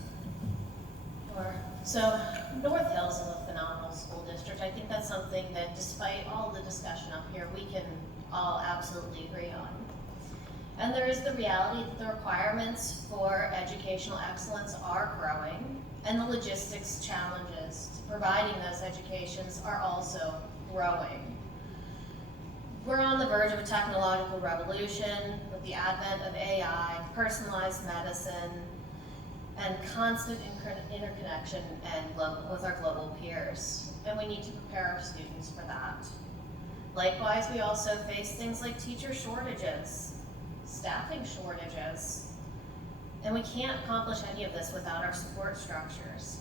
Sure. So, North Hills is a phenomenal school district. I think that's something that, despite all the discussion up here, we can all absolutely agree on. And there is the reality that the requirements for educational excellence are growing, and the logistics challenges to providing those educations are also growing. We're on the verge of a technological revolution with the advent of AI, personalized medicine, and constant interconnection with our global peers. And we need to prepare our students for that. Likewise, we also face things like teacher shortages, staffing shortages, and we can't accomplish any of this without our support structures.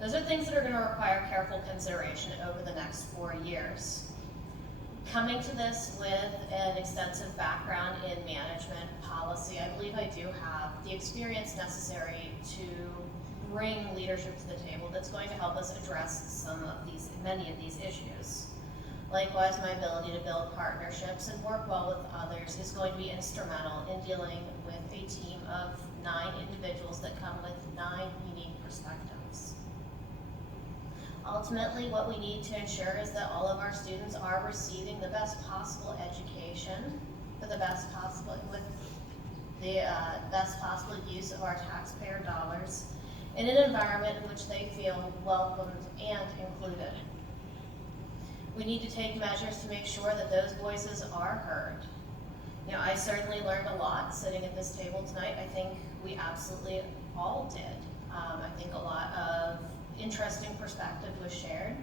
Those are things that are going to require careful consideration over the next 4 years. Coming to this with an extensive background in management policy, I believe I do have the experience necessary to bring leadership to the table that's going to help us address many of these issues. Likewise, my ability to build partnerships and work well with others is going to be instrumental in dealing with a team of 9 individuals that come with 9 unique perspectives. Ultimately, what we need to ensure is that all of our students are receiving the best possible education for the best possible, with the best possible use of our taxpayer dollars in an environment in which they feel welcomed and included. We need to take measures to make sure that those voices are heard. You know, I certainly learned a lot sitting at this table tonight. I think we absolutely all did. I think a lot of interesting perspective was shared.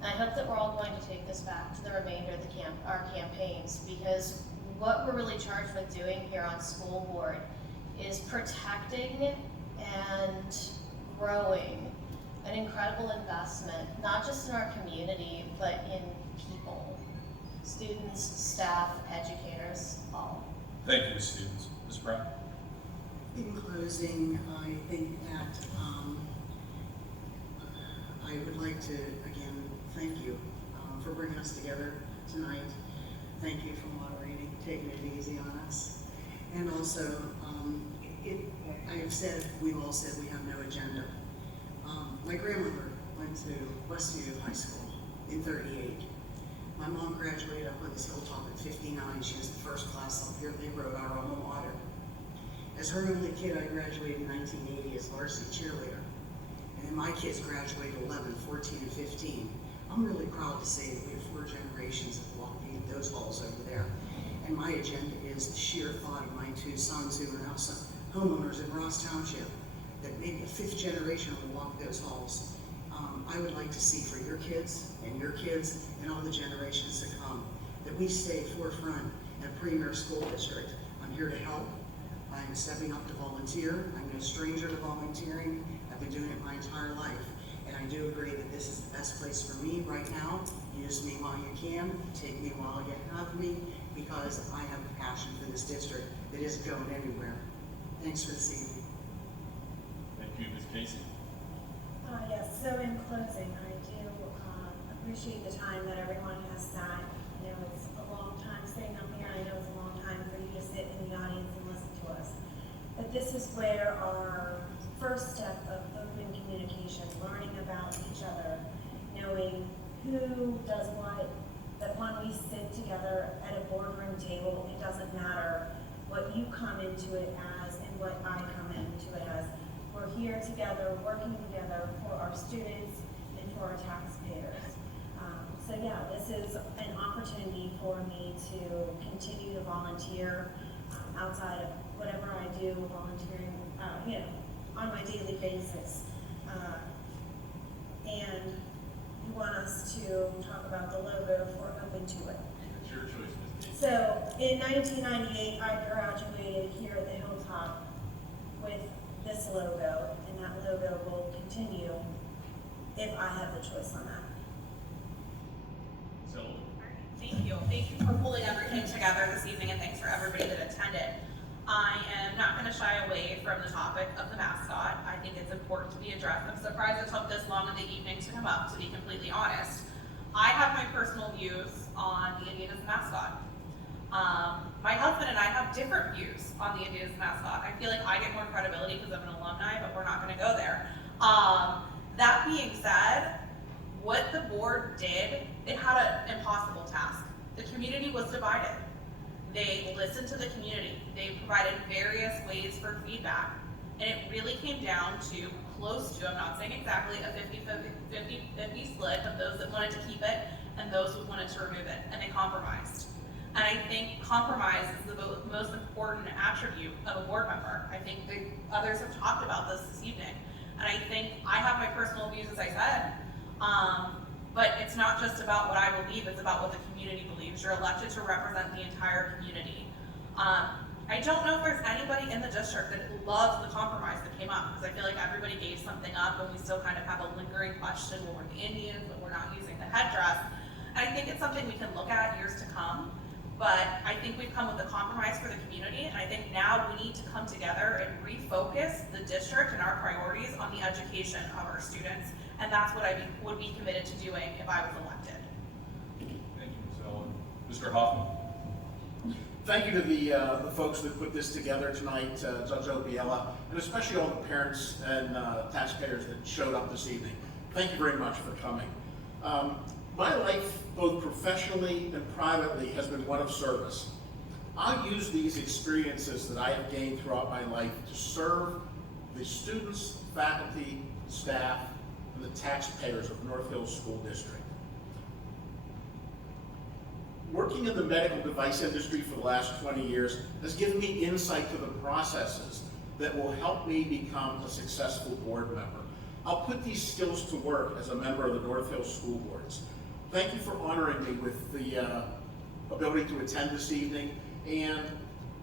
And I hope that we're all going to take this back to the remainder of our campaigns, because what we're really charged with doing here on school board is protecting and growing an incredible investment, not just in our community, but in people, students, staff, educators, all. Thank you, Ms. Stevens. Ms. Brown? In closing, I think that I would like to, again, thank you for bringing us together tonight. Thank you for moderating, taking it easy on us. And also, we've all said we have no agenda. My grandmother went to Westview High School in '38. My mom graduated up on this hilltop in '59. She was the first class up here. They wrote our alma mater. As her only kid, I graduated in 1980 as varsity cheerleader. And then my kids graduated 11, 14, and 15. I'm really proud to say that we have 4 generations that walked in those halls over there. And my agenda is the sheer thought of my 2 sons who are now homeowners in Ross Township, that maybe a 5th generation will walk those halls. I would like to see for your kids and all the generations to come, that we stay forefront in a premier school district. I'm here to help. I'm stepping up to volunteer. I'm no stranger to volunteering. I've been doing it my entire life. And I do agree that this is the best place for me right now. Use me while you can. Take me while you have me, because I have a passion for this district that isn't going anywhere. Thanks for this evening. Thank you, Ms. Casey. Yes, so in closing, I do appreciate the time that everyone has sat. I know it's a long time sitting up here. I know it's a long time time for you to sit in the audience and listen to us. But this is where our first step of open communication, learning about each other, knowing who does what, that when we sit together at a boardroom table, it doesn't matter what you come into it as and what I come into it as. We're here together, working together for our students and for our taxpayers. So yeah, this is an opportunity for me to continue to volunteer outside of whatever I do, volunteering, on my daily basis. And you want us to talk about the logo for Open to It. It's your choice, Ms. Davis. So in 1998, I graduated here at the Hilltop with this logo, and that logo will continue if I have the choice on that. Thank you. Thank you for pulling everything together this evening, and thanks for everybody that attended. I am not going to shy away from the topic of the mascot. I think it's important to be addressed. I'm surprised it took this long in the evening to come up, to be completely honest. I have my personal views on the Indiana's mascot. My husband and I have different views on the Indiana's mascot. I feel like I get more credibility because I'm an alumni, but we're not going to go there. That being said, what the board did, it had an impossible task. The community was divided. They listened to the community. They provided various ways for feedback. And it really came down to close to, I'm not saying exactly, a 50-50 split of those that wanted to keep it and those who wanted to remove it. And they compromised. And I think compromise is the most important attribute of a board member. I think the others have talked about this evening. And I think I have my personal views, as I said. But it's not just about what I believe, it's about what the community believes. You're elected to represent the entire community. I don't know if there's anybody in the district that loves the compromise that came up, because I feel like everybody gave something up and we still kind of have a lingering question, well, we're the Indians, but we're not using the headdress. And I think it's something we can look at years to come, but I think we've come with a compromise for the community, and I think now we need to come together and refocus the district and our priorities on the education of our students. And that's what I would be committed to doing if I was elected. Thank you, Ms. Ellen. Mr. Hoffman. Thank you to the folks that put this together tonight, Judge Obiella, and especially all the parents and taxpayers that showed up this evening. Thank you very much for coming. My life, both professionally and privately, has been one of service. I use these experiences that I have gained throughout my life to serve the students, faculty, staff, and the taxpayers of North Hills School District. Working in the medical device industry for the last 20 years has given me insight to the processes that will help me become a successful board member. I'll put these skills to work as a member of the North Hills School Boards. Thank you for honoring me with the ability to attend this evening, and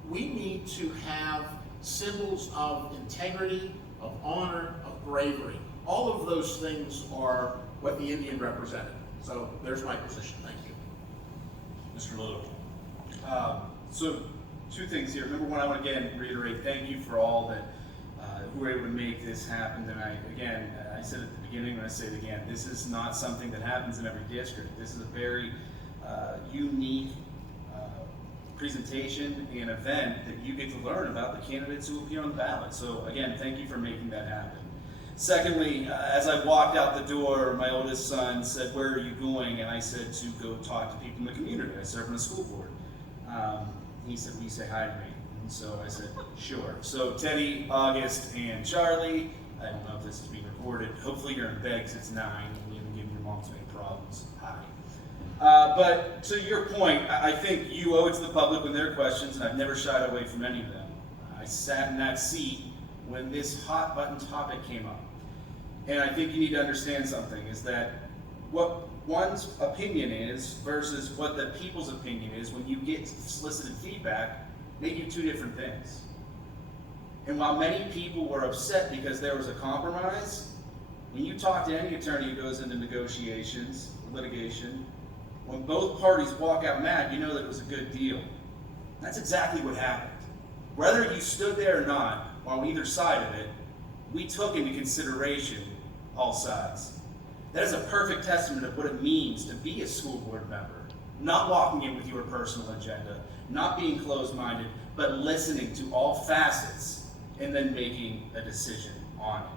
we need to have symbols of integrity, of honor, of bravery. All of those things are what the Indian represented. So there's my position. Thank you. Mr. Little. So two things here. Number one, I want to again reiterate thank you for all that who were able to make this happen tonight. Again, I said at the beginning and I say it again, this is not something that happens in every district. This is a very unique presentation and event that you get to learn about the candidates who appear on the ballot. So again, thank you for making that happen. Secondly, as I walked out the door, my oldest son said, "Where are you going?" And I said, "To go talk to people in the community. I serve on the school board." He said, "Will you say hi to me?" And so I said, "Sure." So Teddy, August, and Charlie, I don't know if this is being recorded. Hopefully you're in bed because it's 9 and you haven't given your mom too many problems. Hi. But to your point, I think you owe it to the public when there are questions, and I've never shied away from any of them. I sat in that seat when this hot button topic came up. And I think you need to understand something, is that what one's opinion is versus what the people's opinion is when you get solicited feedback may do two different things. And while many people were upset because there was a compromise, when you talk to any attorney who goes into negotiations, litigation, when both parties walk out mad, you know that it was a good deal. That's exactly what happened. Whether you stood there or not, on either side of it, we took into consideration all sides. That is a perfect testament of what it means to be a school board member. not walking in with your personal agenda, not being closed-minded, but listening to all facets and then making a decision on it.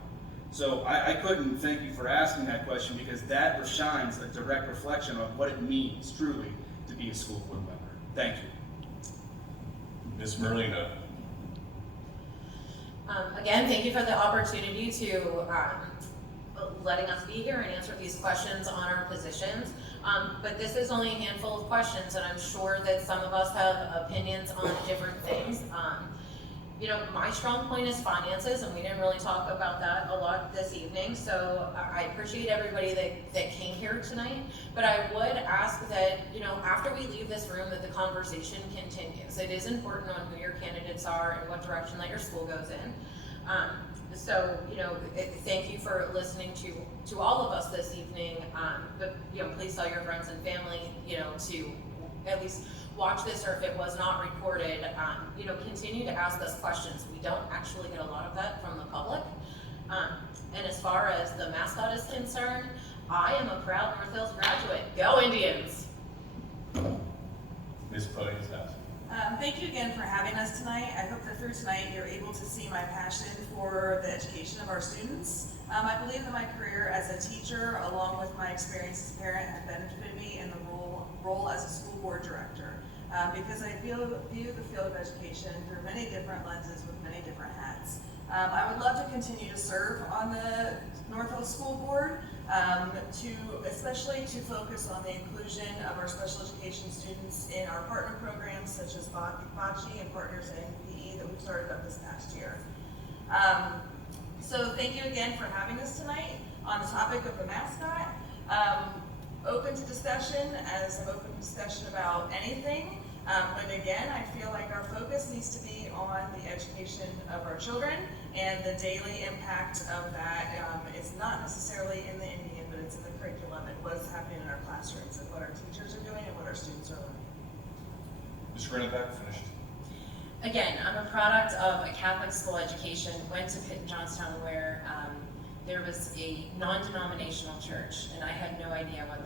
So I couldn't thank you for asking that question, because that shines a direct reflection of what it means truly to be a school board member. Thank you. Ms. Merlino. Again, thank you for the opportunity to letting us be here and answer these questions on our positions. But this is only a handful of questions, and I'm sure that some of us have opinions on different things. You know, my strong point is finances, and we didn't really talk about that a lot this evening, so I appreciate everybody that came here tonight. But I would ask that, you know, after we leave this room, that the conversation continues. It is important on who your candidates are and what direction that your school goes in. So, you know, thank you for listening to all of us this evening. But, you know, please tell your friends and family, you know, to at least watch this, or if it was not recorded, you know, continue to ask us questions. We don't actually get a lot of that from the public. And as far as the mascot is concerned, I am a proud North Hills graduate. Go Indians! Ms. Podium-Townsend. Thank you again for having us tonight. I hope that through tonight you're able to see my passion for the education of our students. I believe that my career as a teacher, along with my experience as a parent, have benefited me in the role as a school board director, because I view the field of education through many different lenses with many different hats. I would love to continue to serve on the North Hills School Board, especially to focus on the inclusion of our special education students in our partner programs such as Bocce and Partners in PE that we've started up this past year. So thank you again for having us tonight on the topic of the mascot. Open to discussion, as I'm open to discussion about anything. But again, I feel like our focus needs to be on the education of our children, and the daily impact of that is not necessarily in the Indian, but it's in the curriculum and what is happening in our classrooms and what our teachers are doing and what our students are learning. Ms. Grinnebeck, finished. Again, I'm a product of a Catholic school education, went to Pitt and Johnstown, where there was a non-denominational church, and I had no idea what